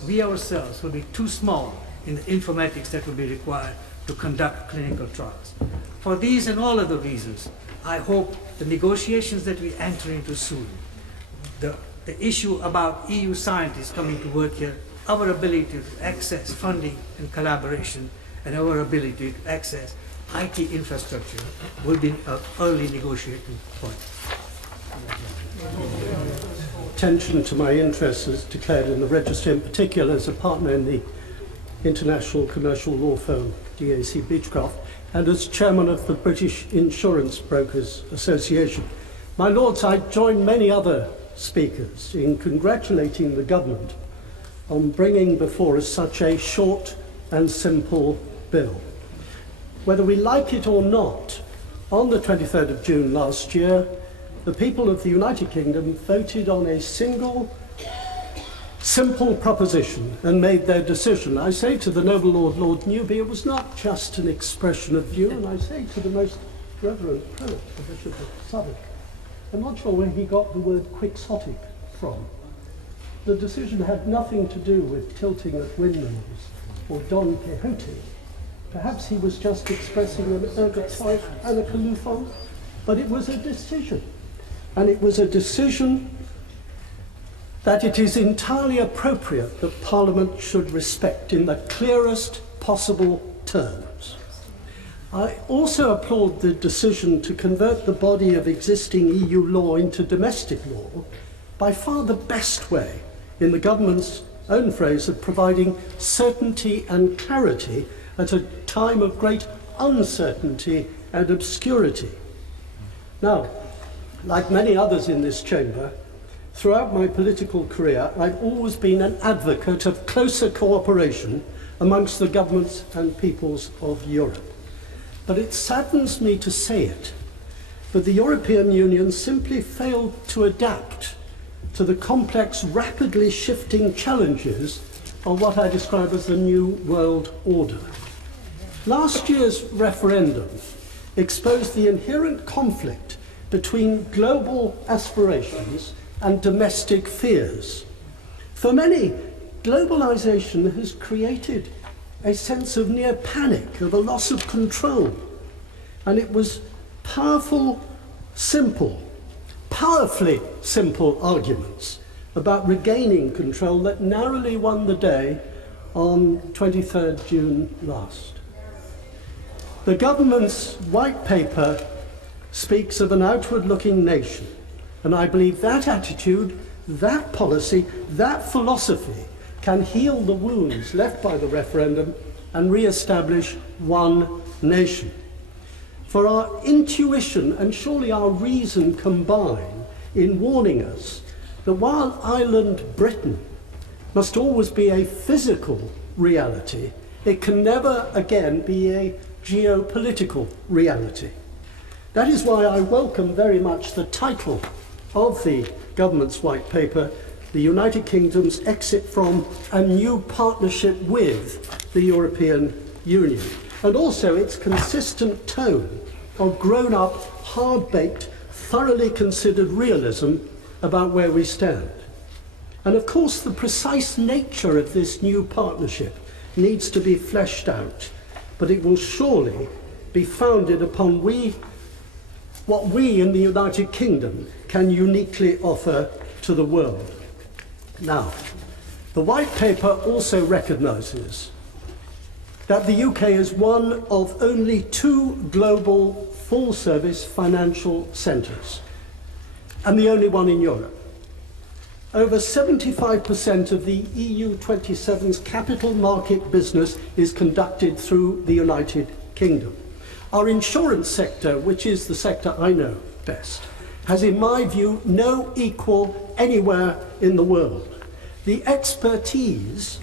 we ourselves will be too small in the informatics that will be required to conduct clinical trials. For these and all other reasons, I hope the negotiations that we enter into soon, the issue about EU scientists coming to work here, our ability to access funding and collaboration, and our ability to access IT infrastructure will be an early negotiating point. Attention to my interests as declared in the register, in particular as a partner in the international commercial law firm DAC Beechcroft, and as chairman of the British Insurance Brokers Association. My Lords, I join many other speakers in congratulating the government on bringing before us such a short and simple bill. Whether we like it or not, on the 23rd of June last year, the people of the United Kingdom voted on a single, simple proposition and made their decision. I say to the noble Lord, Lord Newby, it was not just an expression of view, and I say to the most reverend poet, the Bishop of Southwark, I'm not sure where he got the word quixotic from. The decision had nothing to do with tilting at windmills or Don Quixote. Perhaps he was just expressing an ergotype and a colophon, but it was a decision. And it was a decision that it is entirely appropriate that Parliament should respect in the clearest possible terms. I also applaud the decision to convert the body of existing EU law into domestic law, by far the best way, in the government's own phrase, of providing certainty and clarity at a time of great uncertainty and obscurity. Now, like many others in this chamber, throughout my political career, I've always been an advocate of closer cooperation amongst the governments and peoples of Europe. But it saddens me to say it, but the European Union simply failed to adapt to the complex, rapidly shifting challenges of what I describe as the New World Order. Last year's referendum exposed the inherent conflict between global aspirations and domestic fears. For many, globalization has created a sense of near panic, of a loss of control. And it was powerfully simple arguments about regaining control that narrowly won the day on 23rd June last. The government's white paper speaks of an outward-looking nation, and I believe that attitude, that policy, that philosophy can heal the wounds left by the referendum and re-establish one nation. For our intuition and surely our reason combine in warning us that while Ireland, Britain, must always be a physical reality, it can never again be a geopolitical reality. That is why I welcome very much the title of the government's white paper, the United Kingdom's exit from a new partnership with the European Union, and also its consistent tone of grown-up, hard-baked, thoroughly considered realism about where we stand. And of course, the precise nature of this new partnership needs to be fleshed out, but it will surely be founded upon what we in the United Kingdom can uniquely offer to the world. Now, the white paper also recognises that the UK is one of only 2 global full-service financial centres, and the only one in Europe. Over 75% of the EU 27's capital market business is conducted through the United Kingdom. Our insurance sector, which is the sector I know best, has in my view no equal anywhere in the world. The expertise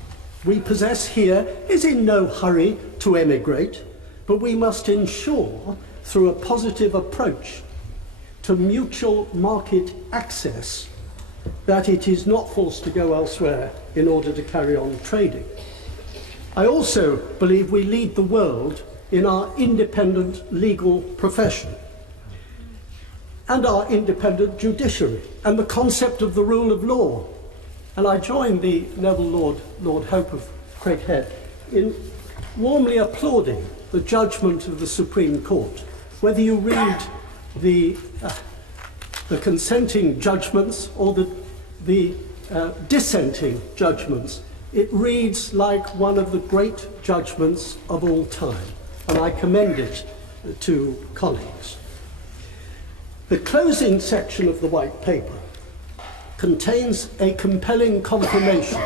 we possess here is in no hurry to emigrate, but we must ensure through a positive approach to mutual market access that it is not forced to go elsewhere in order to carry on trading. I also believe we lead the world in our independent legal profession and our independent judiciary and the concept of the rule of law. And I join the Neville Lord Hope of Craighead in warmly applauding the judgment of the Supreme Court. Whether you read the consenting judgments or the dissenting judgments, it reads like one of the great judgments of all time, and I commend it to colleagues. The closing section of the white paper contains a compelling confirmation.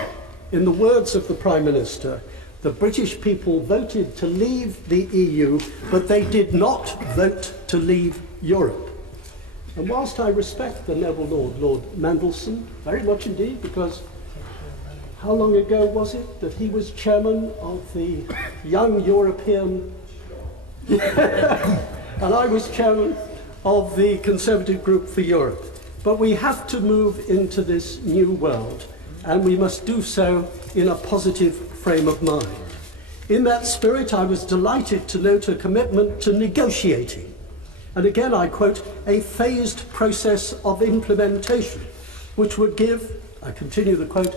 In the words of the Prime Minister, the British people voted to leave the EU, but they did not vote to leave Europe. And whilst I respect the Neville Lord Mandelson, very much indeed, because how long ago was it that he was chairman of the Young European, and I was chairman of the Conservative Group for Europe. But we have to move into this new world, and we must do so in a positive frame of mind. In that spirit, I was delighted to note a commitment to negotiating, and again I quote, a phased process of implementation, which would give, I continue the quote,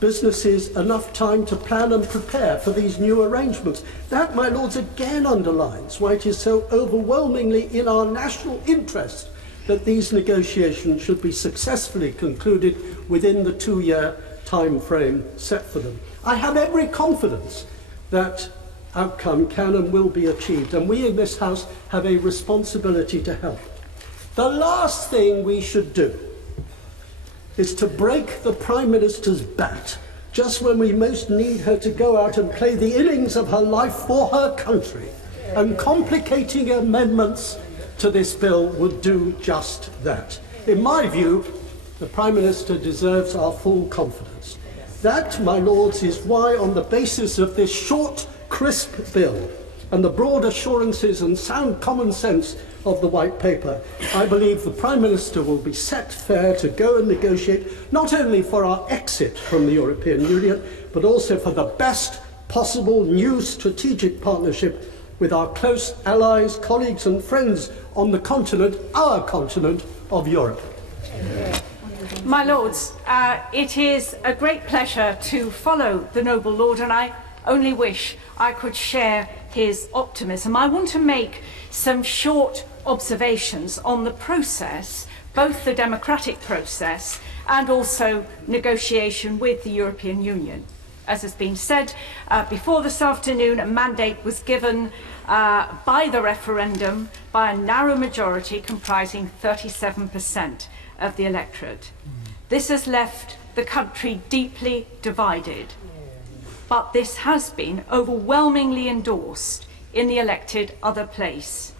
businesses enough time to plan and prepare for these new arrangements. That, my lords, again underlines why it is so overwhelmingly in our national interest that these negotiations should be successfully concluded within the 2-year time frame set for them. I have every confidence that outcome can and will be achieved, and we in this House have a responsibility to help. The last thing we should do is to break the Prime Minister's bat just when we most need her to go out and play the innings of her life for her country. And complicating amendments to this bill would do just that. In my view, the Prime Minister deserves our full confidence. That, my Lords, is why, on the basis of this short, crisp bill and the broad assurances and sound common sense of the White Paper, I believe the Prime Minister will be set fair to go and negotiate not only for our exit from the European Union, but also for the best possible new strategic partnership with our close allies, colleagues and friends on the continent, our continent of Europe. My Lords, it is a great pleasure to follow the noble Lord, and I only wish I could share his optimism. I want to make some short observations on the process, both the democratic process and also negotiation with the European Union. As has been said before this afternoon, a mandate was given by the referendum by a narrow majority comprising 37% of the electorate. This has left the country deeply divided, but this has been overwhelmingly endorsed in the elected other place.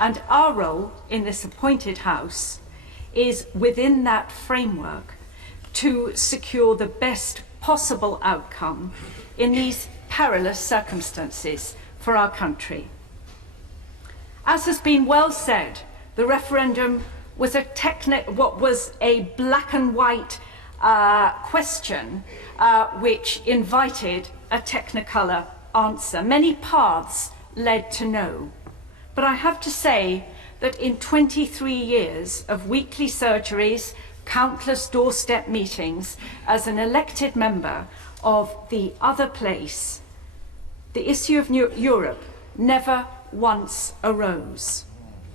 And our role in this appointed House is within that framework to secure the best possible outcome in these perilous circumstances for our country. As has been well said, the referendum was what was a black and white question which invited a technicolor answer. Many paths led to no. But I have to say that in 23 years of weekly surgeries, countless doorstep meetings, as an elected member of the other place, the issue of Europe never once arose.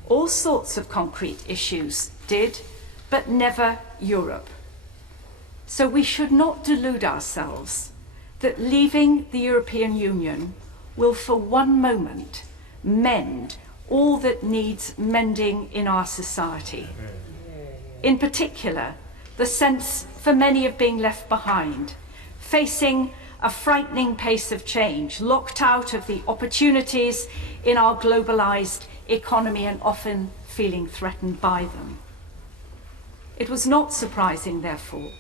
All sorts of concrete issues did, but never Europe. So we should not delude ourselves that leaving the European Union will for one moment mend all that needs mending in our society. In particular, the sense for many of being left behind, facing a frightening pace of change, locked out of the opportunities in our globalized economy and often feeling threatened by them. It was not surprising, therefore,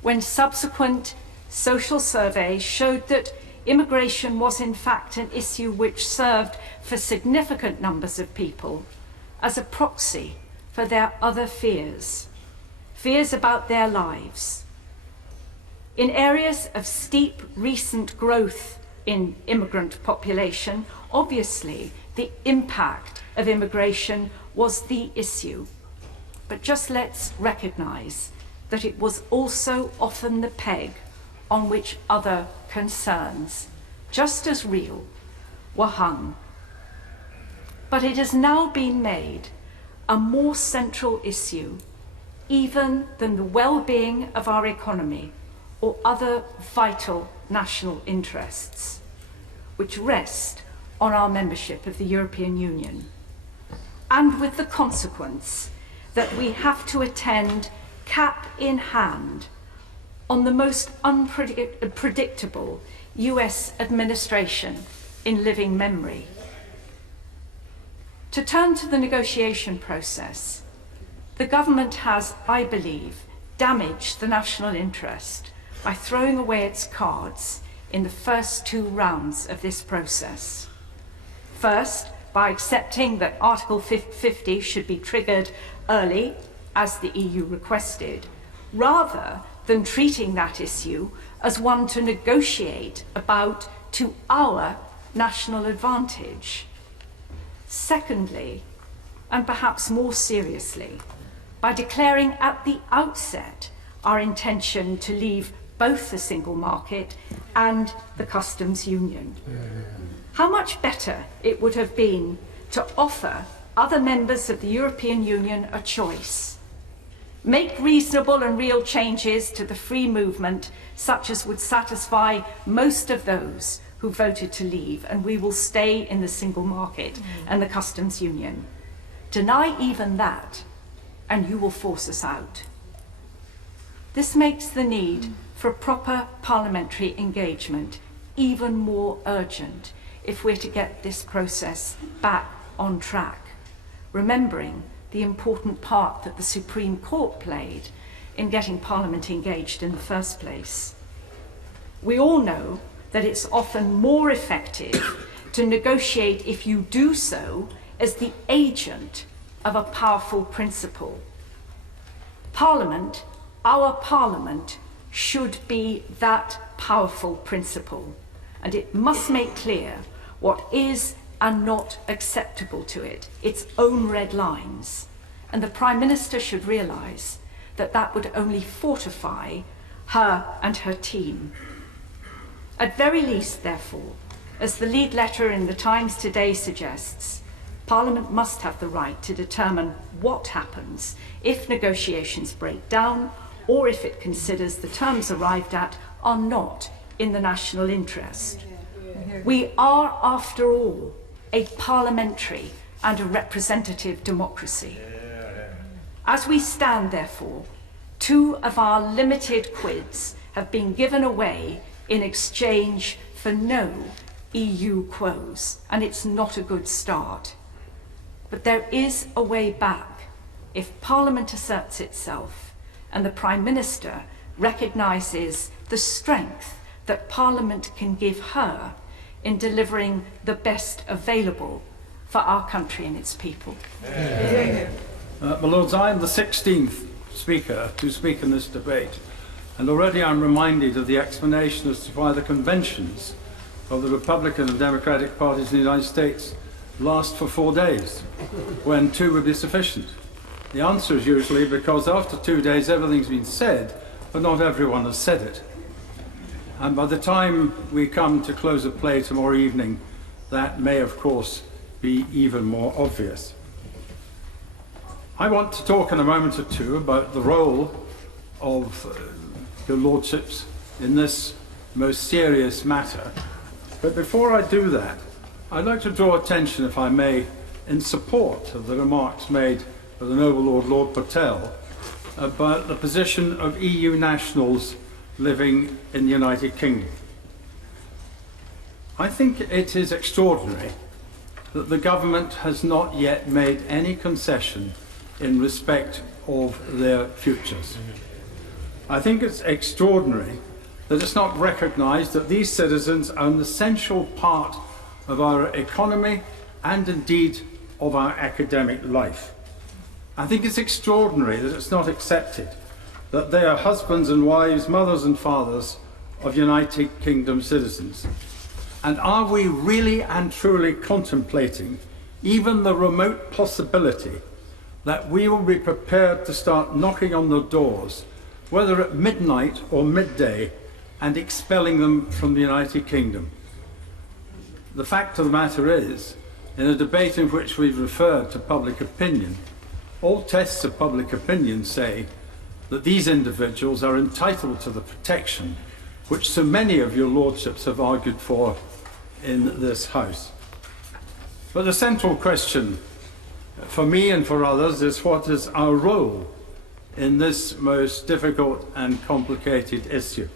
when subsequent social surveys showed that immigration was in fact an issue which served for significant numbers of people as a proxy for their other fears, fears about their lives. In areas of steep recent growth in immigrant population, obviously the impact of immigration was the issue. But just let's recognize that it was also often the peg on which other concerns, just as real, were hung. But it has now been made a more central issue even than the well-being of our economy or other vital national interests, which rest on our membership of the European Union, and with the consequence that we have to attend cap in hand on the most unpredictable US administration in living memory. To turn to the negotiation process, the government has, I believe, damaged the national interest by throwing away its cards in the first two rounds of this process. First, by accepting that Article 50 should be triggered early, as the EU requested, rather than treating that issue as one to negotiate about to our national advantage. Secondly, and perhaps more seriously, by declaring at the outset our intention to leave both the single market and the customs union. How much better it would have been to offer other members of the European Union a choice. Make reasonable and real changes to the free movement, such as would satisfy most of those who voted to leave, and we will stay in the single market and the customs union. Deny even that, and you will force us out. This makes the need for proper parliamentary engagement even more urgent if we're to get this process back on track, remembering the important part that the Supreme Court played in getting Parliament engaged in the first place. We all know that it's often more effective to negotiate if you do so as the agent of a powerful principle. Parliament, our Parliament, should be that powerful principle, and it must make clear what is and not acceptable to it, its own red lines. And the Prime Minister should realise that that would only fortify her and her team. At very least, therefore, as the lead letter in the Times today suggests, Parliament must have the right to determine what happens if negotiations break down or if it considers the terms arrived at are not in the national interest. We are, after all, a parliamentary and a representative democracy. As we stand, therefore, 2 of our limited quids have been given away in exchange for no EU quos, and it's not a good start. But there is a way back if Parliament asserts itself and the Prime Minister recognises the strength that Parliament can give her in delivering the best available for our country and its people. My Lords, I am the 16th speaker to speak in this debate, and already I'm reminded of the explanation as to why the conventions of the Republican and Democratic parties in the United States last for 4 days, when 2 would be sufficient. The answer is usually because after 2 days everything's been said, but not everyone has said it. And by the time we come to close of play tomorrow evening, that may, of course, be even more obvious. I want to talk in a moment or two about the role of your Lordships in this most serious matter. But before I do that, I'd like to draw attention, if I may, in support of the remarks made by the Noble Lord Patel about the position of EU nationals living in the United Kingdom. I think it is extraordinary that the government has not yet made any concession in respect of their futures. I think it's extraordinary that it's not recognised that these citizens are an essential part of our economy and indeed of our academic life. I think it's extraordinary that it's not accepted that they are husbands and wives, mothers and fathers of United Kingdom citizens. And are we really and truly contemplating even the remote possibility that we will be prepared to start knocking on the doors, whether at midnight or midday, and expelling them from the United Kingdom? The fact of the matter is, in a debate in which we've referred to public opinion, all tests of public opinion say that these individuals are entitled to the protection which so many of your Lordships have argued for in this House. But the central question for me and for others is, what is our role in this most difficult and complicated issue?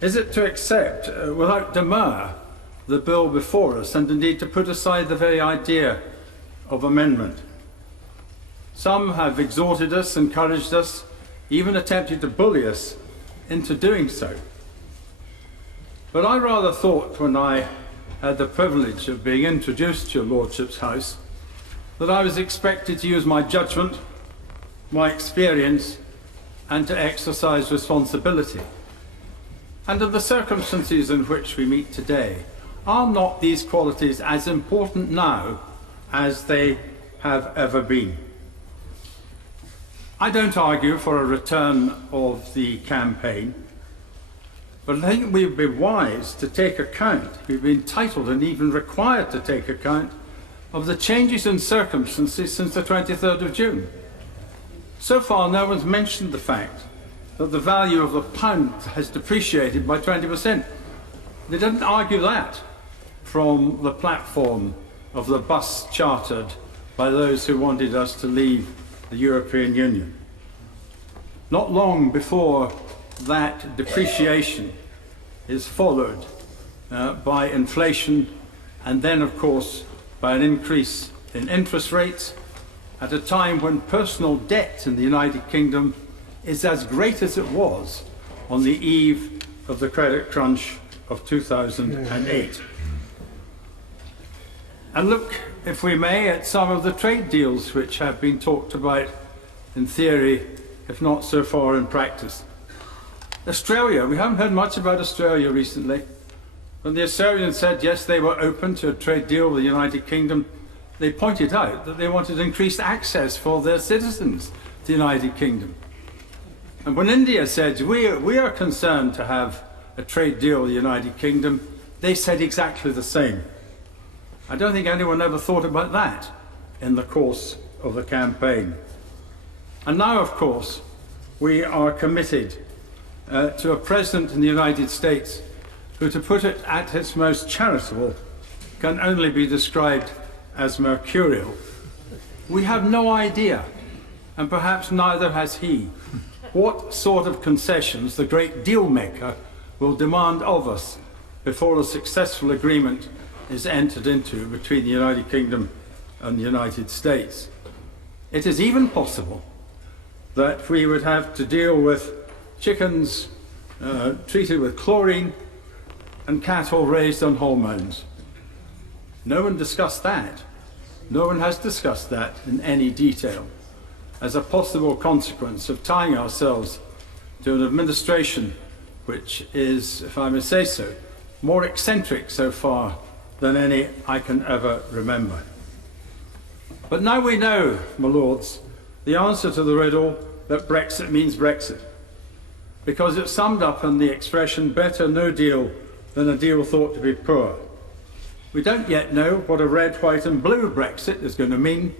Is it to accept without demur the bill before us, and indeed to put aside the very idea of amendment? Some have exhorted us, encouraged us, even attempted to bully us into doing so. But I rather thought, when I had the privilege of being introduced to your Lordship's House, that I was expected to use my judgment, my experience, and to exercise responsibility. Under the circumstances in which we meet today, are not these qualities as important now as they have ever been? I don't argue for a return of the campaign, but I think we would be wise to take account, we'd be entitled and even required to take account of the changes in circumstances since the 23rd of June. So far, no one's mentioned the fact that the value of the pound has depreciated by 20%. They didn't argue that from the platform of the bus chartered by those who wanted us to leave the European Union. Not long before that depreciation is followed by inflation, and then, of course, by an increase in interest rates at a time when personal debt in the United Kingdom is as great as it was on the eve of the credit crunch of 2008. And look, if we may, at some of the trade deals which have been talked about in theory, if not so far in practice. Australia, we haven't heard much about Australia recently. When the Australians said yes, they were open to a trade deal with the United Kingdom, they pointed out that they wanted increased access for their citizens to the United Kingdom. And when India said we are concerned to have a trade deal with the United Kingdom, they said exactly the same. I don't think anyone ever thought about that in the course of the campaign. And now, of course, we are committed to a president in the United States who, to put it at his most charitable, can only be described as mercurial. We have no idea, and perhaps neither has he, what sort of concessions the great deal maker will demand of us before a successful agreement is entered into between the United Kingdom and the United States. It is even possible that we would have to deal with chickens treated with chlorine and cattle raised on hormones. No one discussed that. No one has discussed that in any detail as a possible consequence of tying ourselves to an administration which is, if I may say so, more eccentric so far than any I can ever remember. But now we know, my lords, the answer to the riddle that Brexit means Brexit, because it's summed up in the expression better no deal than a deal thought to be poor. We don't yet know what a red, white and blue Brexit is going to mean,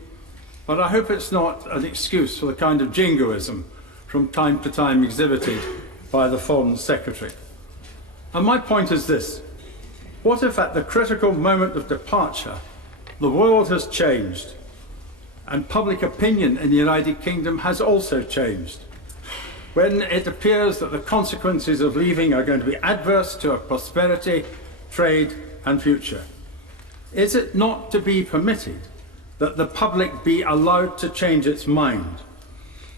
but I hope it's not an excuse for the kind of jingoism from time to time exhibited by the Foreign Secretary. And my point is this: what if at the critical moment of departure the world has changed and public opinion in the United Kingdom has also changed? When it appears that the consequences of leaving are going to be adverse to our prosperity, trade and future. Is it not to be permitted that the public be allowed to change its mind?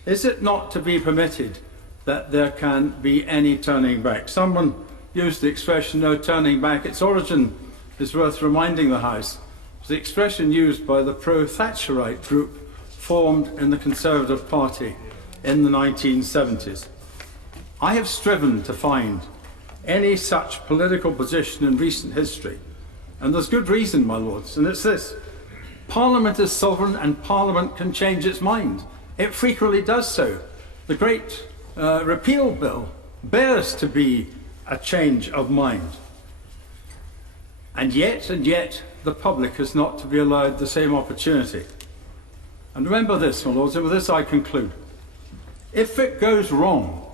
Is it not to be permitted that there can be any turning back? Someone used the expression no turning back. Its origin is worth reminding the House. It's the expression used by the pro-Thatcherite group formed in the Conservative Party in the 1970s. I have striven to find any such political position in recent history, and there's good reason, my lords, and it's this: Parliament is sovereign and Parliament can change its mind. It frequently does so. The great repeal bill bears to be a change of mind. And yet, the public is not to be allowed the same opportunity. And remember this, my lords, and with this I conclude. If it goes wrong,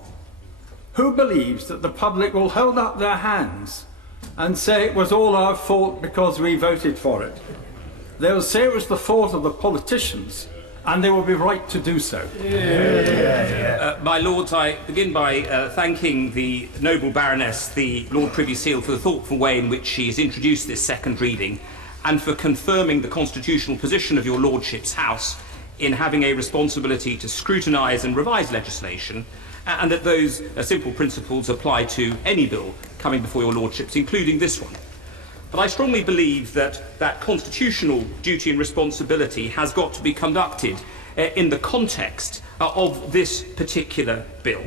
who believes that the public will hold up their hands and say it was all our fault because we voted for it? They will say it was the fault of the politicians, and they will be right to do so. My Lords, I begin by thanking the noble Baroness, the Lord Privy Seal, for the thoughtful way in which she has introduced this second reading, and for confirming the constitutional position of your Lordship's House in having a responsibility to scrutinise and revise legislation, and that those simple principles apply to any bill coming before your Lordships, including this one. But I strongly believe that that constitutional duty and responsibility has got to be conducted in the context of this particular bill.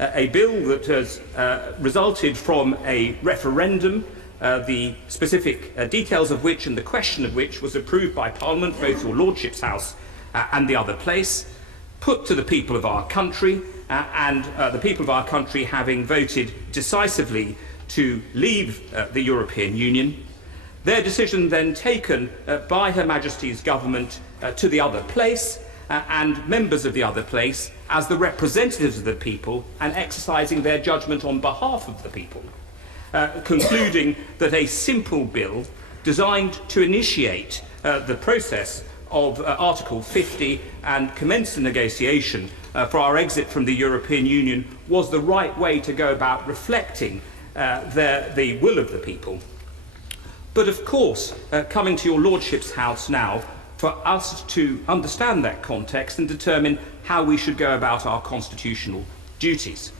A bill that has resulted from a referendum, the specific details of which and the question of which was approved by Parliament, both your Lordship's House and the other place, put to the people of our country, and the people of our country having voted decisively to leave the European Union. Their decision then taken by Her Majesty's government to the other place and members of the other place as the representatives of the people and exercising their judgment on behalf of the people, concluding that a simple bill designed to initiate the process of Article 50 and commence the negotiation for our exit from the European Union was the right way to go about reflecting the will of the people. But of course, coming to your Lordship's house now, for us to understand that context and determine how we should go about our constitutional duties.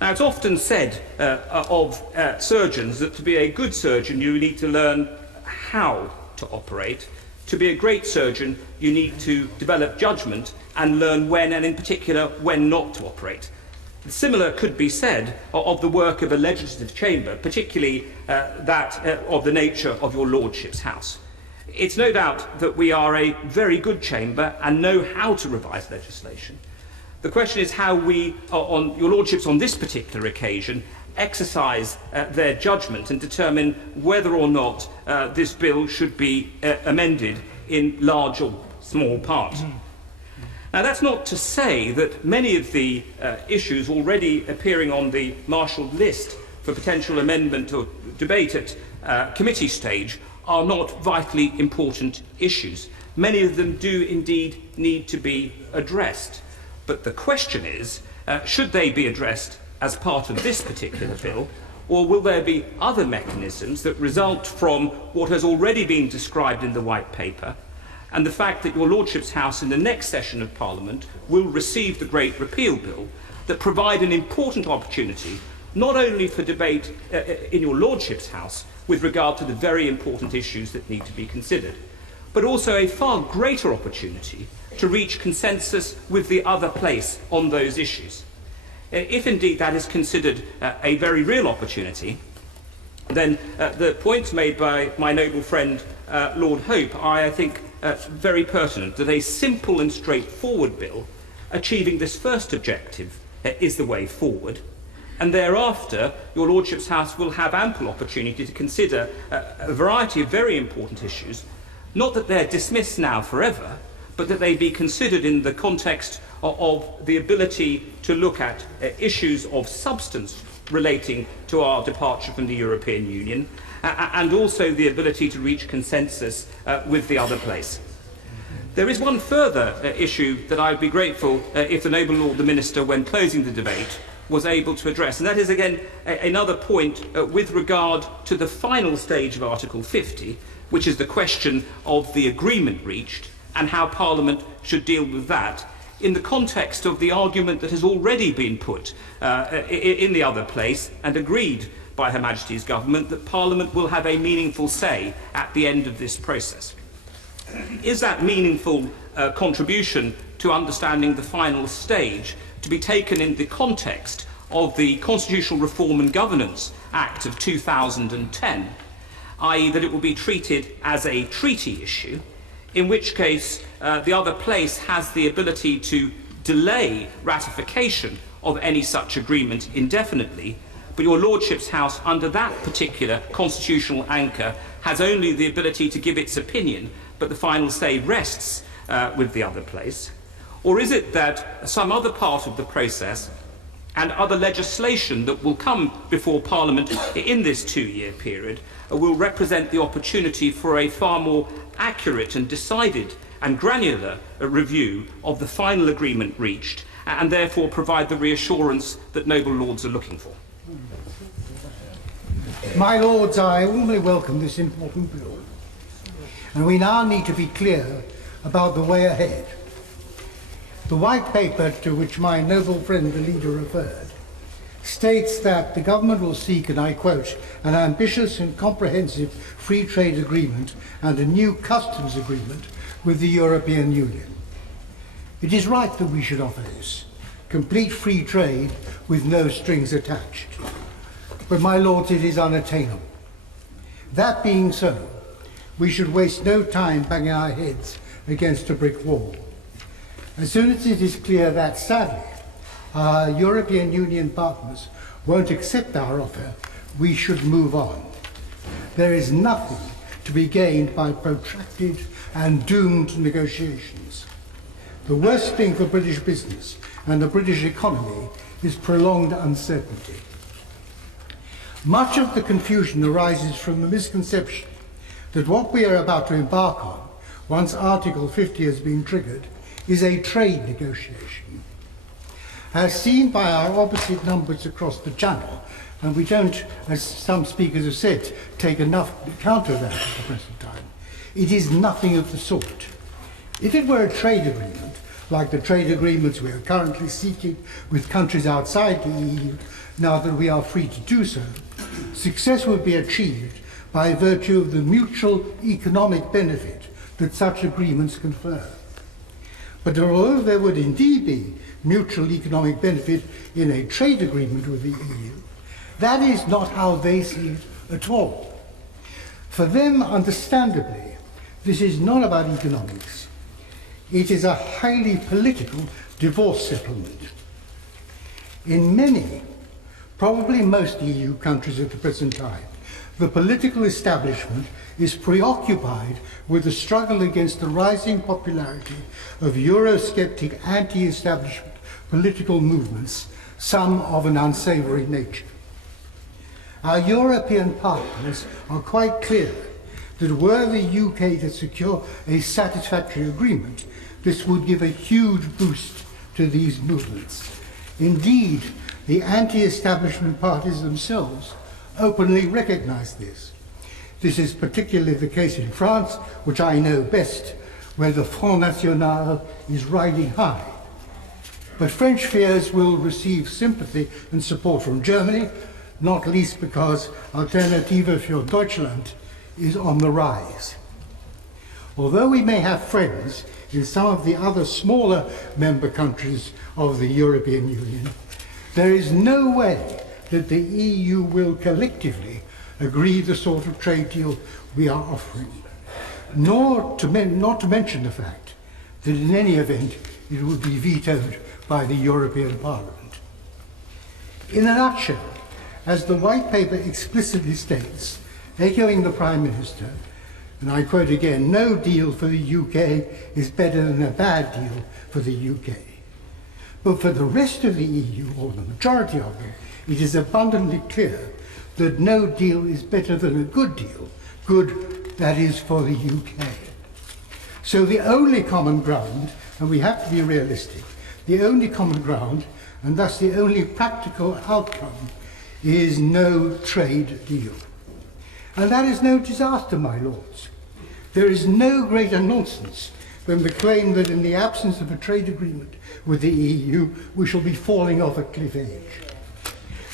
Now, it's often said of surgeons that to be a good surgeon you need to learn how to operate. To be a great surgeon you need to develop judgment and learn when, and in particular when not to operate. Similar could be said of the work of a legislative chamber, particularly that of the nature of your Lordship's house. It's no doubt that we are a very good chamber and know how to revise legislation. The question is how we, on your Lordships on this particular occasion, exercise their judgment and determine whether or not this bill should be amended in large or small part. Now, that's not to say that many of the issues already appearing on the marshalled list for potential amendment or debate at committee stage are not vitally important issues. Many of them do indeed need to be addressed. But the question is, should they be addressed as part of this particular bill, or will there be other mechanisms that result from what has already been described in the White Paper, and the fact that your Lordship's House in the next session of Parliament will receive the Great Repeal Bill, that provide an important opportunity not only for debate in your Lordship's House with regard to the very important issues that need to be considered, but also a far greater opportunity to reach consensus with the other place on those issues. If indeed that is considered a very real opportunity, then the points made by my noble friend Lord Hope are, I think, very pertinent, that a simple and straightforward bill achieving this first objective is the way forward, and thereafter your Lordship's House will have ample opportunity to consider a variety of very important issues, not that they're dismissed now forever, but that they be considered in the context of the ability to look at issues of substance relating to our departure from the European Union, and also the ability to reach consensus with the other place. There is one further issue that I would be grateful if the noble Lord the Minister, when closing the debate, was able to address, and that is again another point with regard to the final stage of Article 50, which is the question of the agreement reached and how Parliament should deal with that in the context of the argument that has already been put in the other place and agreed by Her Majesty's Government that Parliament will have a meaningful say at the end of this process. Is that meaningful contribution to understanding the final stage to be taken in the context of the Constitutional Reform and Governance Act of 2010, i.e. that it will be treated as a treaty issue, in which case the other place has the ability to delay ratification of any such agreement indefinitely, but your Lordship's House, under that particular constitutional anchor, has only the ability to give its opinion, but the final say rests with the other place? Or is it that some other part of the process and other legislation that will come before Parliament in this 2-year period will represent the opportunity for a far more accurate and decided and granular review of the final agreement reached, and therefore provide the reassurance that noble lords are looking for? My Lords, I warmly welcome this important bill, and we now need to be clear about the way ahead. The White Paper, to which my noble friend the leader referred, states that the government will seek, and I quote, an ambitious and comprehensive free trade agreement and a new customs agreement with the European Union. It is right that we should offer this, complete free trade with no strings attached. But my Lords, it is unattainable. That being so, we should waste no time banging our heads against a brick wall. As soon as it is clear that, sadly, our European Union partners won't accept our offer, we should move on. There is nothing to be gained by protracted and doomed negotiations. The worst thing for British business and the British economy is prolonged uncertainty. Much of the confusion arises from the misconception that what we are about to embark on, once Article 50 has been triggered, is a trade negotiation. As seen by our opposite numbers across the Channel, and we don't, as some speakers have said, take enough account of that at the present time, it is nothing of the sort. If it were a trade agreement, like the trade agreements we are currently seeking with countries outside the EU, now that we are free to do so, success would be achieved by virtue of the mutual economic benefit that such agreements confer. But although there would indeed be mutual economic benefit in a trade agreement with the EU, that is not how they see it at all. For them, understandably, this is not about economics. It is a highly political divorce settlement. In many, probably most EU countries at the present time, the political establishment is preoccupied with the struggle against the rising popularity of Eurosceptic anti-establishment political movements, some of an unsavoury nature. Our European partners are quite clear that were the UK to secure a satisfactory agreement, this would give a huge boost to these movements. Indeed, the anti-establishment parties themselves openly recognise this. This is particularly the case in France, which I know best, where the Front National is riding high. But French fears will receive sympathy and support from Germany, not least because Alternative für Deutschland is on the rise. Although we may have friends in some of the other smaller member countries of the European Union, there is no way that the EU will collectively agree the sort of trade deal we are offering, not to mention the fact that in any event it would be vetoed by the European Parliament. In a nutshell, as the White Paper explicitly states, echoing the Prime Minister, and I quote again, no deal for the UK is better than a bad deal for the UK. But for the rest of the EU, or the majority of them, it is abundantly clear that no deal is better than a good deal, good, that is, for the UK. So the only common ground, and we have to be realistic, the only common ground, and thus the only practical outcome, is no trade deal. And that is no disaster, my lords. There is no greater nonsense than the claim that in the absence of a trade agreement with the EU, we shall be falling off a cliff edge.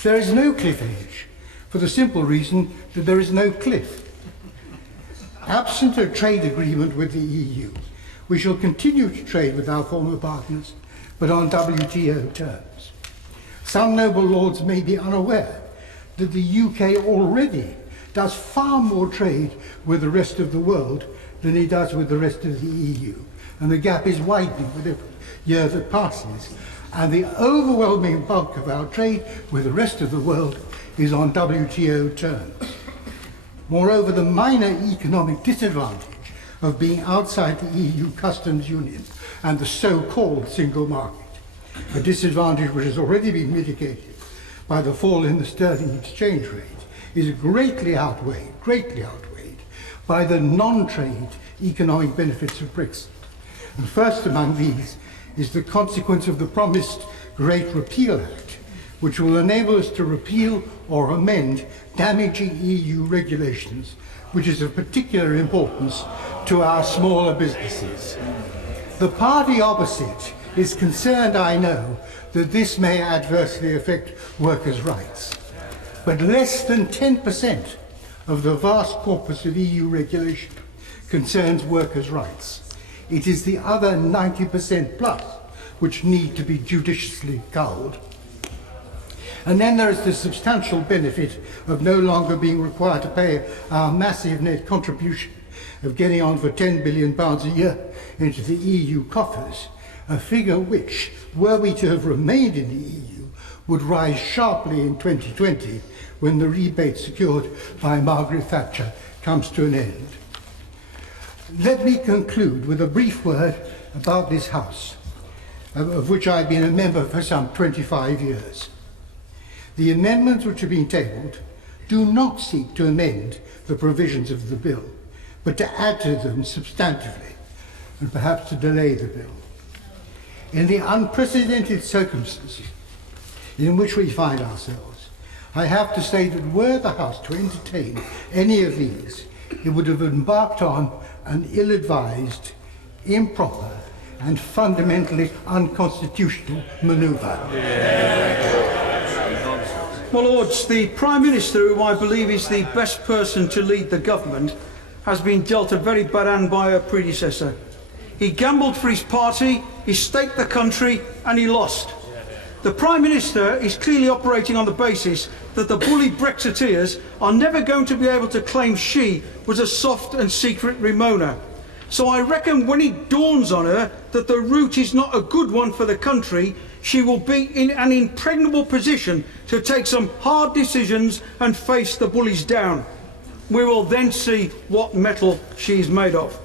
There is no cliff edge, for the simple reason that there is no cliff. Absent a trade agreement with the EU, we shall continue to trade with our former partners, but on WTO terms. Some noble lords may be unaware that the UK already does far more trade with the rest of the world than it does with the rest of the EU. And the gap is widening with every year that passes. And the overwhelming bulk of our trade with the rest of the world is on WTO terms. Moreover, the minor economic disadvantage of being outside the EU customs union and the so-called single market, a disadvantage which has already been mitigated by the fall in the sterling exchange rate, is greatly outweighed by the non-trade economic benefits of Brexit. And first among these is the consequence of the promised Great Repeal Act, which will enable us to repeal or amend damaging EU regulations, which is of particular importance to our smaller businesses. The party opposite is concerned, I know, that this may adversely affect workers' rights. But less than 10% of the vast corpus of EU regulation concerns workers' rights. It is the other 90% plus which need to be judiciously culled. And then there is the substantial benefit of no longer being required to pay our massive net contribution of getting on for £10 billion a year into the EU coffers, a figure which, were we to have remained in the EU, would rise sharply in 2020 when the rebate secured by Margaret Thatcher comes to an end. Let me conclude with a brief word about this House, of which I've been a member for some 25 years. The amendments which have been tabled do not seek to amend the provisions of the bill, but to add to them substantively, and perhaps to delay the bill. In the unprecedented circumstances in which we find ourselves, I have to say that were the House to entertain any of these, it would have embarked on an ill-advised, improper, and fundamentally unconstitutional manoeuvre. My Lords, the Prime Minister, who I believe is the best person to lead the government, has been dealt a very bad hand by her predecessor. He gambled for his party, he staked the country, and he lost. The Prime Minister is clearly operating on the basis that the bully Brexiteers are never going to be able to claim she was a soft and secret Ramona. So I reckon when it dawns on her that the route is not a good one for the country, she will be in an impregnable position to take some hard decisions and face the bullies down. We will then see what metal she is made of.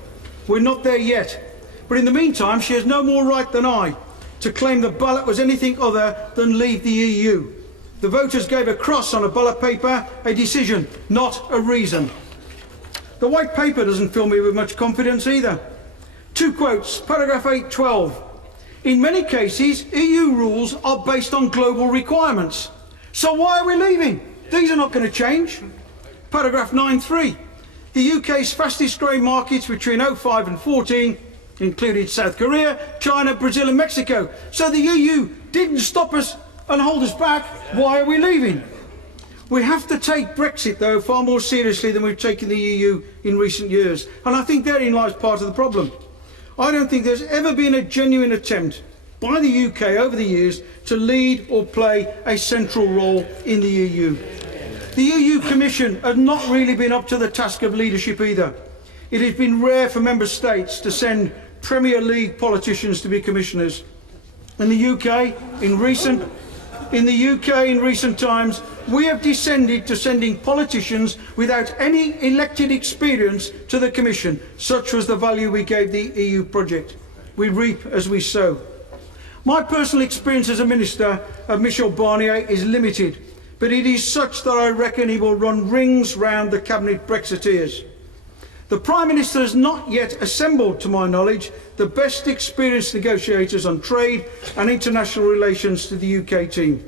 We're not there yet, but in the meantime she has no more right than I to claim the ballot was anything other than leave the EU. The voters gave a cross on a ballot paper, a decision, not a reason. The white paper doesn't fill me with much confidence either. Two quotes, paragraph 8.12. In many cases, EU rules are based on global requirements. So why are we leaving? These are not going to change. Paragraph 9.3. The UK's fastest growing markets between 2005 and 2014 included South Korea, China, Brazil and Mexico. So the EU didn't stop us and hold us back. Why are we leaving? We have to take Brexit, though, far more seriously than we've taken the EU in recent years. And I think therein lies part of the problem. I don't think there's ever been a genuine attempt by the UK over the years to lead or play a central role in the EU. The EU Commission has not really been up to the task of leadership either. It has been rare for member states to send Premier League politicians to be commissioners. In the UK, in recent times, we have descended to sending politicians without any elected experience to the Commission. Such was the value we gave the EU project. We reap as we sow. My personal experience as a minister of Michel Barnier is limited, but it is such that I reckon he will run rings round the cabinet Brexiteers. The Prime Minister has not yet assembled, to my knowledge, the best experienced negotiators on trade and international relations to the UK team.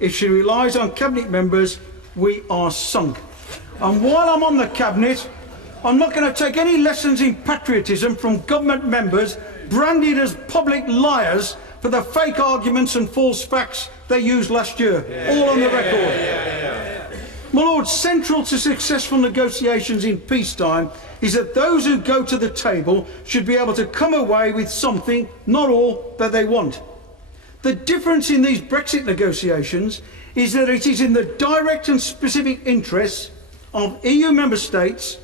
If she relies on cabinet members, we are sunk. And while I'm on the cabinet, I'm not going to take any lessons in patriotism from government members branded as public liars for the fake arguments and false facts they used last year, all on the record. My Lord, central to successful negotiations in peacetime is that those who go to the table should be able to come away with something, not all, that they want. The difference in these Brexit negotiations is that it is in the direct and specific interests of EU member states,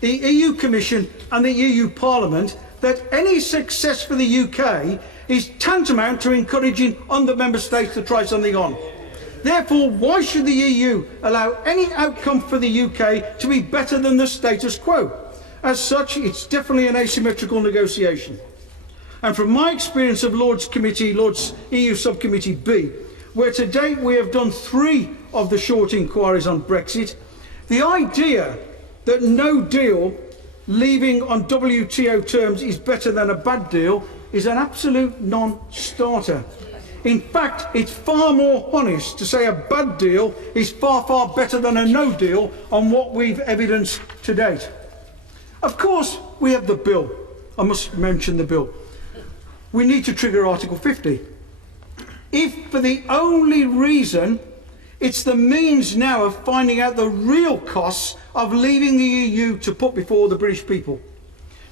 the EU Commission and the EU Parliament that any success for the UK is tantamount to encouraging other member states to try something on. Therefore, why should the EU allow any outcome for the UK to be better than the status quo? As such, it's definitely an asymmetrical negotiation. And from my experience of Lords EU Subcommittee B, where to date we have done 3 of the short inquiries on Brexit, the idea that no deal leaving on WTO terms is better than a bad deal is an absolute non-starter. In fact, it's far more honest to say a bad deal is far, far better than a no deal on what we've evidenced to date. Of course, we have the bill. I must mention the bill. We need to trigger Article 50. If for the only reason it's the means now of finding out the real costs of leaving the EU to put before the British people.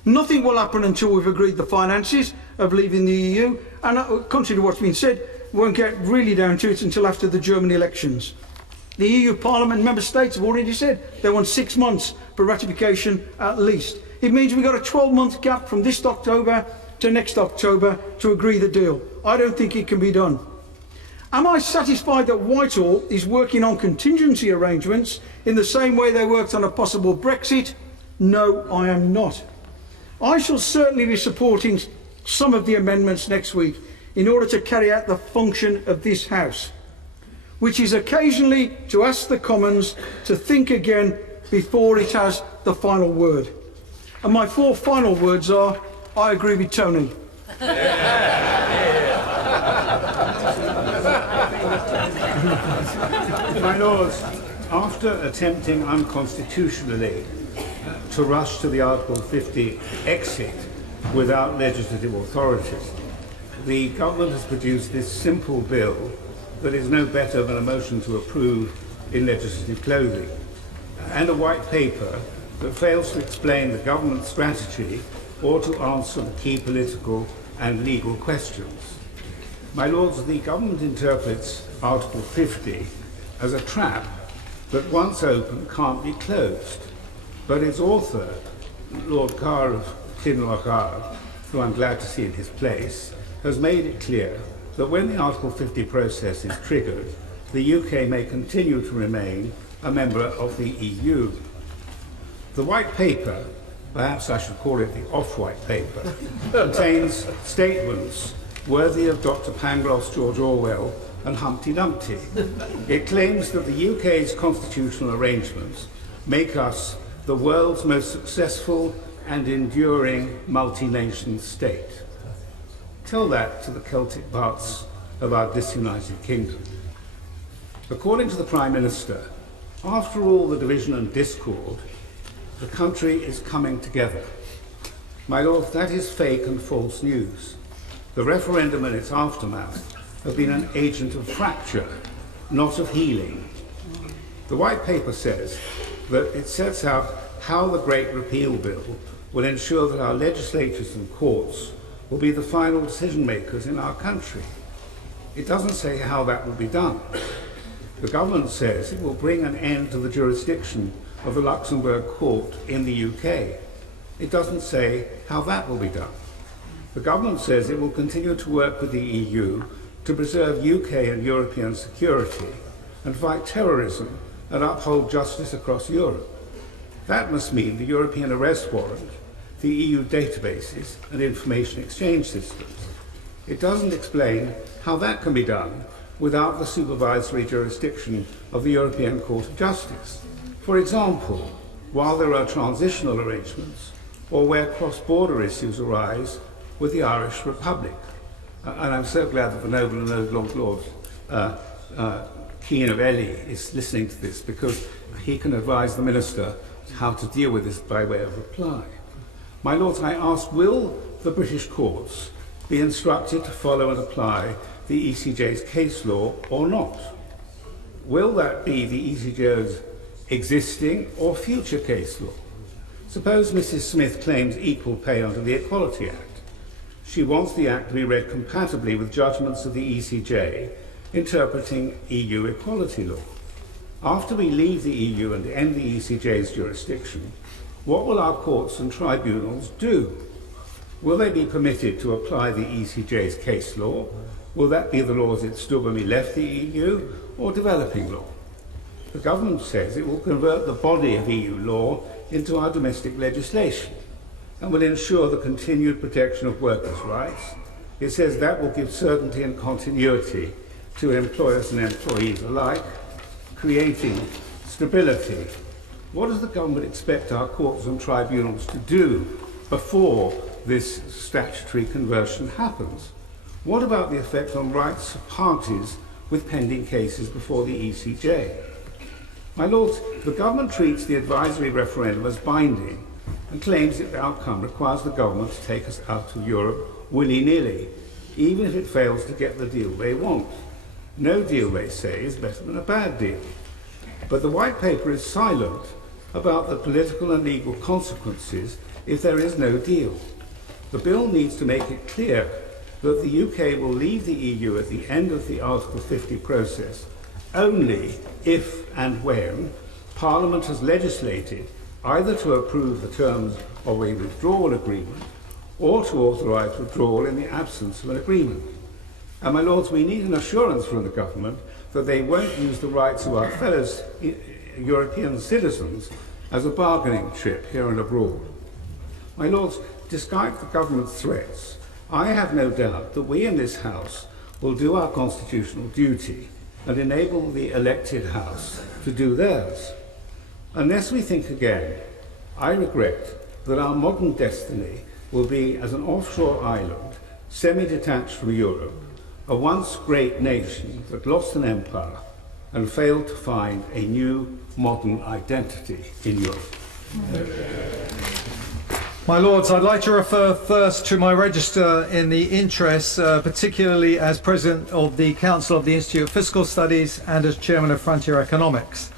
Nothing will happen until we've agreed the finances of leaving the EU, and contrary to what's been said, we won't get really down to it until after the German elections. The EU Parliament member states have already said they want 6 months for ratification at least. It means we've got a 12-month gap from this October to next October to agree the deal. I don't think it can be done. Am I satisfied that Whitehall is working on contingency arrangements in the same way they worked on a possible Brexit? No, I am not. I shall certainly be supporting some of the amendments next week in order to carry out the function of this House, which is occasionally to ask the Commons to think again before it has the final word. And my 4 final words are, I agree with Tony. My Lords, after attempting unconstitutionally to rush to the Article 50 exit without legislative authority, the government has produced this simple bill that is no better than a motion to approve in legislative clothing, and a white paper that fails to explain the government's strategy or to answer the key political and legal questions. My Lords, the government interprets Article 50 as a trap that once open can't be closed, but its author, Lord Carr of Kinlochard, who I'm glad to see in his place, has made it clear that when the Article 50 process is triggered, the UK may continue to remain a member of the EU. The White Paper, perhaps I should call it the Off-White Paper, contains statements worthy of Dr. Pangloss, George Orwell and Humpty Dumpty. It claims that the UK's constitutional arrangements make us the world's most successful and enduring multi-nation state. Tell that to the Celtic parts of our disunited kingdom. According to the Prime Minister, after all the division and discord, the country is coming together. My Lord, that is fake and false news. The referendum and its aftermath have been an agent of fracture, not of healing. The White Paper says that it sets out how the Great Repeal Bill will ensure that our legislatures and courts will be the final decision makers in our country. It doesn't say how that will be done. The government says it will bring an end to the jurisdiction of the Luxembourg Court in the UK. It doesn't say how that will be done. The government says it will continue to work with the EU to preserve UK and European security and fight terrorism and uphold justice across Europe. That must mean the European arrest warrant, the EU databases and information exchange systems. It doesn't explain how that can be done without the supervisory jurisdiction of the European Court of Justice. For example, while there are transitional arrangements or where cross-border issues arise with the Irish Republic. And I'm so glad that the Noble and Noble Lord Keane of Ely is listening to this, because he can advise the Minister how to deal with this by way of reply. My Lords, I ask, will the British courts be instructed to follow and apply the ECJ's case law or not? Will that be the ECJ's existing or future case law? Suppose Mrs. Smith claims equal pay under the Equality Act. She wants the Act to be read compatibly with judgments of the ECJ interpreting EU equality law. After we leave the EU and end the ECJ's jurisdiction, what will our courts and tribunals do? Will they be permitted to apply the ECJ's case law? Will that be the law as it stood when we left the EU, or developing law? The government says it will convert the body of EU law into our domestic legislation and will ensure the continued protection of workers' rights. It says that will give certainty and continuity to employers and employees alike, creating stability. What does the government expect our courts and tribunals to do before this statutory conversion happens? What about the effect on rights of parties with pending cases before the ECJ? My Lords, the government treats the advisory referendum as binding and claims that the outcome requires the government to take us out of Europe willy-nilly, even if it fails to get the deal they want. No deal, they say, is better than a bad deal. But the White Paper is silent about the political and legal consequences if there is no deal. The bill needs to make it clear that the UK will leave the EU at the end of the Article 50 process only if and when Parliament has legislated either to approve the terms of a withdrawal agreement or to authorise withdrawal in the absence of an agreement. And my lords, we need an assurance from the government that they won't use the rights of our fellow European citizens as a bargaining chip here and abroad. My lords, despite the government's threats, I have no doubt that we in this House will do our constitutional duty and enable the elected House to do theirs. Unless we think again, I regret that our modern destiny will be as an offshore island, semi-detached from Europe, a once great nation that lost an empire and failed to find a new modern identity in Europe. My Lords, I'd like to refer first to my register in the interests, particularly as President of the Council of the Institute of Fiscal Studies and as Chairman of Frontier Economics.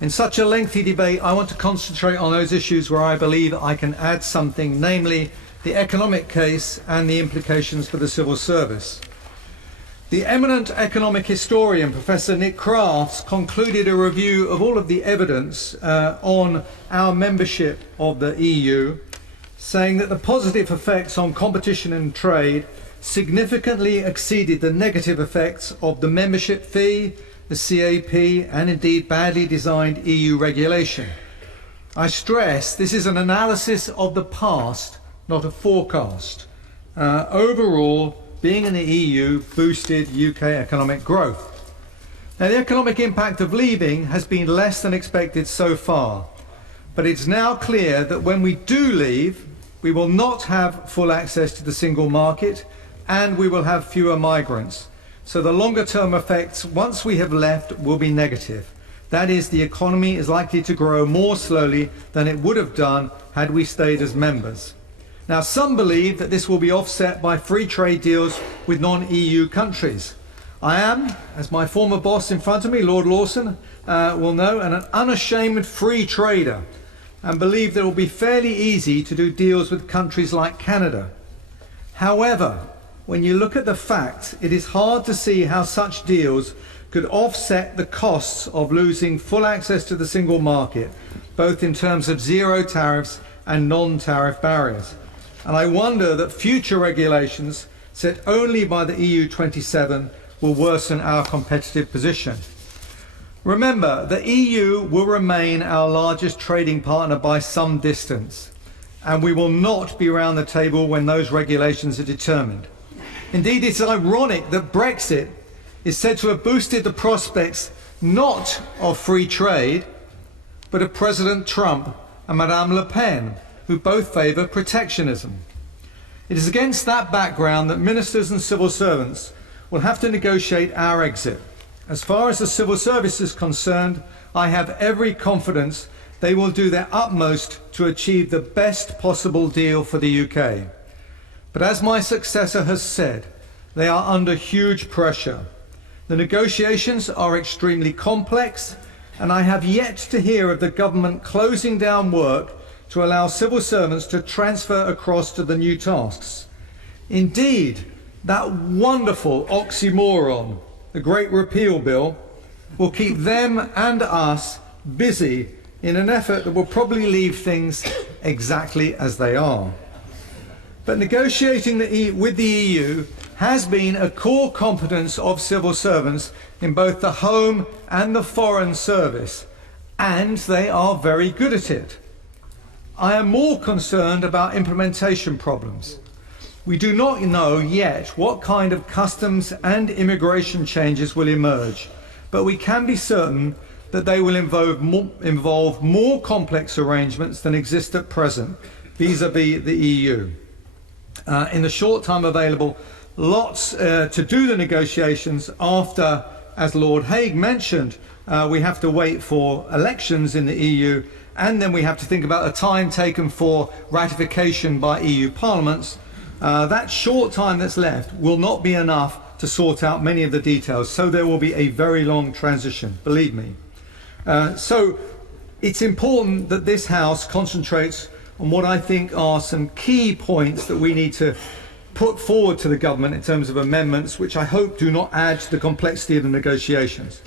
In such a lengthy debate, I want to concentrate on those issues where I believe I can add something, namely the economic case and the implications for the civil service. The eminent economic historian, Professor Nick Crafts, concluded a review of all of the evidence on our membership of the EU, saying that the positive effects on competition and trade significantly exceeded the negative effects of the membership fee, the CAP, and indeed badly designed EU regulation. I stress this is an analysis of the past, not a forecast. Overall, being in the EU boosted UK economic growth. Now, the economic impact of leaving has been less than expected so far, but it's now clear that when we do leave, we will not have full access to the single market and we will have fewer migrants. So the longer term effects once we have left will be negative. That is, the economy is likely to grow more slowly than it would have done had we stayed as members. Now, some believe that this will be offset by free trade deals with non-EU countries. I am, as my former boss in front of me, Lord Lawson, will know, an unashamed free trader, and believe that it will be fairly easy to do deals with countries like Canada. However, when you look at the facts, it is hard to see how such deals could offset the costs of losing full access to the single market, both in terms of zero tariffs and non-tariff barriers. And I wonder that future regulations set only by the EU 27 will worsen our competitive position. Remember, the EU will remain our largest trading partner by some distance, and we will not be around the table when those regulations are determined. Indeed, it's ironic that Brexit is said to have boosted the prospects not of free trade, but of President Trump and Madame Le Pen, who both favour protectionism. It is against that background that ministers and civil servants will have to negotiate our exit. As far as the civil service is concerned, I have every confidence they will do their utmost to achieve the best possible deal for the UK. But as my successor has said, they are under huge pressure. The negotiations are extremely complex, and I have yet to hear of the government closing down work to allow civil servants to transfer across to the new tasks. Indeed, that wonderful oxymoron, the Great Repeal Bill, will keep them and us busy in an effort that will probably leave things exactly as they are. But negotiating with the EU has been a core competence of civil servants in both the Home and the Foreign Service, and they are very good at it. I am more concerned about implementation problems. We do not know yet what kind of customs and immigration changes will emerge, but we can be certain that they will involve more complex arrangements than exist at present vis-à-vis the EU. In the short time available, lots to do the negotiations after, as Lord Hague mentioned, we have to wait for elections in the EU, and then we have to think about the time taken for ratification by EU parliaments. That short time that's left will not be enough to sort out many of the details, so there will be a very long transition, believe me. So it's important that this House concentrates on what I think are some key points that we need to put forward to the government in terms of amendments, which I hope do not add to the complexity of the negotiations.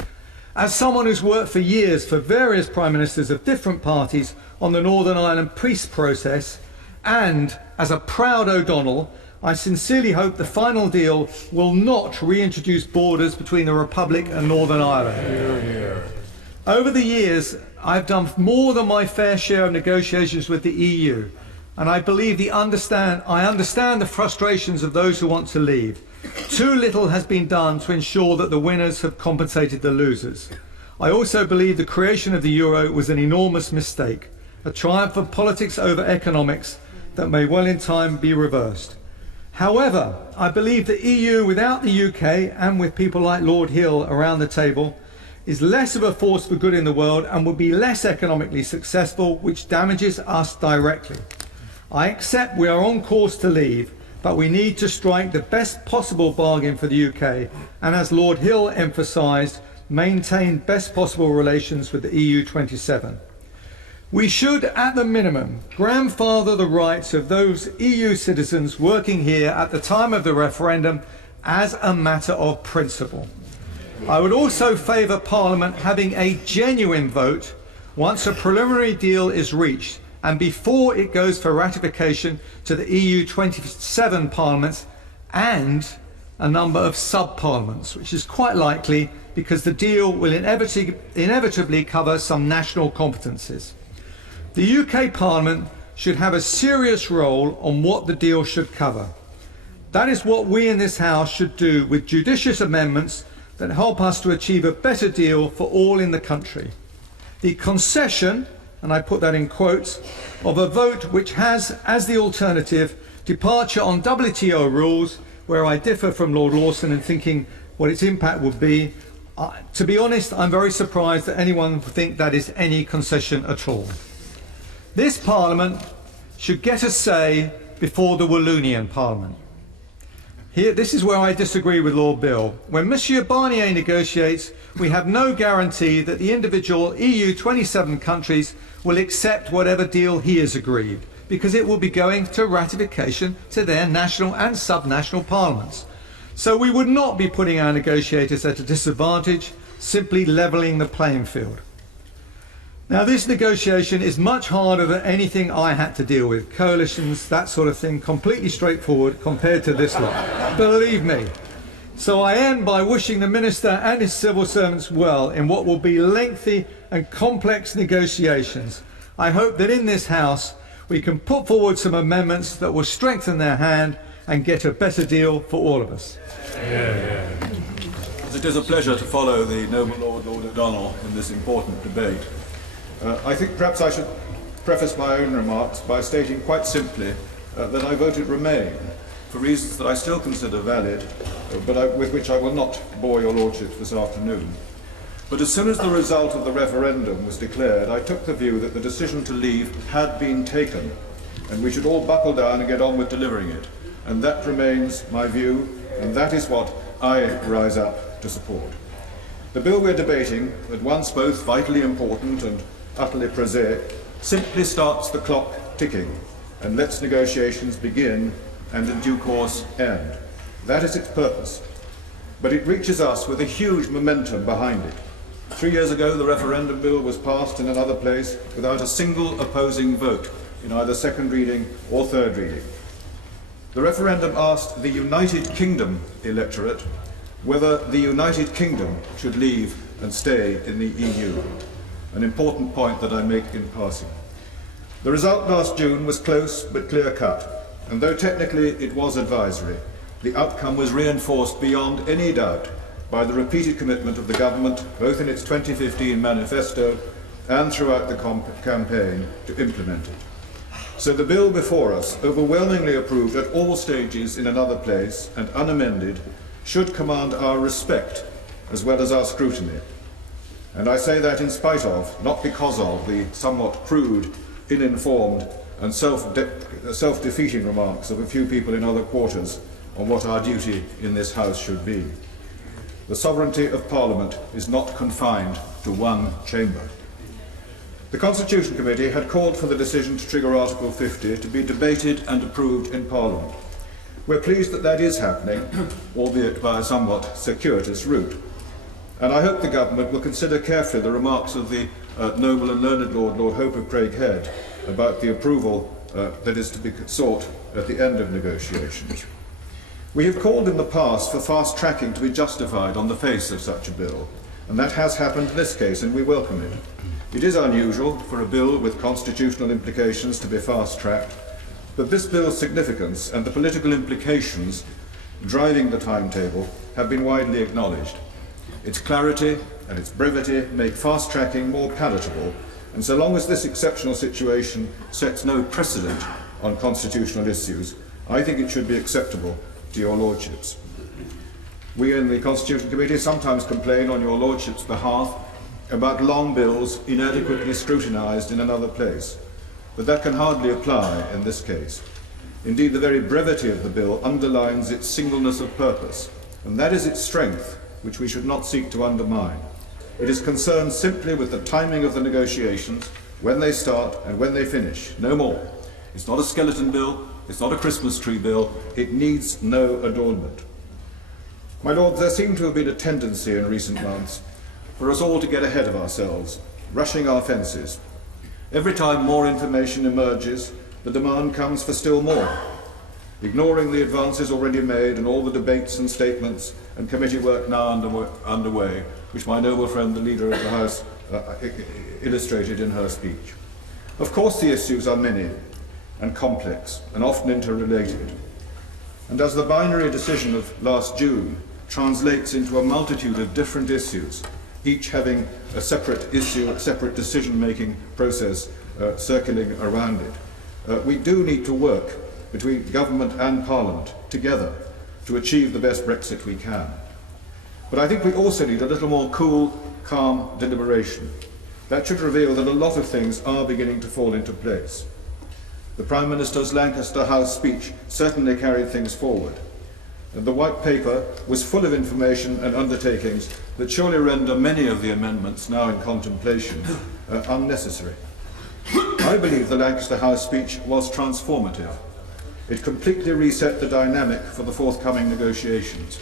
As someone who's worked for years for various Prime Ministers of different parties on the Northern Ireland peace process, and as a proud O'Donnell, I sincerely hope the final deal will not reintroduce borders between the Republic and Northern Ireland. Over the years, I've done more than my fair share of negotiations with the EU, and I believe I understand the frustrations of those who want to leave. Too little has been done to ensure that the winners have compensated the losers. I also believe the creation of the euro was an enormous mistake, a triumph of politics over economics that may well in time be reversed. However, I believe the EU without the UK, and with people like Lord Hill around the table, is less of a force for good in the world and will be less economically successful, which damages us directly. I accept we are on course to leave, but we need to strike the best possible bargain for the UK, and as Lord Hill emphasised, maintain best possible relations with the EU 27. We should, at the minimum, grandfather the rights of those EU citizens working here at the time of the referendum as a matter of principle. I would also favour Parliament having a genuine vote once a preliminary deal is reached and before it goes for ratification to the EU 27 parliaments and a number of sub-parliaments, which is quite likely because the deal will inevitably cover some national competencies. The UK Parliament should have a serious role on what the deal should cover. That is what we in this House should do with judicious amendments that help us to achieve a better deal for all in the country. The concession, and I put that in quotes, of a vote which has as the alternative departure on WTO rules, where I differ from Lord Lawson in thinking what its impact would be. To be honest, I'm very surprised that anyone would think that is any concession at all. This Parliament should get a say before the Wallonian Parliament. Here, this is where I disagree with Lord Bill. When Monsieur Barnier negotiates, we have no guarantee that the individual EU 27 countries will accept whatever deal he has agreed, because it will be going to ratification to their national and subnational parliaments. So we would not be putting our negotiators at a disadvantage, simply levelling the playing field. Now, this negotiation is much harder than anything I had to deal with. Coalitions, that sort of thing, completely straightforward compared to this lot. Believe me. So I end by wishing the Minister and his civil servants well in what will be lengthy and complex negotiations. I hope that in this House we can put forward some amendments that will strengthen their hand and get a better deal for all of us. It is a pleasure to follow the noble Lord O'Donnell in this important debate. I think perhaps I should preface my own remarks by stating quite simply that I voted Remain for reasons that I still consider valid, but with which I will not bore your lordships this afternoon. But as soon as the result of the referendum was declared, I took the view that the decision to leave had been taken, and we should all buckle down and get on with delivering it. And that remains my view, and that is what I rise up to support. The bill we're debating, at once both vitally important and utterly prosaic, simply starts the clock ticking and lets negotiations begin and in due course end. That is its purpose. But it reaches us with a huge momentum behind it. 3 years ago, the referendum bill was passed in another place without a single opposing vote in either second reading or third reading. The referendum asked the United Kingdom electorate whether the United Kingdom should leave and stay in the EU. An important point that I make in passing. The result last June was close but clear-cut, and though technically it was advisory, the outcome was reinforced beyond any doubt by the repeated commitment of the government, both in its 2015 manifesto and throughout the campaign, to implement it. So the bill before us, overwhelmingly approved at all stages in another place and unamended, should command our respect as well as our scrutiny. And I say that in spite of, not because of, the somewhat crude, ill-informed and self-defeating remarks of a few people in other quarters on what our duty in this House should be. The sovereignty of Parliament is not confined to one chamber. The Constitution Committee had called for the decision to trigger Article 50 to be debated and approved in Parliament. We're pleased that that is happening, albeit by a somewhat circuitous route. And I hope the Government will consider carefully the remarks of the noble and learned Lord Hope of Craighead about the approval that is to be sought at the end of negotiations. We have called in the past for fast tracking to be justified on the face of such a bill, and that has happened in this case, and we welcome it. It is unusual for a bill with constitutional implications to be fast tracked, but this bill's significance and the political implications driving the timetable have been widely acknowledged. Its clarity and its brevity make fast tracking more palatable, and so long as this exceptional situation sets no precedent on constitutional issues, I think it should be acceptable to your lordships. We in the Constitution Committee sometimes complain on your lordships' behalf about long bills inadequately scrutinised in another place, but that can hardly apply in this case. Indeed, the very brevity of the bill underlines its singleness of purpose, and that is its strength, which we should not seek to undermine. It is concerned simply with the timing of the negotiations, when they start and when they finish, no more. It's not a skeleton bill, it's not a Christmas tree bill, it needs no adornment. My Lord, there seemed to have been a tendency in recent months for us all to get ahead of ourselves, rushing our fences. Every time more information emerges, the demand comes for still more, ignoring the advances already made and all the debates and statements and committee work now underway, which my noble friend, the Leader of the House, illustrated in her speech. Of course, the issues are many and complex and often interrelated. And as the binary decision of last June translates into a multitude of different issues, each having a separate issue, a separate decision-making process circling around it, we do need to work between government and Parliament together to achieve the best Brexit we can. But I think we also need a little more cool, calm deliberation. That should reveal that a lot of things are beginning to fall into place. The Prime Minister's Lancaster House speech certainly carried things forward, and the White Paper was full of information and undertakings that surely render many of the amendments now in contemplation unnecessary. I believe the Lancaster House speech was transformative. It completely reset the dynamic for the forthcoming negotiations.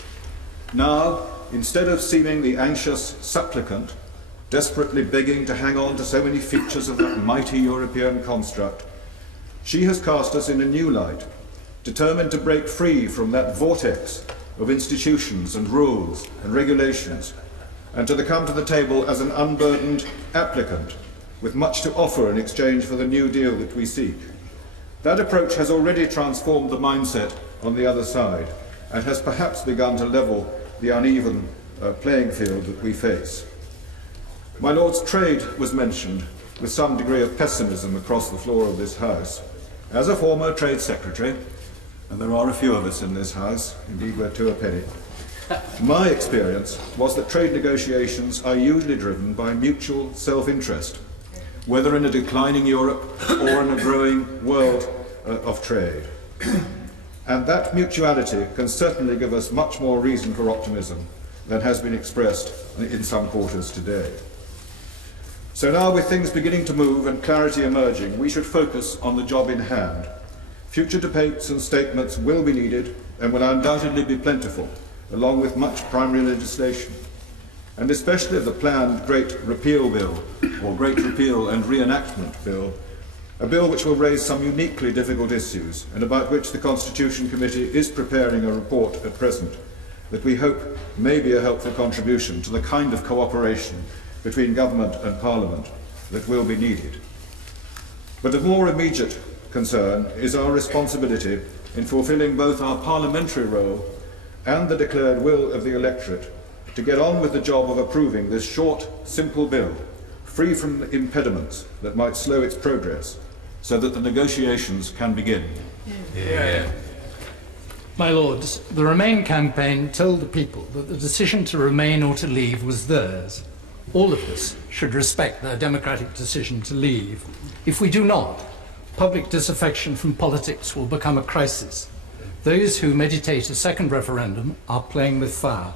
Now, instead of seeming the anxious supplicant, desperately begging to hang on to so many features of that mighty European construct, she has cast us in a new light, determined to break free from that vortex of institutions and rules and regulations, and to come to the table as an unburdened applicant with much to offer in exchange for the new deal that we seek. That approach has already transformed the mindset on the other side and has perhaps begun to level the uneven playing field that we face. My Lord's, trade was mentioned with some degree of pessimism across the floor of this House. As a former Trade Secretary, and there are a few of us in this House, indeed we're two a penny, my experience was that trade negotiations are usually driven by mutual self-interest, whether in a declining Europe or in a growing world of trade. And that mutuality can certainly give us much more reason for optimism than has been expressed in some quarters today. So now, with things beginning to move and clarity emerging, we should focus on the job in hand. Future debates and statements will be needed and will undoubtedly be plentiful, along with much primary legislation, and especially the planned Great Repeal Bill, or Great Repeal and Reenactment Bill, a bill which will raise some uniquely difficult issues and about which the Constitution Committee is preparing a report at present that we hope may be a helpful contribution to the kind of cooperation between government and Parliament that will be needed. But of more immediate concern is our responsibility in fulfilling both our parliamentary role and the declared will of the electorate to get on with the job of approving this short, simple bill, free from impediments that might slow its progress, so that the negotiations can begin. Yeah. My Lords, the Remain campaign told the people that the decision to remain or to leave was theirs. All of us should respect their democratic decision to leave. If we do not, public disaffection from politics will become a crisis. Those who meditate a second referendum are playing with fire.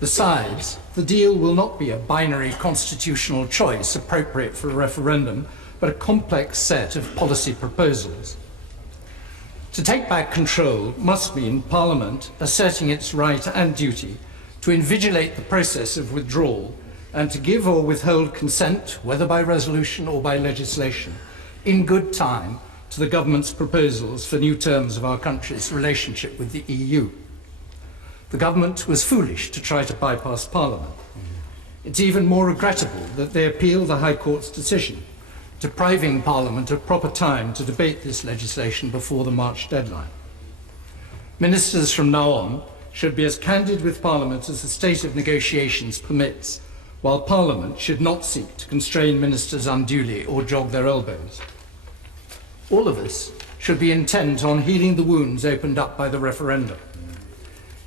Besides, the deal will not be a binary constitutional choice appropriate for a referendum, but a complex set of policy proposals. To take back control must mean Parliament asserting its right and duty to invigilate the process of withdrawal and to give or withhold consent, whether by resolution or by legislation, in good time to the government's proposals for new terms of our country's relationship with the EU. The government was foolish to try to bypass Parliament. It's even more regrettable that they appealed the High Court's decision, depriving Parliament of proper time to debate this legislation before the March deadline. Ministers from now on should be as candid with Parliament as the state of negotiations permits, while Parliament should not seek to constrain ministers unduly or jog their elbows. All of us should be intent on healing the wounds opened up by the referendum.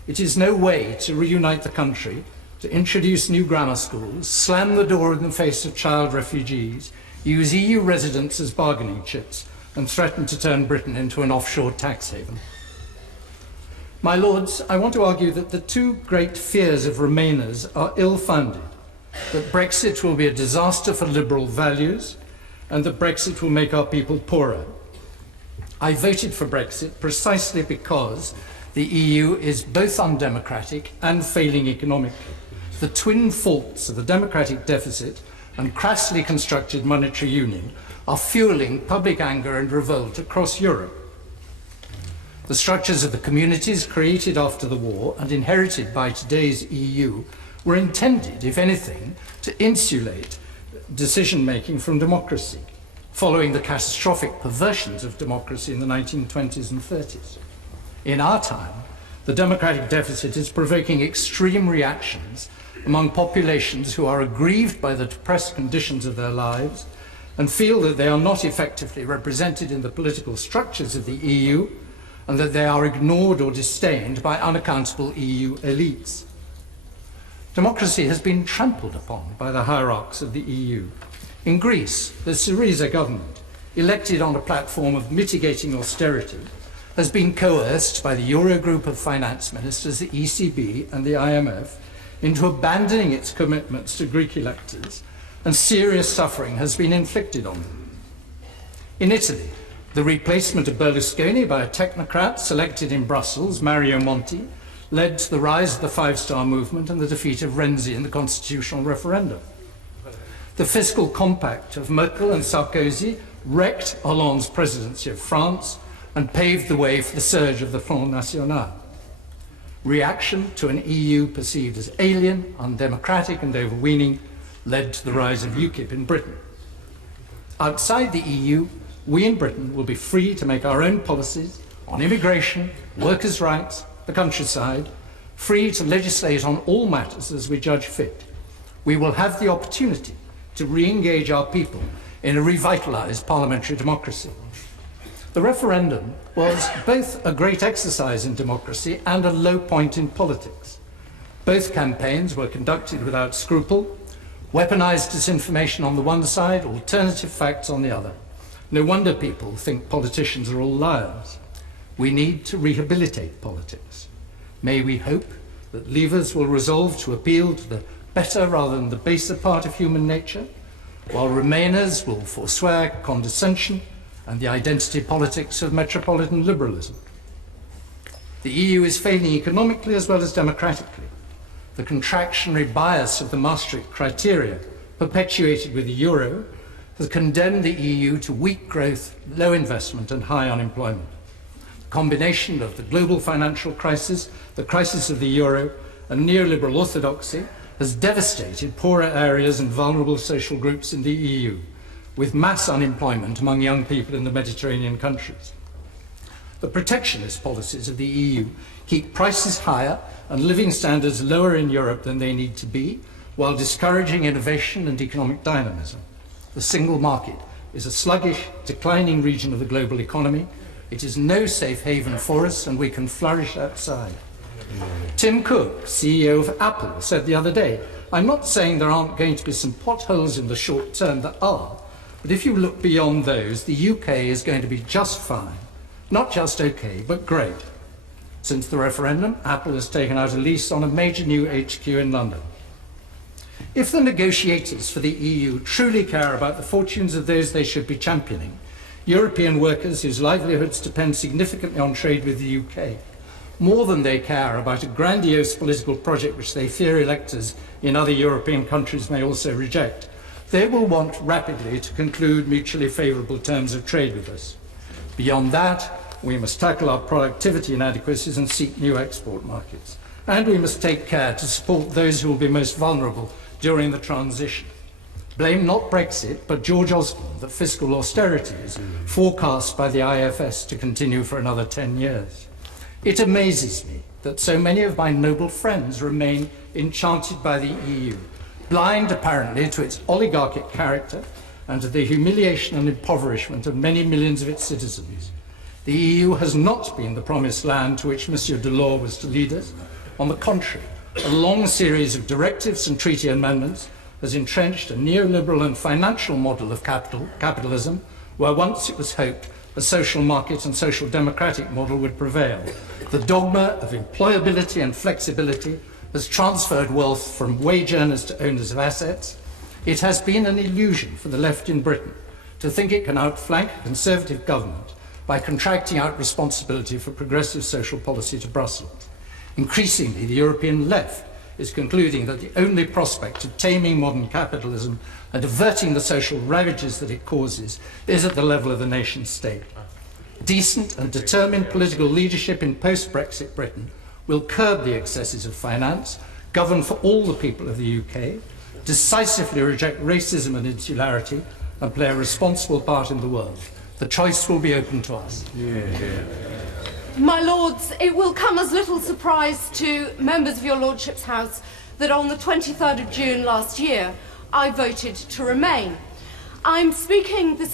It is no way to reunite the country, to introduce new grammar schools, slam the door in the face of child refugees, use EU residents as bargaining chips, and threaten to turn Britain into an offshore tax haven. My Lords, I want to argue that the two great fears of Remainers are ill-founded, that Brexit will be a disaster for liberal values, and that Brexit will make our people poorer. I voted for Brexit precisely because the EU is both undemocratic and failing economically. The twin faults of the democratic deficit and crassly constructed monetary union are fueling public anger and revolt across Europe. The structures of the communities created after the war and inherited by today's EU were intended, if anything, to insulate decision-making from democracy, following the catastrophic perversions of democracy in the 1920s and 30s. In our time, the democratic deficit is provoking extreme reactions among populations who are aggrieved by the depressed conditions of their lives and feel that they are not effectively represented in the political structures of the EU and that they are ignored or disdained by unaccountable EU elites. Democracy has been trampled upon by the hierarchs of the EU. In Greece, the Syriza government, elected on a platform of mitigating austerity, has been coerced by the Eurogroup of finance ministers, the ECB and the IMF, into abandoning its commitments to Greek electors, and serious suffering has been inflicted on them. In Italy, the replacement of Berlusconi by a technocrat selected in Brussels, Mario Monti, led to the rise of the Five-Star Movement and the defeat of Renzi in the constitutional referendum. The fiscal compact of Merkel and Sarkozy wrecked Hollande's presidency of France and paved the way for the surge of the Front National. Reaction to an EU perceived as alien, undemocratic and overweening led to the rise of UKIP in Britain. Outside the EU, we in Britain will be free to make our own policies on immigration, workers' rights, the countryside, free to legislate on all matters as we judge fit. We will have the opportunity to re-engage our people in a revitalised parliamentary democracy. The referendum was both a great exercise in democracy and a low point in politics. Both campaigns were conducted without scruple, weaponised disinformation on the one side, alternative facts on the other. No wonder people think politicians are all liars. We need to rehabilitate politics. May we hope that leavers will resolve to appeal to the better rather than the baser part of human nature, while Remainers will forswear condescension and the identity politics of metropolitan liberalism. The EU is failing economically as well as democratically. The contractionary bias of the Maastricht criteria, perpetuated with the euro, has condemned the EU to weak growth, low investment and high unemployment. The combination of the global financial crisis, the crisis of the euro and neoliberal orthodoxy has devastated poorer areas and vulnerable social groups in the EU, with mass unemployment among young people in the Mediterranean countries. The protectionist policies of the EU keep prices higher and living standards lower in Europe than they need to be, while discouraging innovation and economic dynamism. The single market is a sluggish, declining region of the global economy. It is no safe haven for us, and we can flourish outside. Tim Cook, CEO of Apple, said the other day, "I'm not saying there aren't going to be some potholes in the short term, there are, but if you look beyond those, the UK is going to be just fine. Not just okay, but great." Since the referendum, Apple has taken out a lease on a major new HQ in London. If the negotiators for the EU truly care about the fortunes of those they should be championing, European workers whose livelihoods depend significantly on trade with the UK, more than they care about a grandiose political project which they fear electors in other European countries may also reject, they will want rapidly to conclude mutually favourable terms of trade with us. Beyond that, we must tackle our productivity inadequacies and seek new export markets. And we must take care to support those who will be most vulnerable during the transition. Blame not Brexit, but George Osborne that fiscal austerity is forecast by the IFS to continue for another 10 years. It amazes me that so many of my noble friends remain enchanted by the EU, blind apparently to its oligarchic character and to the humiliation and impoverishment of many millions of its citizens. The EU has not been the promised land to which Monsieur Delors was to lead us. On the contrary, a long series of directives and treaty amendments has entrenched a neoliberal and financial model of capitalism, where once it was hoped a social market and social democratic model would prevail. The dogma of employability and flexibility has transferred wealth from wage earners to owners of assets. It has been an illusion for the left in Britain to think it can outflank a Conservative government by contracting out responsibility for progressive social policy to Brussels. Increasingly, the European left is concluding that the only prospect of taming modern capitalism and averting the social ravages that it causes is at the level of the nation state. Decent and determined political leadership in post-Brexit Britain will curb the excesses of finance, govern for all the people of the UK, decisively reject racism and insularity, and play a responsible part in the world. The choice will be open to us. My Lords, it will come as little surprise to members of your Lordship's House that on the 23rd of June last year, I voted to remain. I'm speaking this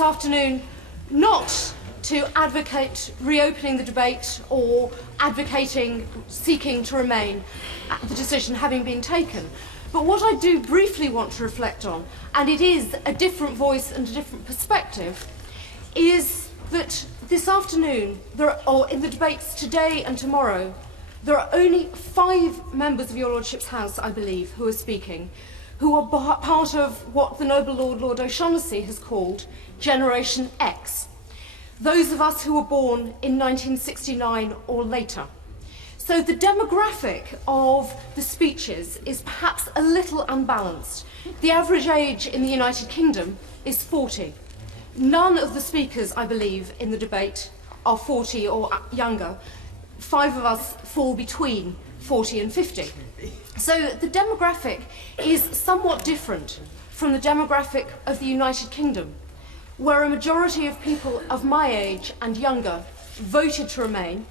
afternoon not to advocate reopening the debate or seeking to remain, the decision having been taken. But what I do briefly want to reflect on, and it is a different voice and a different perspective, is that this afternoon, or in the debates today and tomorrow, there are only 5 members of your Lordship's House, I believe, who are speaking, who are part of what the noble Lord O'Shaughnessy has called Generation X. Those of us who were born in 1969 or later. So the demographic of the speeches is perhaps a little unbalanced. The average age in the United Kingdom is 40. None of the speakers, I believe, in the debate are 40 or younger. 5 of us fall between 40 and 50. So the demographic is somewhat different from the demographic of the United Kingdom, where a majority of people of my age and younger voted to remain.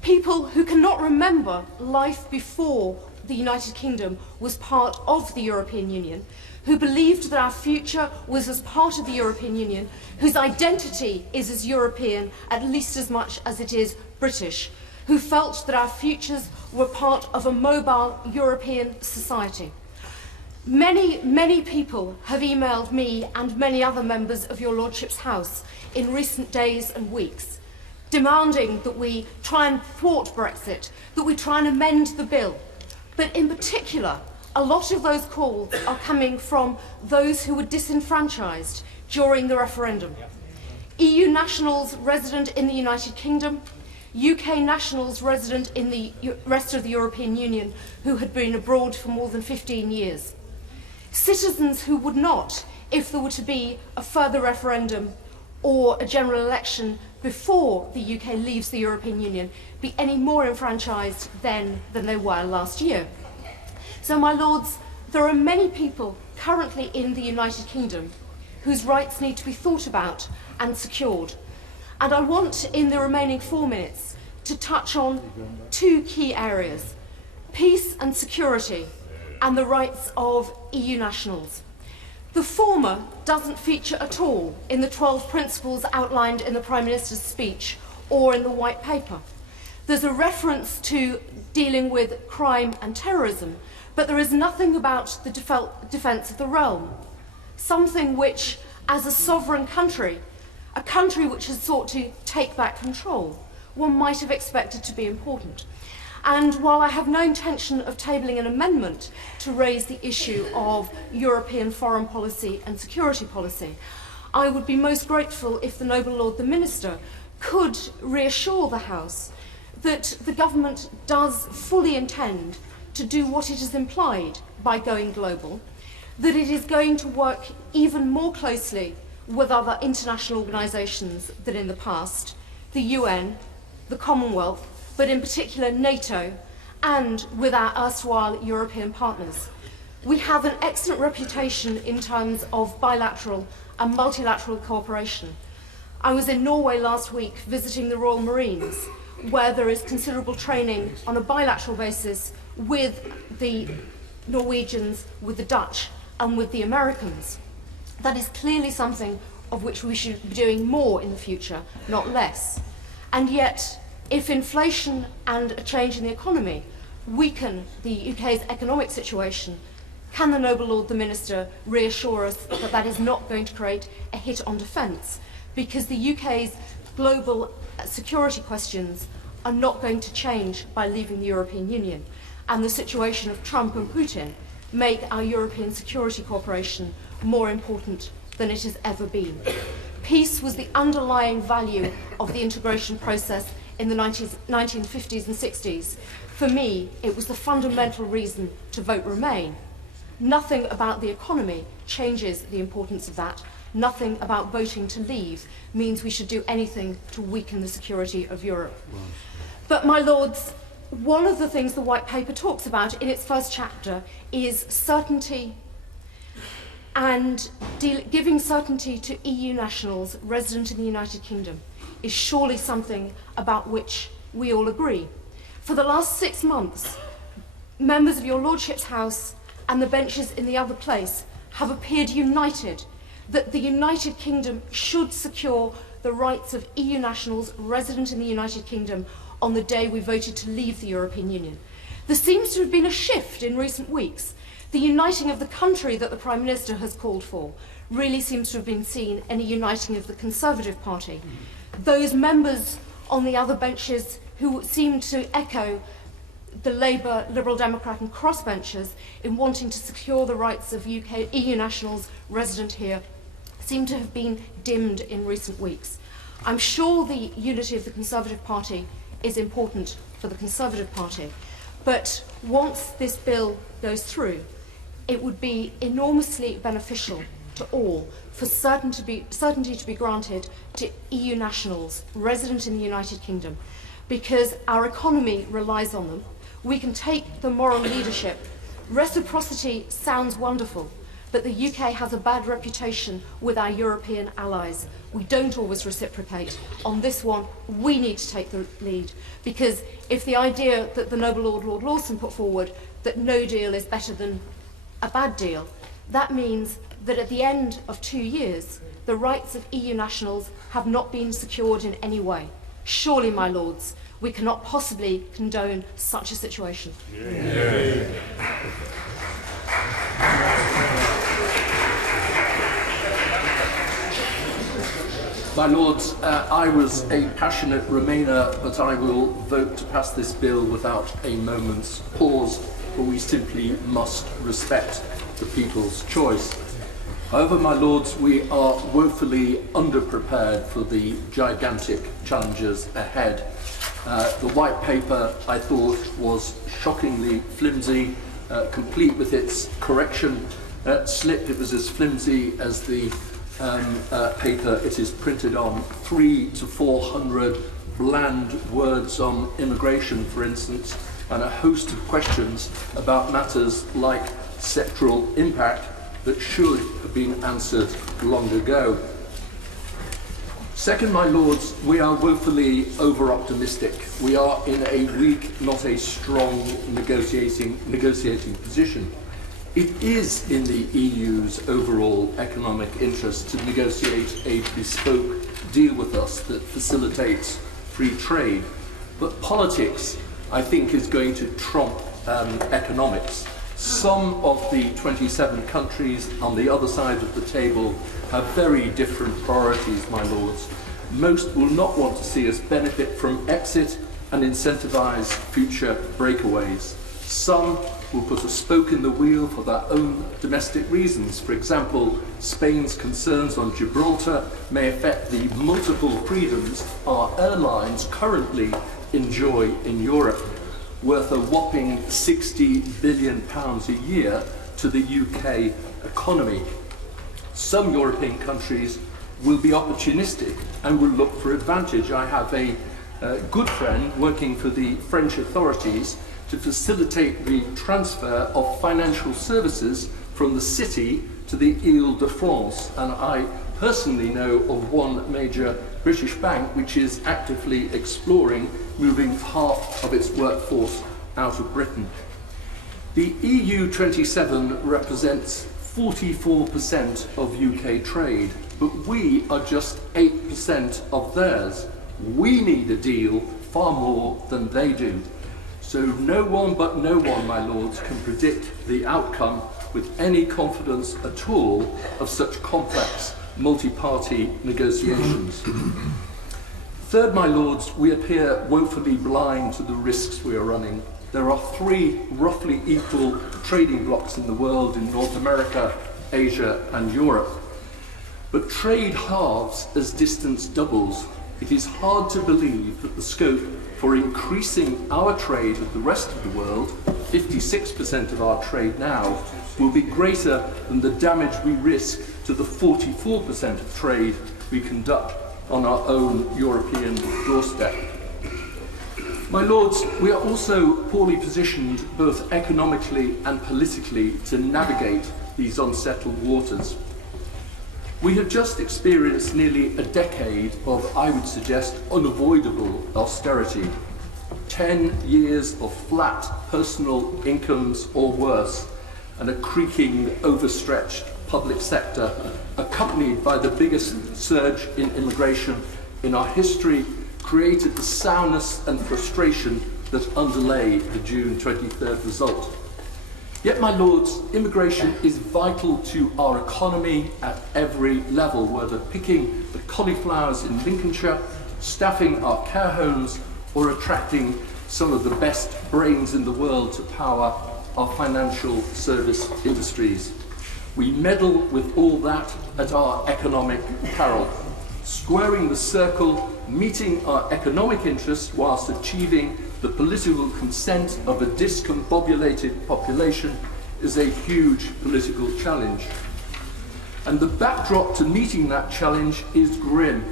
People who cannot remember life before the United Kingdom was part of the European Union, who believed that our future was as part of the European Union, whose identity is as European at least as much as it is British, who felt that our futures were part of a mobile European society. Many people have emailed me and many other members of your Lordship's House in recent days and weeks, demanding that we try and thwart Brexit, that we try and amend the bill. But in particular, a lot of those calls are coming from those who were disenfranchised during the referendum. EU nationals resident in the United Kingdom, UK nationals resident in the rest of the European Union who had been abroad for more than 15 years. Citizens who would not, if there were to be a further referendum or a general election before the UK leaves the European Union, be any more enfranchised then than they were last year. So, my Lords, there are many people currently in the United Kingdom whose rights need to be thought about and secured. And I want, in the remaining 4 minutes, to touch on 2 key areas: peace and security, and the rights of EU nationals. The former doesn't feature at all in the 12 principles outlined in the Prime Minister's speech or in the White Paper. There's a reference to dealing with crime and terrorism, but there is nothing about the defence of the realm, something which, as a sovereign country, a country which has sought to take back control, one might have expected to be important. And while I have no intention of tabling an amendment to raise the issue of European foreign policy and security policy, I would be most grateful if the noble Lord the Minister could reassure the House that the government does fully intend to do what it has implied by going global, that it is going to work even more closely with other international organisations than in the past, the UN, the Commonwealth, but in particular NATO, and with our erstwhile European partners. We have an excellent reputation in terms of bilateral and multilateral cooperation. I was in Norway last week visiting the Royal Marines, where there is considerable training on a bilateral basis with the Norwegians, with the Dutch, and with the Americans. That is clearly something of which we should be doing more in the future, not less. And yet, if inflation and a change in the economy weaken the UK's economic situation, can the Noble Lord the Minister reassure us that that is not going to create a hit on defence? Because the UK's global security questions are not going to change by leaving the European Union. And the situation of Trump and Putin make our European security cooperation more important than it has ever been. Peace was the underlying value of the integration process in the 1950s and 60s. For me, it was the fundamental reason to vote Remain. Nothing about the economy changes the importance of that. Nothing about voting to leave means we should do anything to weaken the security of Europe. But, my lords, one of the things the White Paper talks about in its first chapter is certainty, and giving certainty to EU nationals resident in the United Kingdom is surely something about which we all agree. For the last 6 months, members of your Lordship's House and the benches in the other place have appeared united that the United Kingdom should secure the rights of EU nationals resident in the United Kingdom on the day we voted to leave the European Union. There seems to have been a shift in recent weeks. The uniting of the country that the Prime Minister has called for really seems to have been seen in a uniting of the Conservative Party. Those members on the other benches who seem to echo the Labour, Liberal Democrat and crossbenchers in wanting to secure the rights of EU nationals resident here seem to have been dimmed in recent weeks. I'm sure the unity of the Conservative Party is important for the Conservative Party, but once this bill goes through, it would be enormously beneficial to all for certainty to be granted to EU nationals resident in the United Kingdom, because our economy relies on them. We can take the moral leadership. Reciprocity sounds wonderful, but the UK has a bad reputation with our European allies. We don't always reciprocate. On this one, we need to take the lead, because if the idea that the Noble Lord, Lord Lawson, put forward, that no deal is better than a bad deal, that means that at the end of 2 years, the rights of EU nationals have not been secured in any way. Surely, my lords, we cannot possibly condone such a situation. Yeah. My lords, I was a passionate Remainer, but I will vote to pass this bill without a moment's pause, for we simply must respect the people's choice. However, my lords, we are woefully underprepared for the gigantic challenges ahead. The White Paper, I thought, was shockingly flimsy, complete with its correction slip. It was as flimsy as the paper it is printed on. 300 to 400 bland words on immigration, for instance, and a host of questions about matters like sectoral impact that should have been answered long ago. Second, my lords, we are woefully over-optimistic. We are in a weak, not a strong negotiating position. It is in the EU's overall economic interest to negotiate a bespoke deal with us that facilitates free trade. But politics, I think, is going to trump economics. Some of the 27 countries on the other side of the table have very different priorities, my lords. Most will not want to see us benefit from exit and incentivise future breakaways. Some will put a spoke in the wheel for their own domestic reasons. For example, Spain's concerns on Gibraltar may affect the multiple freedoms our airlines currently enjoy in Europe, worth a whopping £60 billion a year to the UK economy. Some European countries will be opportunistic and will look for advantage. I have a good friend working for the French authorities to facilitate the transfer of financial services from the city to the Ile-de-France, and I personally know of one major British bank which is actively exploring moving half of its workforce out of Britain. The EU27 represents 44% of UK trade, but we are just 8% of theirs. We need a deal far more than they do. So no one but no one, my lords, can predict the outcome with any confidence at all of such complex multi-party negotiations. Third, my lords, we appear woefully blind to the risks we are running. There are 3 roughly equal trading blocs in the world in North America, Asia and Europe. But trade halves as distance doubles. It is hard to believe that the scope for increasing our trade with the rest of the world, 56% of our trade now, will be greater than the damage we risk to the 44% of trade we conduct on our own European doorstep. My lords, we are also poorly positioned both economically and politically to navigate these unsettled waters. We have just experienced nearly a decade of, I would suggest, unavoidable austerity. 10 years of flat personal incomes or worse, and a creaking, overstretched public sector, accompanied by the biggest surge in immigration in our history, created the sourness and frustration that underlay the June 23rd result. Yet, my lords, immigration is vital to our economy at every level, whether picking the cauliflowers in Lincolnshire, staffing our care homes, or attracting some of the best brains in the world to power our financial service industries. We meddle with all that at our economic peril, squaring the circle, meeting our economic interests whilst achieving the political consent of a discombobulated population is a huge political challenge. And the backdrop to meeting that challenge is grim.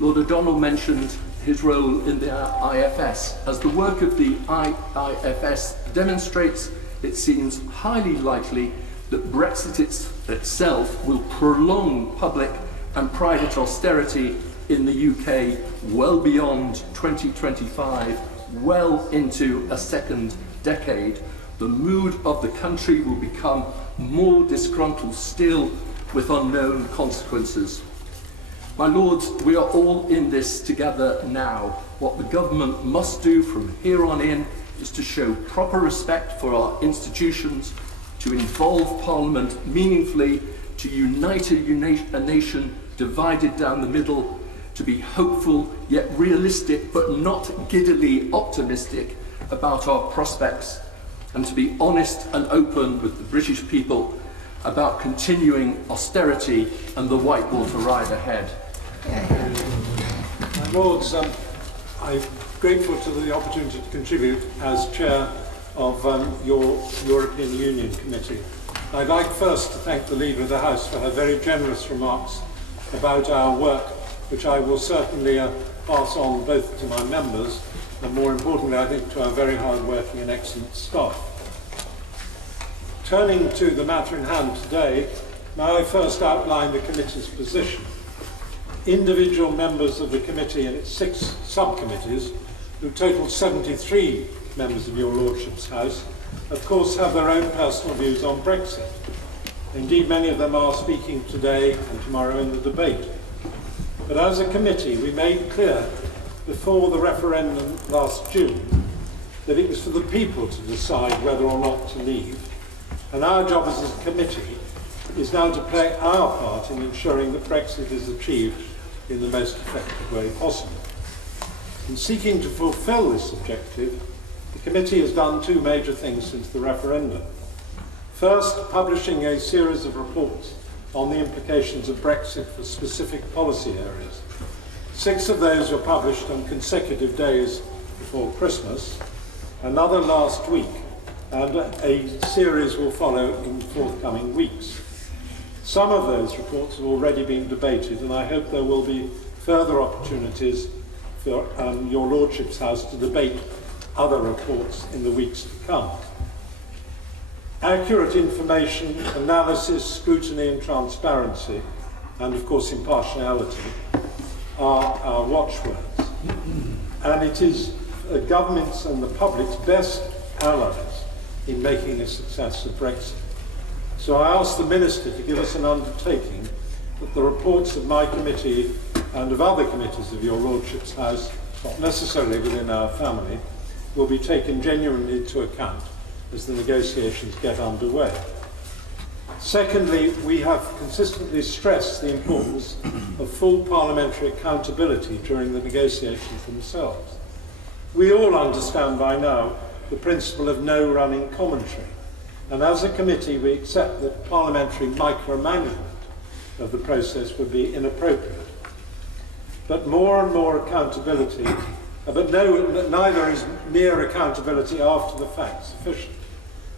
Lord O'Donnell mentioned his role in the IFS. As the work of the IFS demonstrates, it seems highly likely that Brexit itself will prolong public and private austerity in the UK well beyond 2025, well into a second decade. The mood of the country will become more disgruntled still, with unknown consequences. My lords, we are all in this together now. What the government must do from here on in is to show proper respect for our institutions, to involve Parliament meaningfully, to unite a nation divided down the middle, to be hopeful yet realistic but not giddily optimistic about our prospects, and to be honest and open with the British people about continuing austerity and the whitewater ride ahead. My Lords, I'm grateful to the opportunity to contribute as Chair of your European Union Committee. I'd like first to thank the Leader of the House for her very generous remarks about our work, which I will certainly pass on both to my members and, more importantly, I think, to our very hard-working and excellent staff. Turning to the matter in hand today, may I first outline the committee's position. Individual members of the committee and its 6 subcommittees, who total 73 members of your Lordship's House, of course have their own personal views on Brexit. Indeed, many of them are speaking today and tomorrow in the debate. But as a committee, we made clear before the referendum last June that it was for the people to decide whether or not to leave. And our job as a committee is now to play our part in ensuring that Brexit is achieved in the most effective way possible. In seeking to fulfil this objective, the committee has done 2 major things since the referendum. First, publishing a series of reports on the implications of Brexit for specific policy areas. 6 of those were published on consecutive days before Christmas, another last week, and a series will follow in forthcoming weeks. Some of those reports have already been debated, and I hope there will be further opportunities for your Lordship's House to debate other reports in the weeks to come. Accurate information, analysis, scrutiny and transparency, and of course impartiality, are our watchwords. And it is governments and the public's best allies in making a success of Brexit. So I ask the Minister to give us an undertaking that the reports of my committee and of other committees of your Lordship's House, not necessarily within our family, will be taken genuinely into account as the negotiations get underway. Secondly, we have consistently stressed the importance of full parliamentary accountability during the negotiations themselves. We all understand by now the principle of no running commentary, and as a committee we accept that parliamentary micromanagement of the process would be inappropriate. But more and more accountability, neither is mere accountability after the fact sufficient.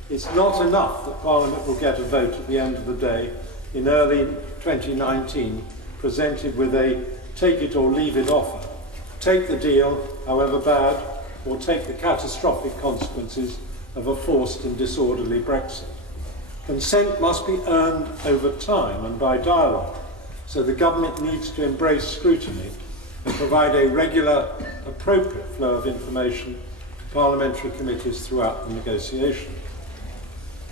It's not enough that Parliament will get a vote at the end of the day in early 2019 presented with a take it or leave it offer. Take the deal, however bad, or take the catastrophic consequences of a forced and disorderly Brexit. Consent must be earned over time and by dialogue, so the government needs to embrace scrutiny and provide a regular, appropriate flow of information to parliamentary committees throughout the negotiation.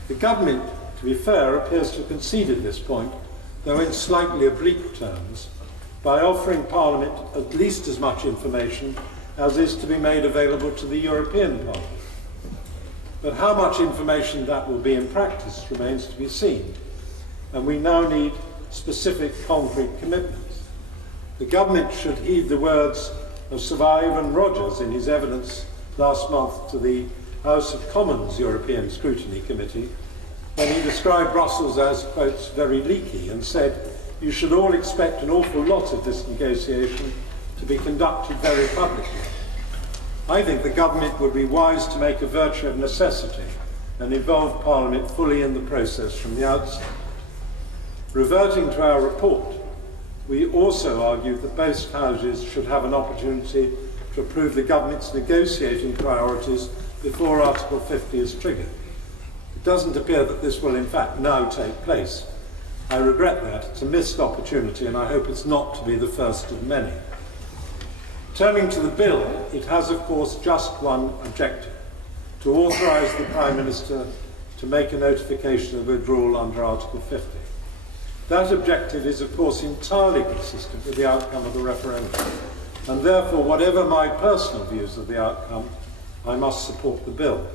The government, to be fair, appears to have conceded this point, though in slightly oblique terms, by offering Parliament at least as much information as is to be made available to the European Parliament. But how much information that will be in practice remains to be seen, and we now need specific concrete commitments. The government should heed the words of Sir Ivan Rogers in his evidence last month to the House of Commons European Scrutiny Committee, when he described Brussels as, quotes, very leaky, and said, "You should all expect an awful lot of this negotiation to be conducted very publicly." I think the government would be wise to make a virtue of necessity and involve Parliament fully in the process from the outset. Reverting to our report, we also argued that both houses should have an opportunity to approve the government's negotiating priorities before Article 50 is triggered. It doesn't appear that this will in fact now take place. I regret that. It's a missed opportunity, and I hope it's not to be the first of many. Turning to the bill, it has of course just one objective: to authorise the Prime Minister to make a notification of withdrawal under Article 50. That objective is of course entirely consistent with the outcome of the referendum, and therefore, whatever my personal views of the outcome, I must support the bill.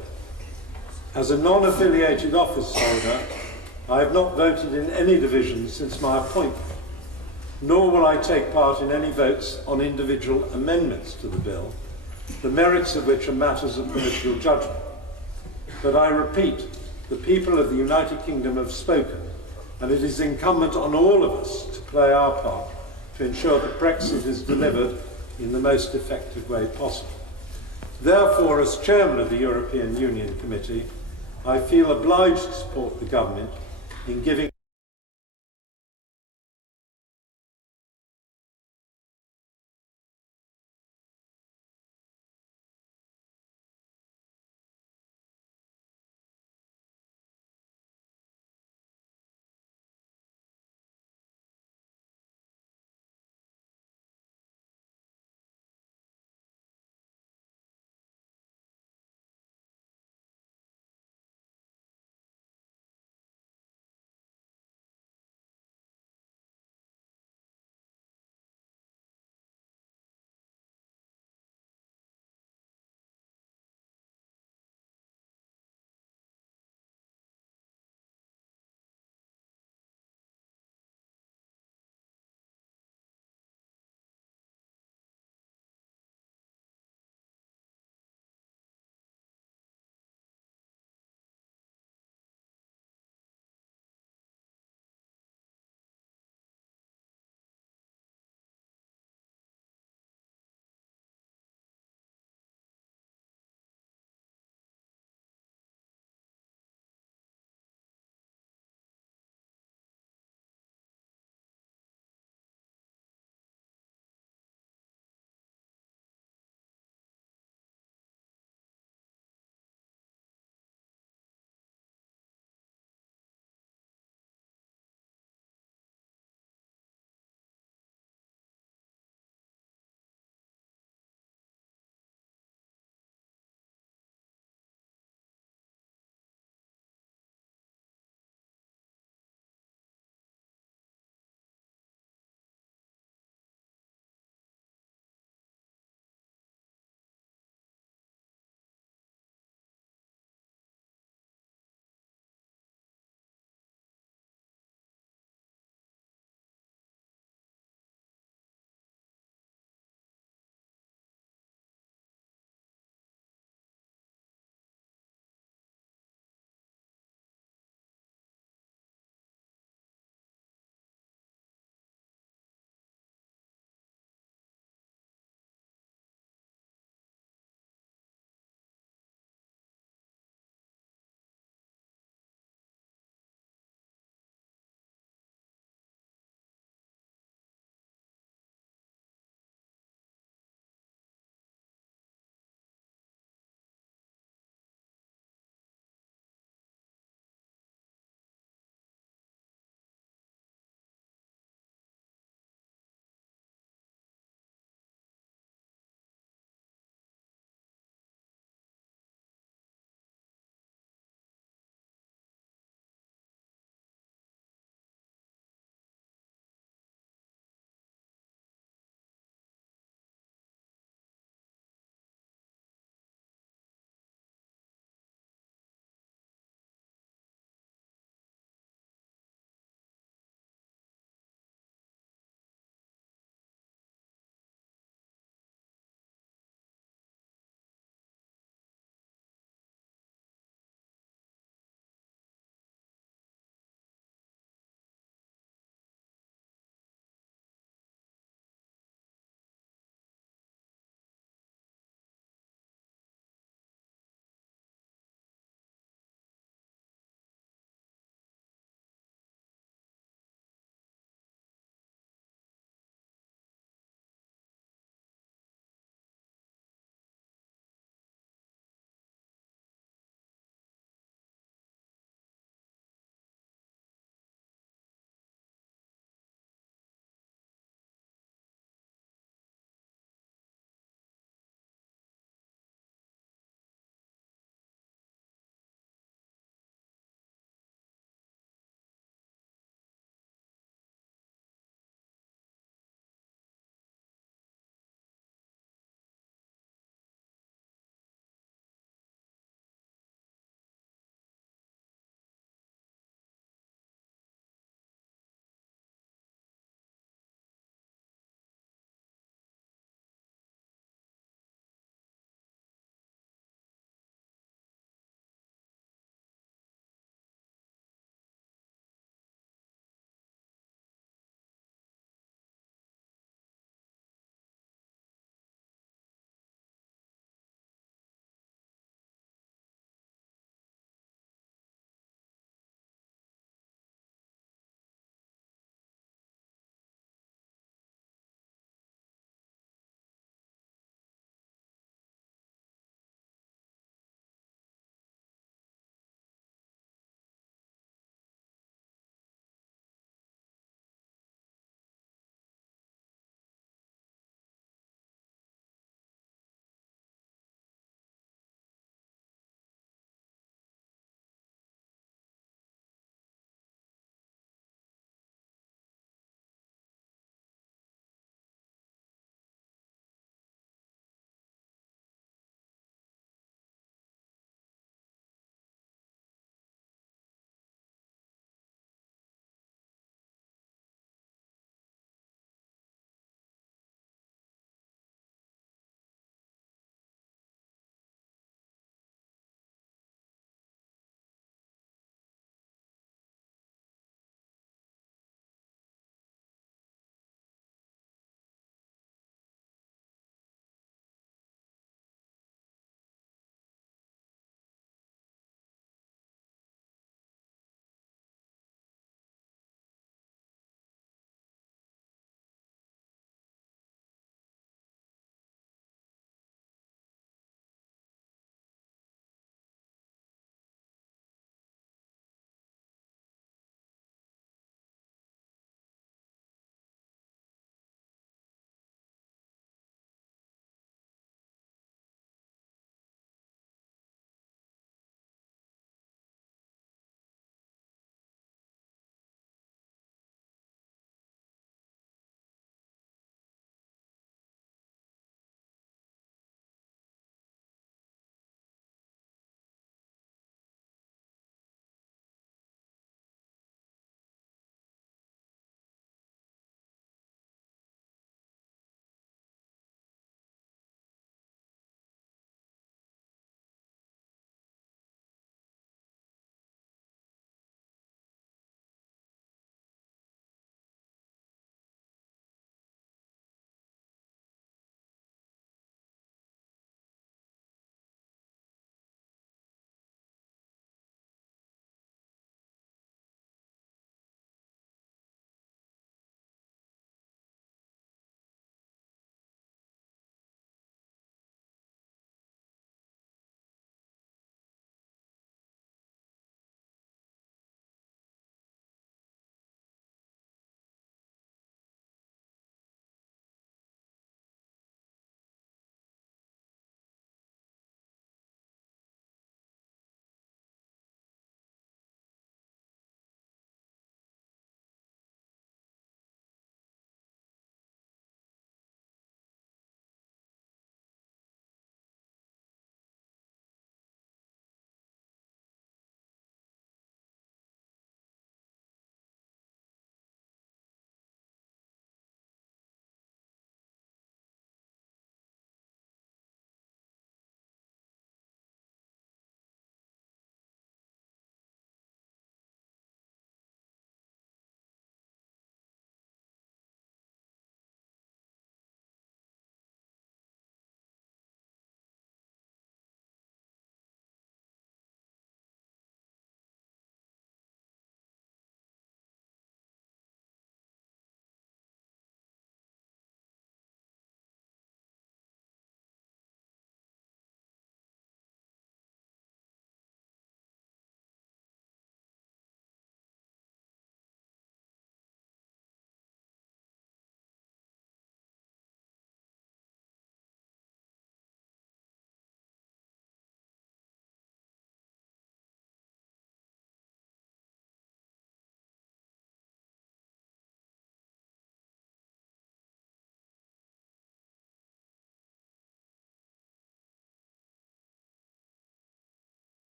As a non-affiliated office holder, I have not voted in any division since my appointment, nor will I take part in any votes on individual amendments to the bill, the merits of which are matters of political judgment. But I repeat, the people of the United Kingdom have spoken, and it is incumbent on all of us to play our part to ensure that Brexit is delivered in the most effective way possible. Therefore, as Chairman of the European Union Committee, I feel obliged to support the government in giving